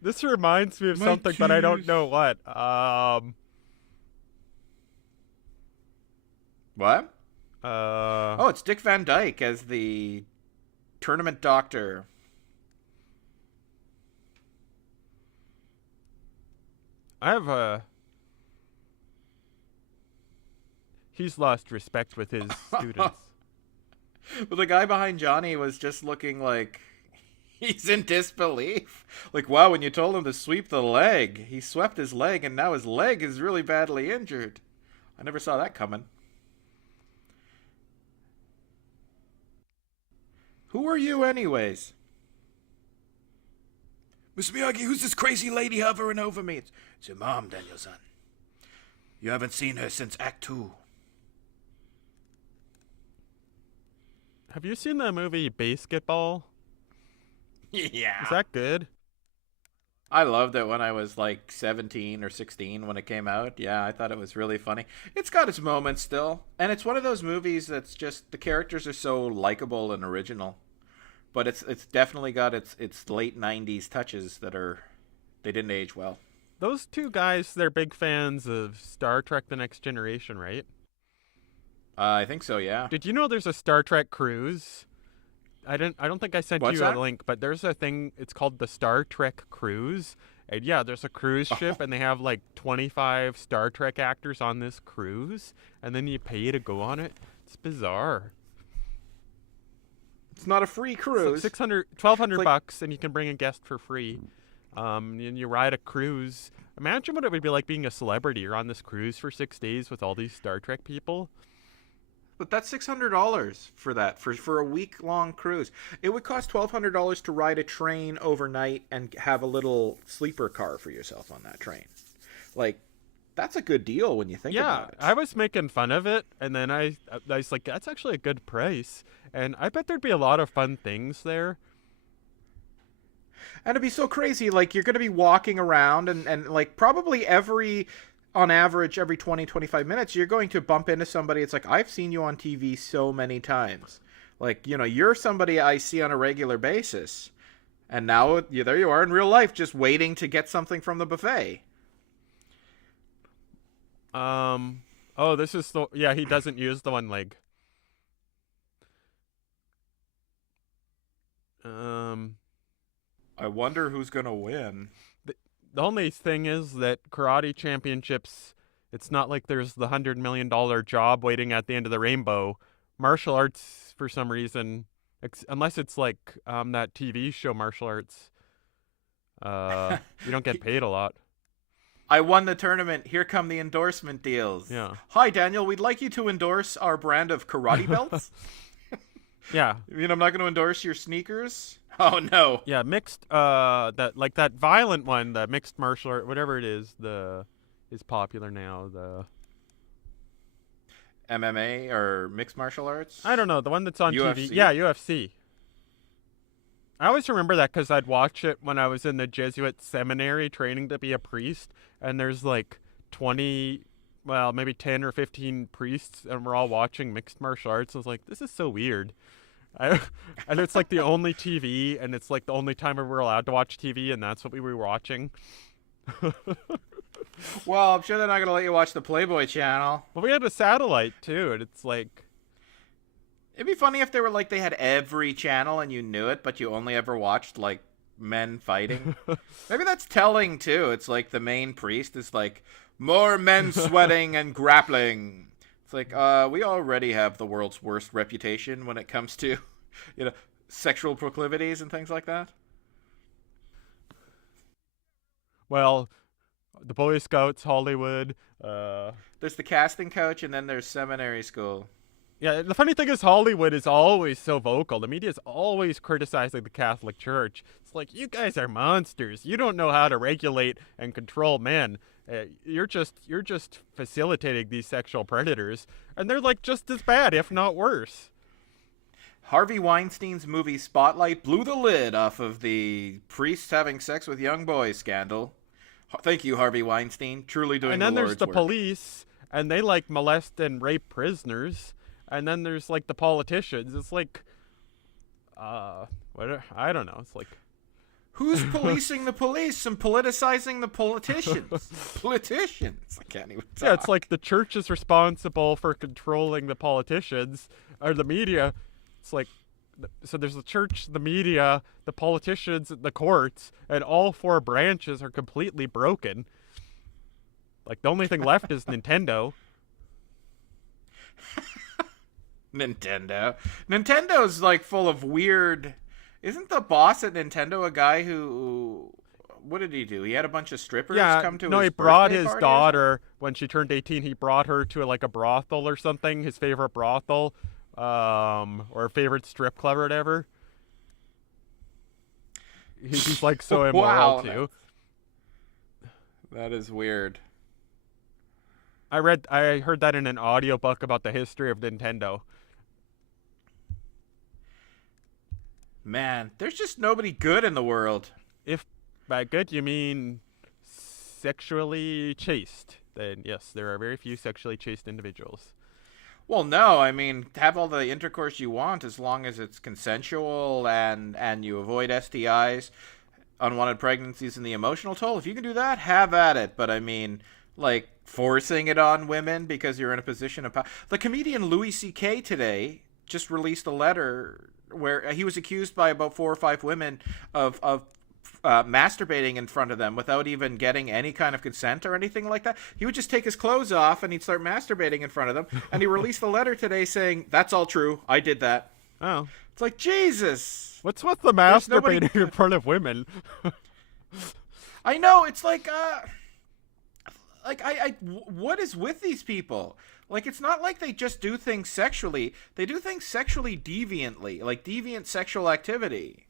This reminds me of My something, but I don't cues. know what. what? Uh, Oh, it's Dick Van Dyke as the tournament doctor. I have a. He's lost respect with his students. But the guy behind Johnny was just looking like he's in disbelief. Like, wow, when you told him to sweep the leg, he swept his leg, and now his leg is really badly injured. I never saw that coming. Who are you, anyways? Miss Miyagi, who's this crazy lady hovering over me? It's your mom, Daniel-san. You haven't seen her since Act 2. Have you seen the movie Basketball? Yeah. Is that good? I loved it when I was like 17 or 16 when it came out. Yeah, I thought it was really funny. It's got its moments still. And it's one of those movies that's just, the characters are so likable and original. But it's definitely got its late 90s touches that are, they didn't age well. Those two guys, they're big fans of Star Trek The Next Generation, right? I think so, yeah. Did you know there's a Star Trek cruise? I don't think I sent What's you that? a link, but there's a thing, it's called the Star Trek Cruise. And yeah, there's a cruise ship and they have like 25 Star Trek actors on this cruise, and then you pay to go on it. It's bizarre. It's not a free So cruise. 1,200 It's like- bucks, and you can bring a guest for free. And you ride a cruise. Imagine what it would be like being a celebrity. You're on this cruise for 6 days with all these Star Trek people. But that's $600 for that, for a week-long cruise. It would cost $1,200 to ride a train overnight and have a little sleeper car for yourself on that train. Like, that's a good deal when you think Yeah, about it. I was making fun of it, and then I was like, that's actually a good price. And I bet there'd be a lot of fun things there. And it'd be so crazy. Like, you're going to be walking around and like, probably on average, every 20, 25 minutes, you're going to bump into somebody. It's like, I've seen you on TV so many times. Like, you're somebody I see on a regular basis. And now, there you are in real life, just waiting to get something from the buffet. Oh, this is yeah, he doesn't use the one leg. I wonder who's going to win. The only thing is that karate championships, it's not like there's the $100 million job waiting at the end of the rainbow. Martial arts, for some reason, Unless it's like that TV show martial arts. You don't get paid a lot. I won the tournament. Here come the endorsement deals. Yeah. Hi, Daniel. We'd like you to endorse our brand of karate belts. Yeah. You mean I'm not going to endorse your sneakers? Oh no. Yeah, mixed that violent one, the mixed martial art, whatever it is, is popular now. The MMA or mixed martial arts? I don't know, the one that's on UFC? TV. Yeah, UFC. I always remember that because I'd watch it when I was in the Jesuit seminary training to be a priest, and there's like 20, well, maybe 10 or 15 priests, and we're all watching mixed martial arts. I was like, this is so weird. And it's like the only TV, and it's like the only time we were allowed to watch TV, and that's what we were watching. Well, I'm sure they're not going to let you watch the Playboy channel. Well, we had a satellite too, and it's like, It'd be funny if they were like they had every channel and you knew it, but you only ever watched like men fighting. Maybe that's telling too. It's like the main priest is like, more men sweating and grappling. It's like, we already have the world's worst reputation when it comes to, sexual proclivities and things like that. well, the Boy Scouts, Hollywood. There's the casting coach, and then there's seminary school. Yeah, the funny thing is Hollywood is always so vocal. The media is always criticizing the Catholic Church. It's like, you guys are monsters. You don't know how to regulate and control men. You're just facilitating these sexual predators, and they're like just as bad, if not worse. Harvey Weinstein's movie Spotlight blew the lid off of the priests having sex with young boys scandal. Thank you, Harvey Weinstein. Truly doing And then the there's Lord's the work. police, and they like molest and rape prisoners. And then there's like the politicians. It's like, what? I don't know. It's like, Who's policing the police and politicizing the politicians? Politicians. I can't even talk. yeah, it's like the church is responsible for controlling the politicians or the media. It's like, so there's the church, the media, the politicians, the courts, and all four branches are completely broken. Like the only thing left is Nintendo. Nintendo's like full of weird. Isn't the boss at Nintendo a guy who? What did he do? He had a bunch of strippers come to no, his he brought birthday his party? daughter when she turned 18. He brought her to like a brothel or something, his favorite brothel, or favorite strip club or whatever. He's like so immoral Wow, too. That is weird. I heard that in an audiobook about the history of Nintendo. Man, there's just nobody good in the world. If by good you mean sexually chaste, then yes, there are very few sexually chaste individuals. Well, no, I mean, have all the intercourse you want as long as it's consensual and you avoid STIs, unwanted pregnancies, and the emotional toll. If you can do that, have at it. But I mean, like, forcing it on women because you're in a position of power. The comedian Louis C.K. today just released a letter where he was accused by about 4 or 5 women of masturbating in front of them without even getting any kind of consent or anything like that. He would just take his clothes off and he'd start masturbating in front of them. And he released a letter today saying, that's all true. I did that. Oh. It's like, Jesus. What's with the masturbating in front of women? I know. It's like, what is with these people? Like, it's not like they just do things sexually. They do things sexually deviantly, like deviant sexual activity.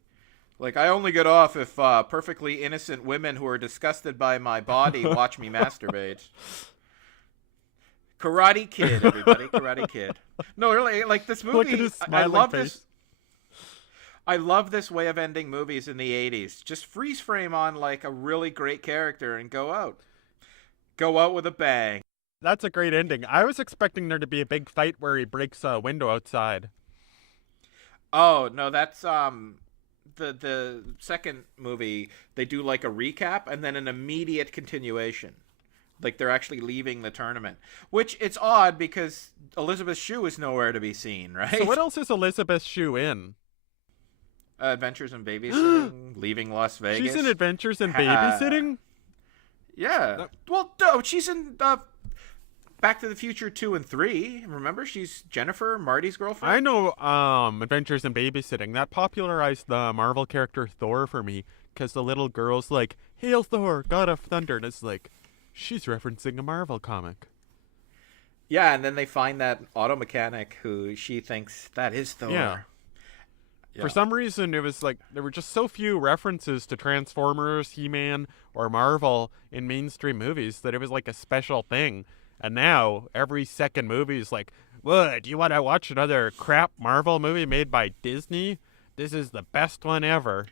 Like, I only get off if perfectly innocent women who are disgusted by my body watch me masturbate. Karate Kid, everybody. Karate Kid. No, really, like, this movie, Look at his I smiling love face. this. I love this way of ending movies in the 80s. Just freeze frame on, like, a really great character and go out. Go out with a bang. That's a great ending. I was expecting there to be a big fight where he breaks a window outside. Oh, no, that's the second movie. They do like a recap and then an immediate continuation. Like they're actually leaving the tournament. Which it's odd because Elisabeth Shue is nowhere to be seen, right? So what else is Elisabeth Shue in? Adventures in Babysitting, Leaving Las Vegas. She's in Adventures in Babysitting? Yeah. Well, no, she's in Back to the Future 2 and 3. Remember, she's Jennifer, Marty's girlfriend. I know Adventures in Babysitting. That popularized the Marvel character Thor for me, because the little girl's like, "Hail Thor, God of Thunder," and it's like, she's referencing a Marvel comic. Yeah, and then they find that auto mechanic who she thinks that is Thor. Yeah. For some reason, it was like there were just so few references to Transformers, He-Man, or Marvel in mainstream movies that it was like a special thing. And now every second movie is like, "What? Do you want to watch another crap Marvel movie made by Disney? This is the best one ever."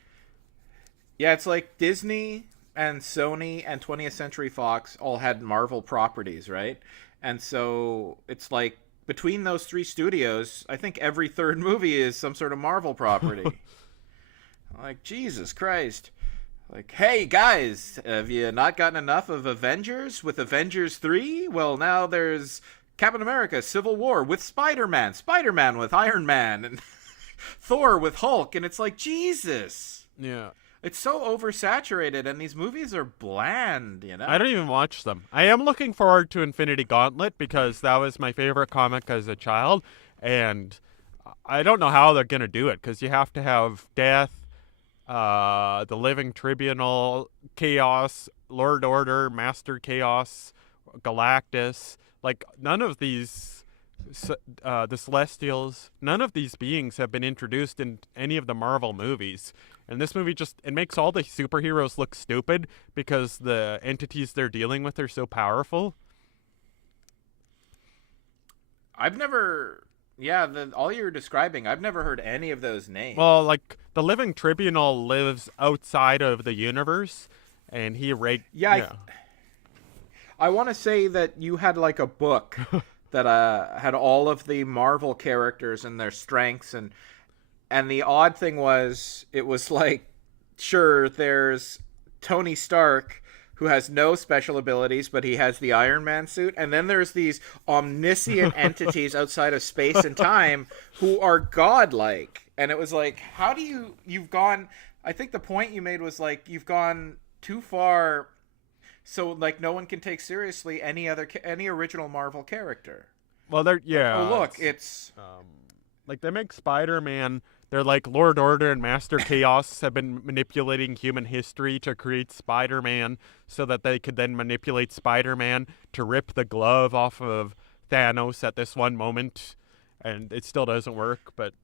Yeah, it's like Disney and Sony and 20th Century Fox all had Marvel properties, right? And so it's like between those three studios, I think every third movie is some sort of Marvel property. Like, Jesus Christ. Like, hey, guys, have you not gotten enough of Avengers with Avengers 3? Well, now there's Captain America Civil War with Spider-Man, Spider-Man with Iron Man, and Thor with Hulk. And it's like, Jesus. Yeah. It's so oversaturated, and these movies are bland, you know? I don't even watch them. I am looking forward to Infinity Gauntlet because that was my favorite comic as a child, and I don't know how they're going to do it because you have to have Death, the Living Tribunal, Chaos, Lord Order, Master Chaos, Galactus. Like, none of these, the Celestials, none of these beings have been introduced in any of the Marvel movies. And this movie it makes all the superheroes look stupid because the entities they're dealing with are so powerful. I've never... Yeah, all you're describing, I've never heard any of those names. Well, like, the Living Tribunal lives outside of the universe, and he... I want to say that you had, like, a book that had all of the Marvel characters and their strengths, and the odd thing was, it was like, sure, there's Tony Stark, who has no special abilities, but he has the Iron Man suit. And then there's these omniscient entities outside of space and time who are godlike. And it was like, how do you've gone, I think the point you made was like, you've gone too far, so like no one can take seriously any original Marvel character. Well, look, it's... like, they make Spider-Man... They're like Lord Order and Master Chaos have been manipulating human history to create Spider-Man so that they could then manipulate Spider-Man to rip the glove off of Thanos at this one moment. And it still doesn't work, but...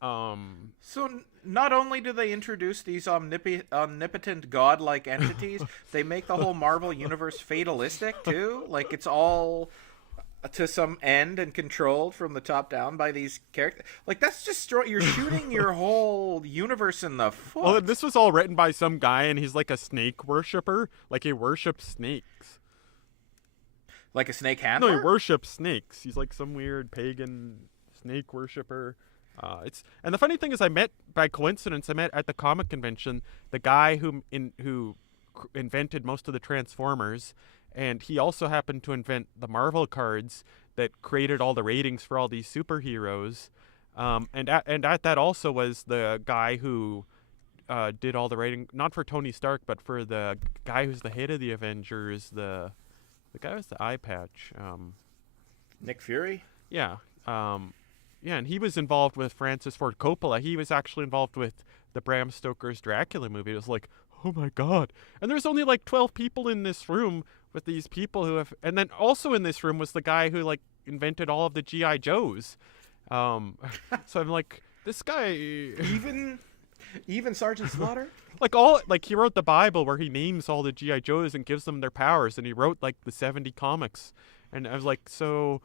So not only do they introduce these omnipotent godlike entities, they make the whole Marvel universe fatalistic too? Like, it's all... to some end and controlled from the top down by these characters. Like, that's just... You're shooting your whole universe in the foot. Well, this was all written by some guy, and he's like a snake worshiper. Like, he worships snakes. Like a snake handler? No, he worships snakes. He's like some weird pagan snake worshiper. And the funny thing is, by coincidence, I met at the comic convention the guy who invented most of the Transformers. And he also happened to invent the Marvel cards that created all the ratings for all these superheroes. And at that also was the guy who did all the rating, not for Tony Stark, but for the guy who's the head of the Avengers, the guy with the eye patch. Nick Fury? Yeah. And he was involved with Francis Ford Coppola. He was actually involved with the Bram Stoker's Dracula movie. It was like, oh my God. And there's only like 12 people in this room with these people who have... And then also in this room was the guy who like invented all of the G.I. Joes. So I'm like, this guy... Even Sergeant Slaughter? He wrote the Bible where he names all the G.I. Joes and gives them their powers. And he wrote like the 70 comics. And I was like, so...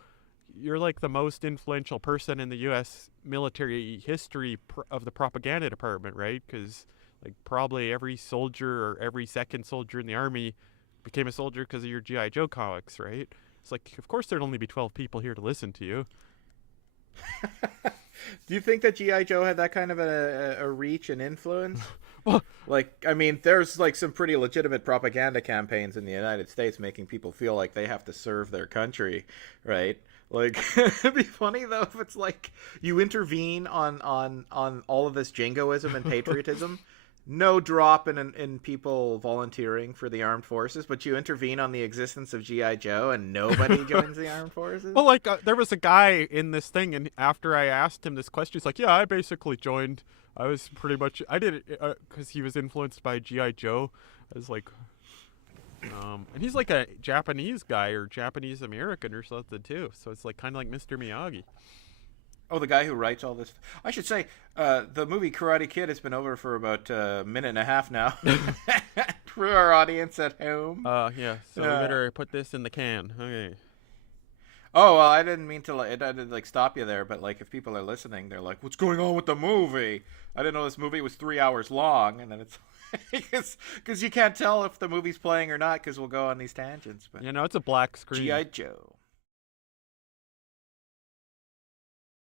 You're like the most influential person in the U.S. military history of the propaganda department, right? Because like probably every soldier or every second soldier in the army became a soldier because of your G.I. Joe comics, right? It's like, of course there'd only be 12 people here to listen to you. Do you think that G.I. Joe had that kind of a reach and influence? Well, like, I mean, there's like some pretty legitimate propaganda campaigns in the United States making people feel like they have to serve their country, right? Like, it'd be funny though if it's like you intervene on all of this jingoism and patriotism, no drop in people volunteering for the armed forces, but you intervene on the existence of GI Joe, and nobody joins the armed forces. Well, like there was a guy in this thing, and after I asked him this question, he's like, "Yeah, I basically joined. I was pretty much I did it because he was influenced by GI Joe." I was like, and he's like a Japanese guy or Japanese American or something too. So it's like kind of like Mr. Miyagi. Oh, the guy who writes all this. I should say, the movie Karate Kid has been over for about a minute and a half now. For our audience at home. Yeah. So we better put this in the can. Okay. Oh, well, I didn't mean to. I didn't like stop you there, but like if people are listening, they're like, "What's going on with the movie?" I didn't know this movie was 3 hours long, and then it's because you can't tell if the movie's playing or not because we'll go on these tangents. But It's a black screen. GI Joe.